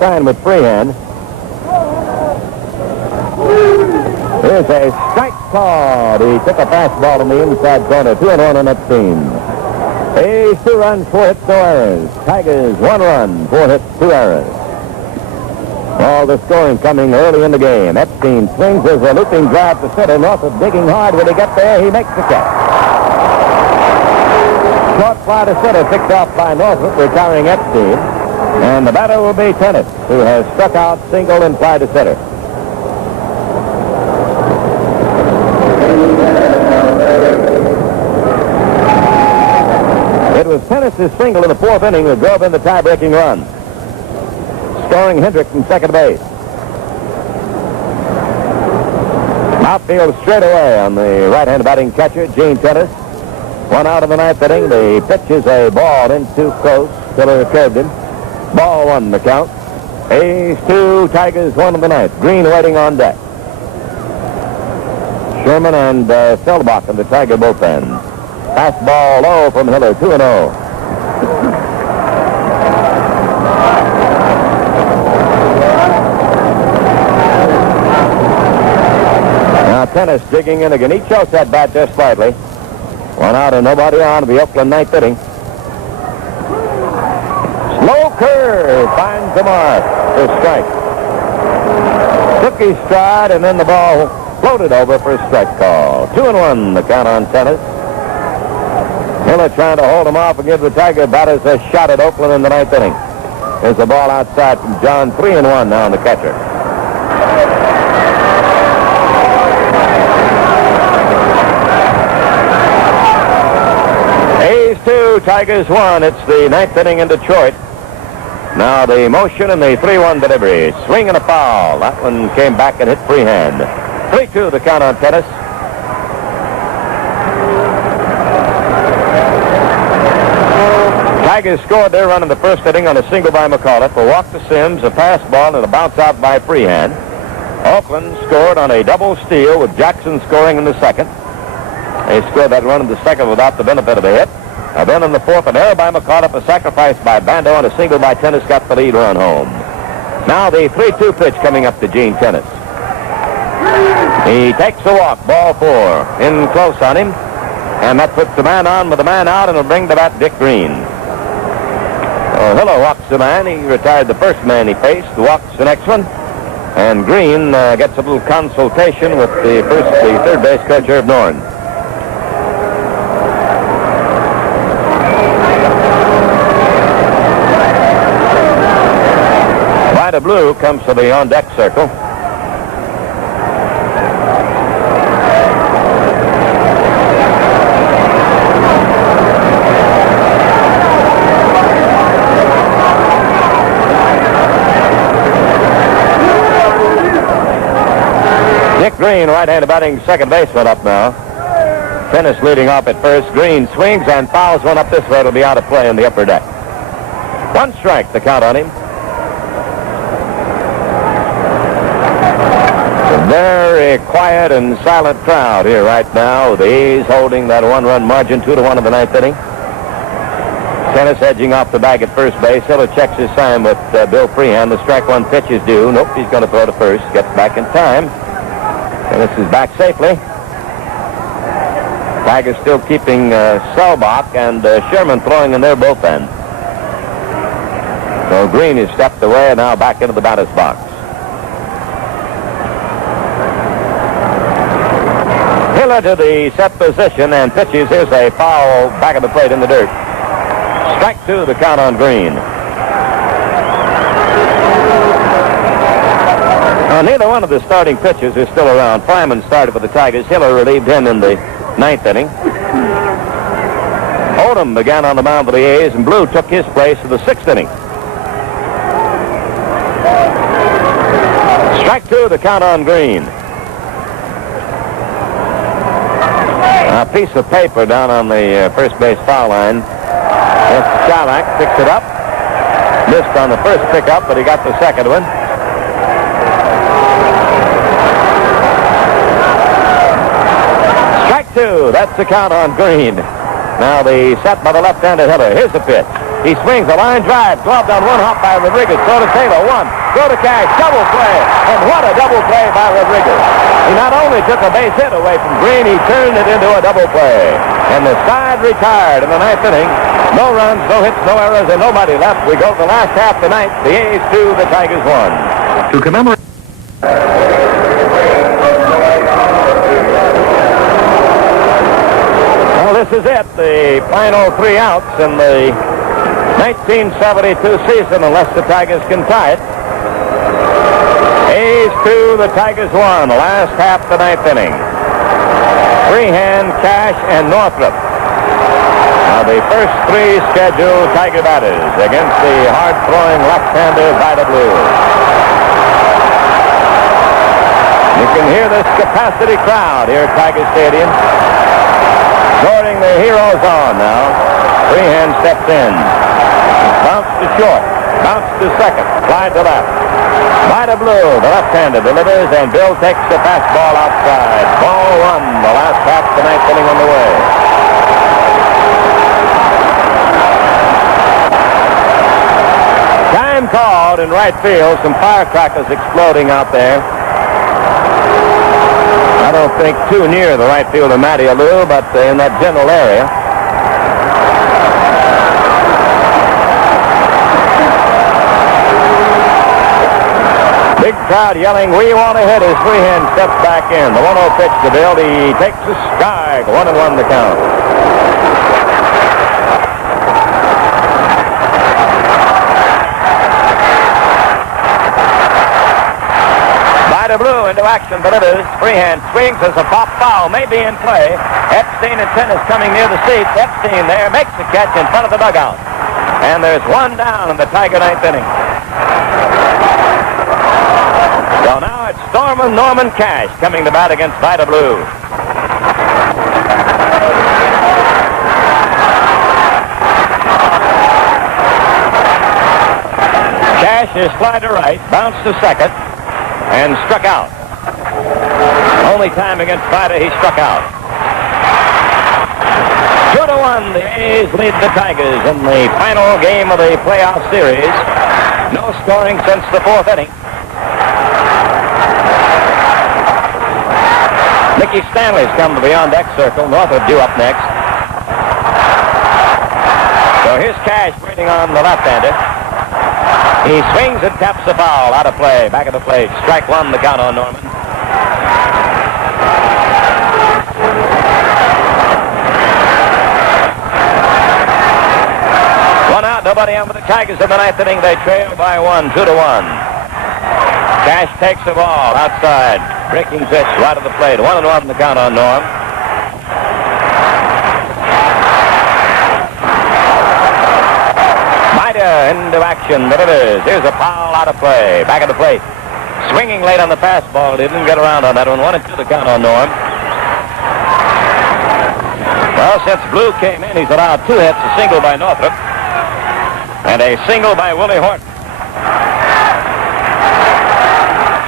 sign with freehand. Here's a strike called. He took a fastball in the inside corner. 2-1 on Epstein. A's 2 runs, 4 hits, no errors. Tigers 1 run, 4 hits, 2 errors. All the scoring coming early in the game. Epstein swings as a looping drive to center. Northrup digging hard. When he gets there, he makes the catch. Short fly to center, picked off by Northrup, retiring Epstein. And the batter will be Tennis, who has struck out single and fly to center. It was Tennis' single in the 4th inning that drove in the tie-breaking run, scoring Hendrick from second base. Outfield straight away on the right-hand batting catcher, Gene Tennis. 1 out in the 9th inning. The pitch is a ball in too close. Tiller curved him. Ball 1 the count. A's 2, Tigers 1 in the 9th. Green waiting on deck. Sherman and Selbach in the Tiger bullpen. Fastball low from Hiller, 2-0. Now Tennis digging in again. He choked that bat just slightly. 1 out and nobody on the Oakland 9th inning. Slow curve finds the mark for a strike. Took his stride and then the ball floated over for a strike call. 2-1 the count on Tennis. Miller trying to hold him off and give the Tiger batters a shot at Oakland in the 9th inning. There's the ball outside from John. 3-1 now on the catcher. A's 2, Tigers 1. It's the 9th inning in Detroit. Now the motion and the 3-1 delivery. Swing and a foul. That one came back and hit freehand. 3-2 the count on Tennis. Tigers scored their run in the 1st inning on a single by McAuliffe, a walk to Sims, a pass ball, and a bounce out by freehand. Oakland scored on a double steal with Jackson scoring in the 2nd. They scored that run in the 2nd without the benefit of a hit. Then in the 4th, an error by McAuliffe, a sacrifice by Bando, and a single by Tennis got the lead run home. Now the 3-2 pitch coming up to Gene Tennis. He takes a walk, ball 4, in close on him, and that puts the man on with the man out, and will bring to bat Dick Green. Hiller walks the man. He retired the first man he faced, walks the next one, and Green gets a little consultation with the 3rd base coach, Herb Norton. Vida Blue comes to the on-deck circle. Dick Green, right-handed batting second baseman up now. Tennis leading off at first. Green swings and fouls one up this way. It'll be out of play in the upper deck. 1 strike, the count on him. A very quiet and silent crowd here right now. The A's holding that 1-run margin, 2-1 in the 9th inning. Tennis edging off the bag at first base. Hiller checks his sign with Bill Freehand. The strike 1 pitch is due. Nope, he's going to throw to first. Gets back in time. Tennis is back safely. Tigers still keeping Selbach and Sherman throwing in their bullpen. So Green has stepped away and now back into the batter's box. Hiller to the set position and pitches. Here's a foul back of the plate in the dirt. Strike 2, the count on Green. Neither one of the starting pitchers is still around. Fryman started for the Tigers. Hiller relieved him in the 9th inning. Odom began on the mound for the A's, and Blue took his place in the 6th inning. Strike 2, the count on Green. A piece of paper down on the first base foul line. Chalak picks it up. Missed on the first pickup, but he got the second one. Strike 2, that's the count on Green. Now the set by the left-handed Hiller. Here's the pitch. He swings a line drive. Gloved on one hop by Rodriguez. Throw to Taylor. One. Throw to Cash. Double play. And what a double play by Rodriguez. He not only took a base hit away from Green, he turned it into a double play. And the side retired in the ninth inning. No runs, no hits, no errors, and nobody left. We go to the last half of the ninth. The A's 2, the Tigers 1. To commemorate. Well, this is it. The final 3 outs in the 1972 season, unless the Tigers can tie it. A's 2, the Tigers 1. The last half of the ninth inning. Freehan, Cash, and Northrup. Now the first 3 scheduled Tiger batters against the hard-throwing left-hander Vida Blue. You can hear this capacity crowd here at Tiger Stadium. Scoring the heroes on now. Freehan steps in. Bounce to short. Bounce to second. Slide to left. Vida Blue, the left-hander, delivers, and Bill takes the fastball outside. Ball 1, the last half of the ninth inning on the way. Time called in right field. Some firecrackers exploding out there. I don't think too near the right fielder, Matty Alou, but in that general area. Big crowd yelling, "We want to hit," as Freehan steps back in. The 1-0 pitch to Bill. He takes the strike. 1-1 the count. Vida Blue into action, delivers. Freehan swings as a pop foul may be in play. Epstein and Tennis coming near the seats. Epstein there makes the catch in front of the dugout. And there's 1 down in the Tiger ninth inning. So now it's Norman Cash coming to bat against Vida Blue. Cash is fly to right, bounced to second, and struck out. Only time against Vida he struck out. 2-1, the A's lead the Tigers in the final game of the playoff series. No scoring since the 4th inning. Mickey Stanley's come to the on-deck circle. Northrup due up next. So here's Cash waiting on the left-hander. He swings and taps the foul. Out of play. Back of the plate. Strike 1, the count on Norman. One out. Nobody on with the Tigers in the ninth inning. They trail by 1, 2-1. Cash takes the ball outside. Breaking pitch right of the plate. 1-1 the count on Norm. Vida into action. But it is. Here's a foul out of play. Back of the plate. Swinging late on the fastball. Didn't get around on that one. 1-2 the count on Norm. Well, since Blue came in, he's allowed 2 hits. A single by Northrup. And a single by Willie Horton.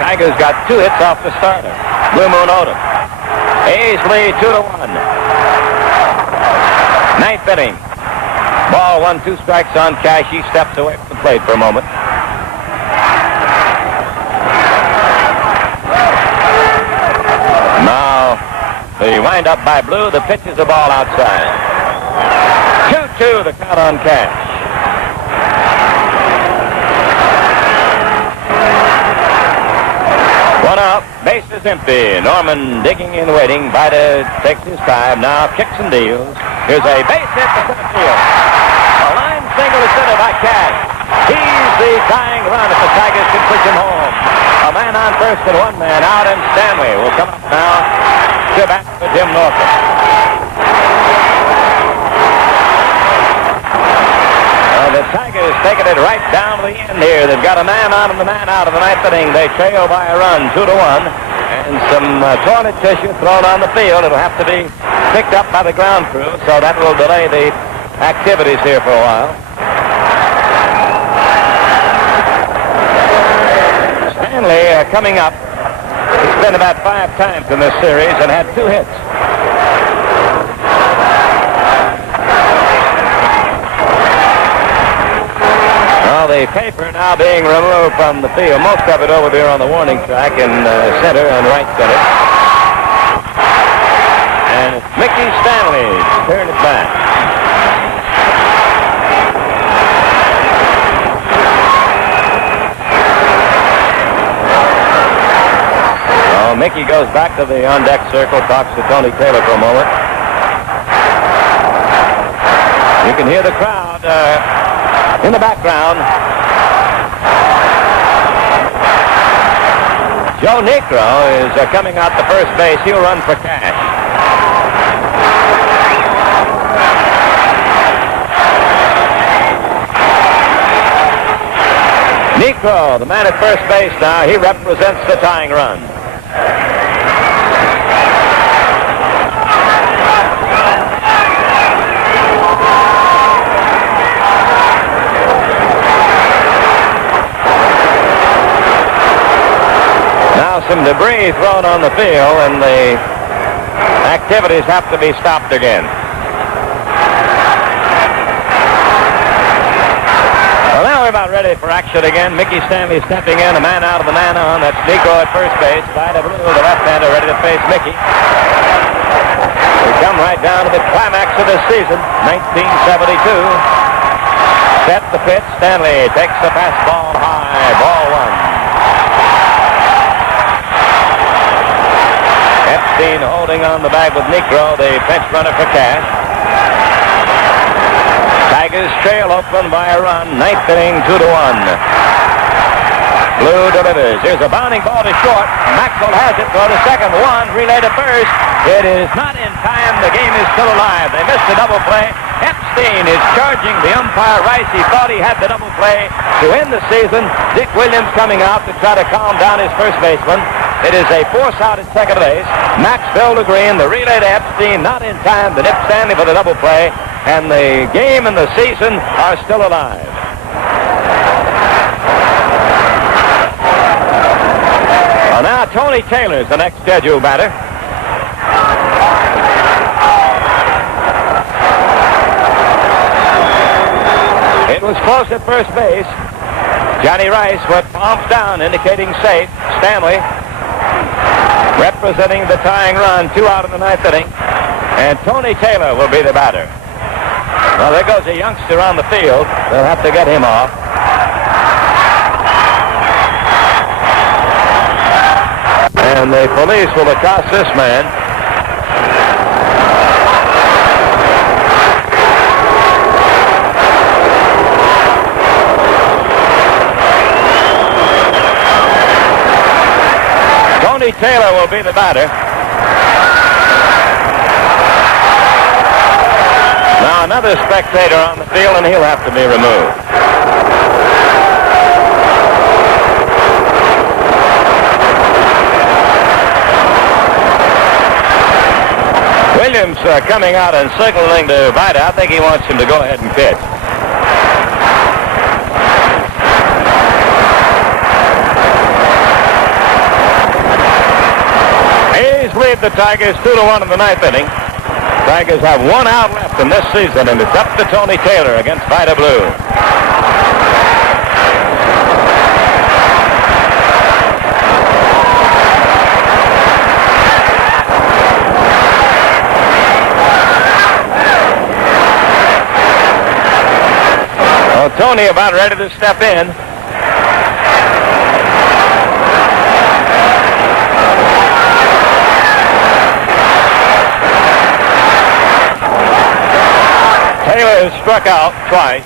Tigers got 2 hits off the starter. Blue Moon Odom. A's lead 2-1. Ninth inning. Ball 1, 2 strikes on Cash. He steps away from the plate for a moment. Now, the windup by Blue. The pitch is the ball outside. 2-2 the count on Cash. One out, base is empty. Norman digging in, waiting. Vida takes his time. Now kicks and deals. Here's a base hit to center field. A line single is centered by Cash. He's the tying run if the Tigers can push him home. A man on first and 1 man out, and Stanley will come up now to bat for Jim Northrup. The Tigers taking it right down to the end here. They've got a man on and a man out of the ninth inning. They trail by a run, 2-1. And some toilet tissue thrown on the field. It'll have to be picked up by the ground crew, so that will delay the activities here for a while. Stanley coming up. He's been about 5 times in this series and had 2 hits. the paper now being removed from the field. Most of it over there on the warning track in center and right center. And it's Mickey Stanley's turn it back. So Mickey goes back to the on-deck circle, talks to Tony Taylor for a moment. You can hear the crowd in the background. Joe Negro is coming out to first base. He'll run for cash. Negro, the man at first base now, he represents the tying run. Some debris thrown on the field, and the activities have to be stopped again. Well, now we're about ready for action again. Mickey Stanley stepping in, a man out of the man on. That's Negro at first base. Vida Blue, the left-hander, ready to face Mickey. We come right down to the climax of the season, 1972. Set the pitch. Stanley takes the fastball high. Ball one. Epstein holding on the bag with Negro, the pinch runner for cash. Tigers trail Oakland by a run. Ninth inning, 2-1. Blue delivers. Here's a bounding ball to short. Maxwell has it. Throw to second. One. Relay to first. It is not in time. The game is still alive. They missed the double play. Epstein is charging the umpire Rice. He thought he had the double play to end the season. Dick Williams coming out to try to calm down his first baseman. It is a force out at second base. Maxwell to Green. The relay to Epstein. Not in time. The nip Stanley for the double play. And the game and the season are still alive. Well, now Tony Taylor's the next scheduled batter. It was close at first base. Johnny Rice went palms down, indicating safe. Stanley representing the tying run, 2 out in the ninth inning. And Tony Taylor will be the batter. Well, there goes a youngster on the field. They'll have to get him off. And the police will accost this man. Tony Taylor will be the batter. Now another spectator on the field, and he'll have to be removed. Williams coming out and signaling to Vida. I think he wants him to go ahead and pitch. A's lead the Tigers 2-1 in the ninth inning. Tigers have 1 out left in this season, and it's up to Tony Taylor against Vida Blue. Well, Tony about ready to step in. Taylor has struck out twice.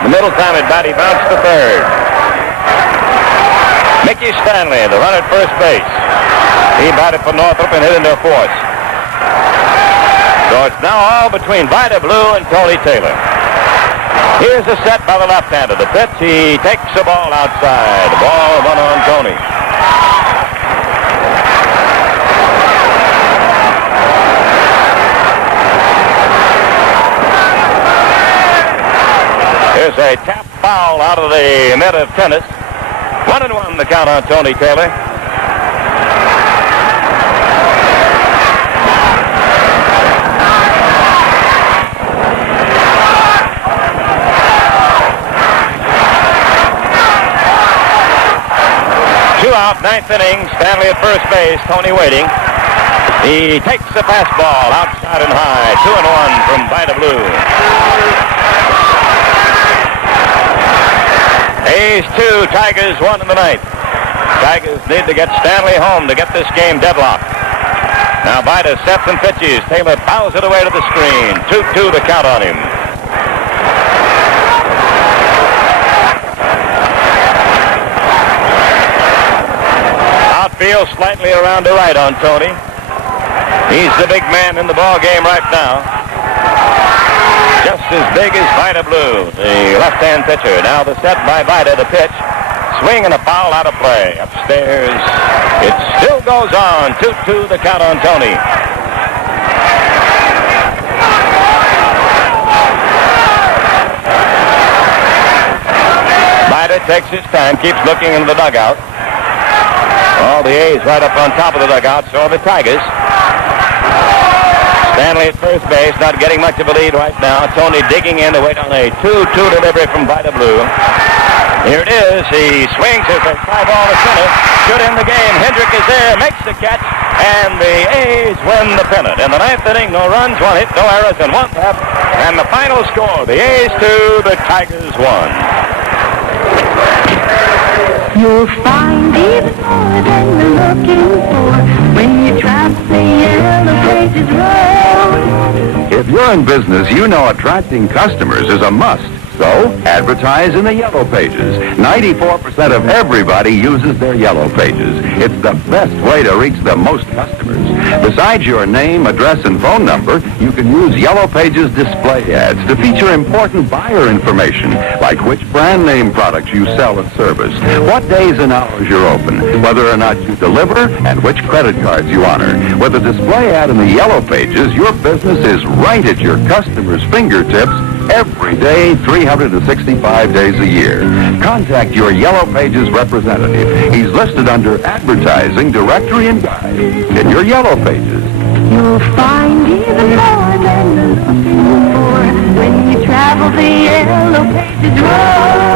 The middle time at bat, he bounced to third. Mickey Stanley, the runner at first base. He batted for Northrop and hit into a force. So it's now all between Vida Blue and Tony Taylor. Here's a set by the left-hander. The pitch, he takes the ball outside. Ball one on Tony. Here's a tap foul out of the net of tennis. 1-1 the count on Tony Taylor. out, ninth inning. Stanley at first base. Tony waiting. He takes the fastball outside and high. 2-1 from Vida Blue. A's 2, Tigers 1 in the ninth. Tigers need to get Stanley home to get this game deadlocked. Now Vida sets and pitches. Taylor fouls it away to the screen. 2-2 the count on him. Outfield slightly around the right on Tony. He's the big man in the ball game right now. Just as big as Vida Blue, the left-hand pitcher. Now the set by Vida, the pitch. Swing and a foul out of play. Upstairs, it still goes on. 2-2 the count on Tony. Vida takes his time, keeps looking into the dugout. All the A's right up on top of the dugout, so are the Tigers. Stanley at first base, not getting much of a lead right now. Tony digging in to wait on a 2-2 delivery from Vida Blue. Here it is. He swings as a fly ball to center. Good in the game. Hendrick is there, makes the catch, and the A's win the pennant. In the ninth inning, no runs, one hit, no errors, and one left. And the final score, the A's 2, the Tigers 1. You'll find even more than you're looking for when you travel the Yellow Pages Road. If you're in business, you know attracting customers is a must. So, advertise in the Yellow Pages. 94% of everybody uses their Yellow Pages. It's the best way to reach the most customers. Besides your name, address, and phone number, you can use Yellow Pages display ads to feature important buyer information, like which brand name products you sell and service, what days and hours you're open, whether or not you deliver, and which credit cards you honor. With a display ad in the Yellow Pages, your business is right at your customers' fingertips every day, 365 days a year. Contact your Yellow Pages representative. He's listed under Advertising, Directory, and Guide in your Yellow Pages. You'll find even more than you're looking for when you travel the Yellow Pages Road.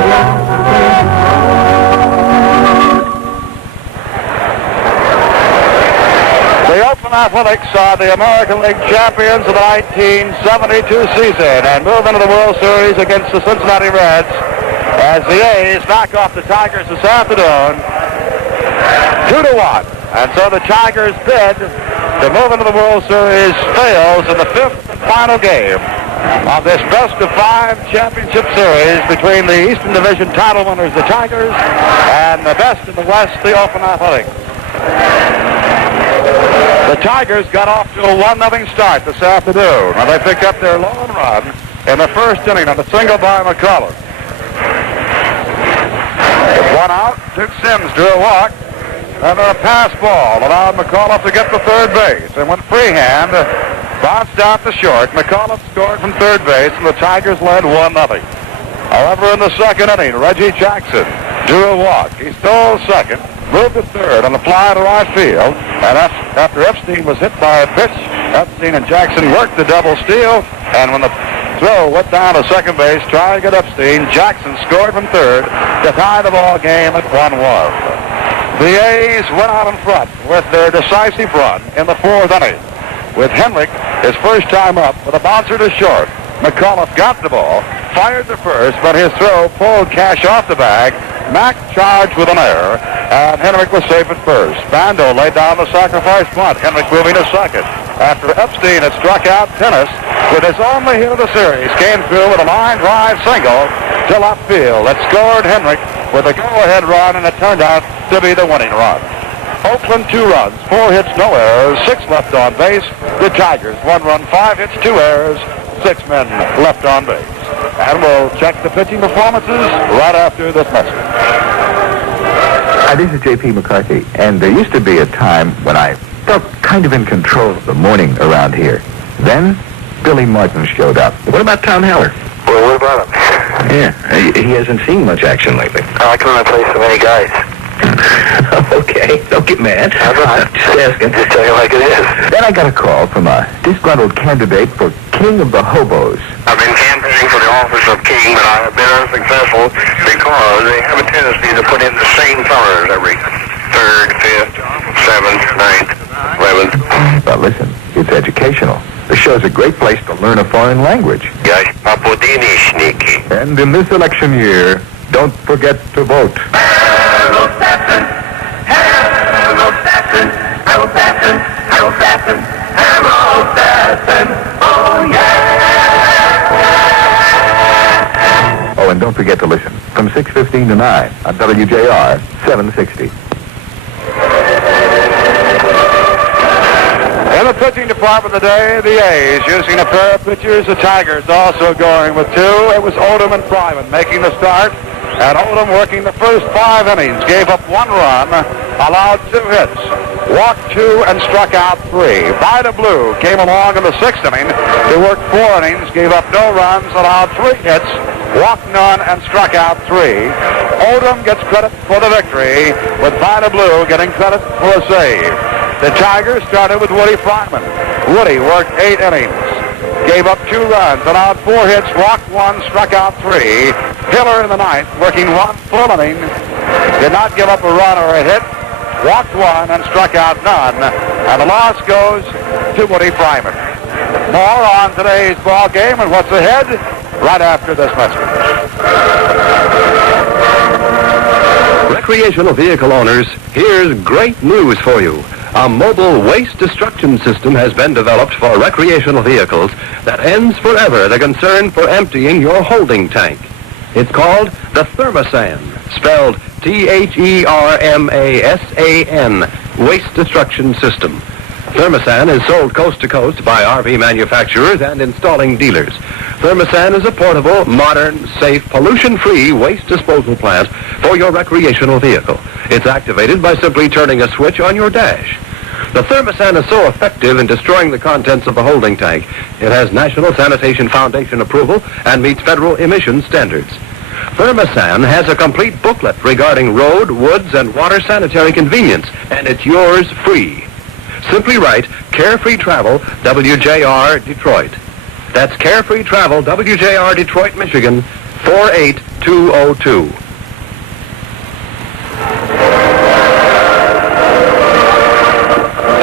The Oakland Athletics are the American League champions of the 1972 season and move into the World Series against the Cincinnati Reds as the A's knock off the Tigers this afternoon 2-1. And so the Tigers' bid to move into the World Series fails in the fifth and final game of this best-of-5 championship series between the Eastern Division title winners, the Tigers, and the best in the West, the Oakland Athletics. The Tigers got off to a 1-0 start this afternoon, and they picked up their lone run in the first inning on a single by McCullough. With one out, Duke Sims drew a walk, and a pass ball allowed McCullough to get to third base. And when Freehand bounced out to short, McCullough scored from third base, and the Tigers led 1-0. However, in the second inning, Reggie Jackson drew a walk. He stole second, moved to third on the fly to right field, and after Epstein was hit by a pitch, Epstein and Jackson worked the double steal, and when the throw went down to second base, trying to get Epstein, Jackson scored from third to tie the ball game at 1-1. The A's went out in front with their decisive run in the fourth inning, with Henwick his first time up with a bouncer to short. McCullough got the ball, fired to first, but his throw pulled Cash off the bag. Mack charged with an error, and Henwick was safe at first. Bando laid down the sacrifice bunt. Henwick moving to second. After Epstein had struck out Tennis with his only hit of the series, came through with a line drive single to left field that scored Henwick with a go-ahead run, and it turned out to be the winning run. Oakland 2 runs, 4 hits, no errors, 6 left on base. The Tigers 1 run, 5 hits, 2 errors, 6 men left on base. And we'll check the pitching performances right after this message. Hi, this is J.P. McCarthy, and there used to be a time when I felt kind of in control of the morning around here. Then, Billy Martin showed up. What about Tom Heller? Well, what about him? Yeah, he hasn't seen much action lately. I can only play so many guys. Okay, don't get mad. I'm not. Just asking. Just tell you like it is. Then I got a call from a disgruntled candidate for King of the Hobos. I've been campaigning for the office of king, but I have been unsuccessful because they have a tendency to put in the same fellas every 3rd, 5th, 7th, 9th, 11th. Well, listen, it's educational. The show's a great place to learn a foreign language. Yes, Papudini sneaky. And in this election year, don't forget to vote. Harold Sampson, Harold Sampson, Harold Sampson, Harold Sampson, Harold Sampson, oh yeah! Oh, and don't forget to listen from 6:15 to 9 on WJR 760. In the pitching department today, the A's using a pair of pitchers. The Tigers also going with two. It was Odom and Fryman making the start. And Odom working the first 5 innings. Gave up 1 run, allowed 2 hits. Walked 2 and struck out 3. Vida Blue came along in the 6th inning. He worked 4 innings, gave up no runs, allowed 3 hits. Walked none and struck out 3. Odom gets credit for the victory, with Vida Blue getting credit for a save. The Tigers started with Woody Fryman. Woody worked 8 innings, gave up 2 runs, allowed 4 hits, walked 1, struck out 3. Hiller in the 9th, working 1 full inning, did not give up a run or a hit, walked 1 and struck out none. And the loss goes to Woody Fryman. More on today's ball game and what's ahead right after this message. Recreational vehicle owners, here's great news for you. A mobile waste destruction system has been developed for recreational vehicles that ends forever the concern for emptying your holding tank. It's called the Thermosan, spelled T-H-E-R-M-A-S-A-N, Waste Destruction System. Thermosan is sold coast to coast by RV manufacturers and installing dealers. Thermosan is a portable, modern, safe, pollution-free waste disposal plant for your recreational vehicle. It's activated by simply turning a switch on your dash. The Thermosan is so effective in destroying the contents of the holding tank, it has National Sanitation Foundation approval and meets federal emission standards. Thermosan has a complete booklet regarding road, woods, and water sanitary convenience, and it's yours free. Simply write Carefree Travel, WJR, Detroit. That's Carefree Travel, WJR, Detroit, Michigan, 48202.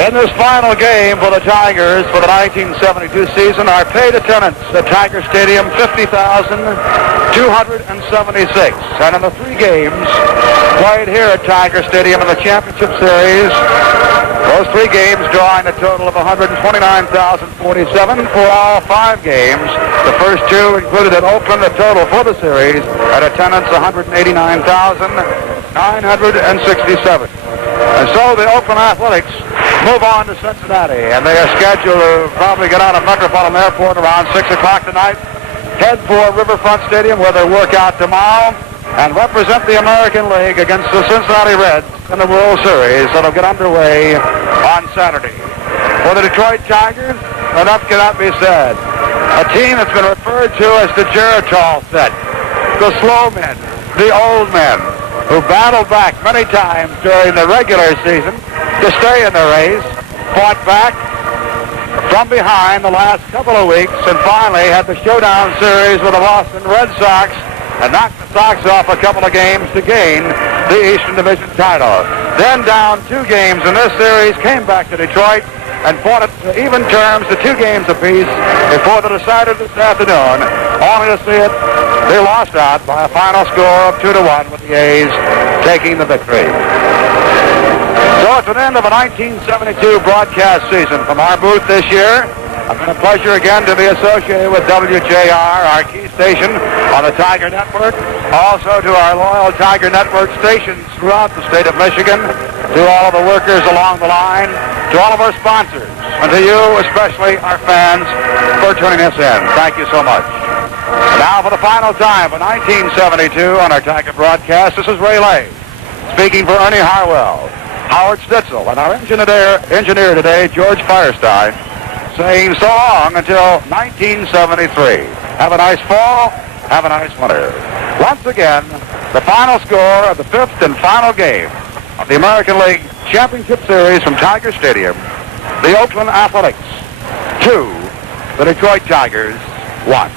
In this final game for the Tigers for the 1972 season, our paid attendance at Tiger Stadium, 50,276. And in the 3 games played here at Tiger Stadium in the championship series, those 3 games drawing a total of 129,047 for all 5 games. The first 2 included at Oakland, the total for the series at attendance 189,967. And so the Oakland Athletics move on to Cincinnati, and they are scheduled to probably get out of Metropolitan Airport around 6 o'clock tonight, head for Riverfront Stadium where they'll work out tomorrow, and represent the American League against the Cincinnati Reds in the World Series that'll get underway on Saturday. For the Detroit Tigers, enough cannot be said. A team that's been referred to as the Geritol set, the slow men, the old men, who battled back many times during the regular season to stay in the race, fought back from behind the last couple of weeks, and finally had the showdown series with the Boston Red Sox and knocked the Sox off a couple of games to gain the Eastern Division title. Then down 2 games in this series, came back to Detroit and fought it to even terms, to 2 games apiece before the decider this afternoon, only to see it be lost out by a final score of 2-1 with the A's taking the victory. So it's an end of a 1972 broadcast season from our booth this year. It's been a pleasure again to be associated with WJR, our key station on the Tiger Network. Also to our loyal Tiger Network stations throughout the state of Michigan, to all of the workers along the line, to all of our sponsors, and to you, especially our fans, for tuning us in. Thank you so much. And now for the final time for 1972 on our Tiger broadcast, this is Ray Lay, speaking for Ernie Harwell, Howard Stitzel, and our engineer today, George Firestein, saying so long until 1973. Have a nice fall, have a nice winter. Once again, the final score of the 5th and final game of the American League Championship Series from Tiger Stadium, the Oakland Athletics 2, the Detroit Tigers 1.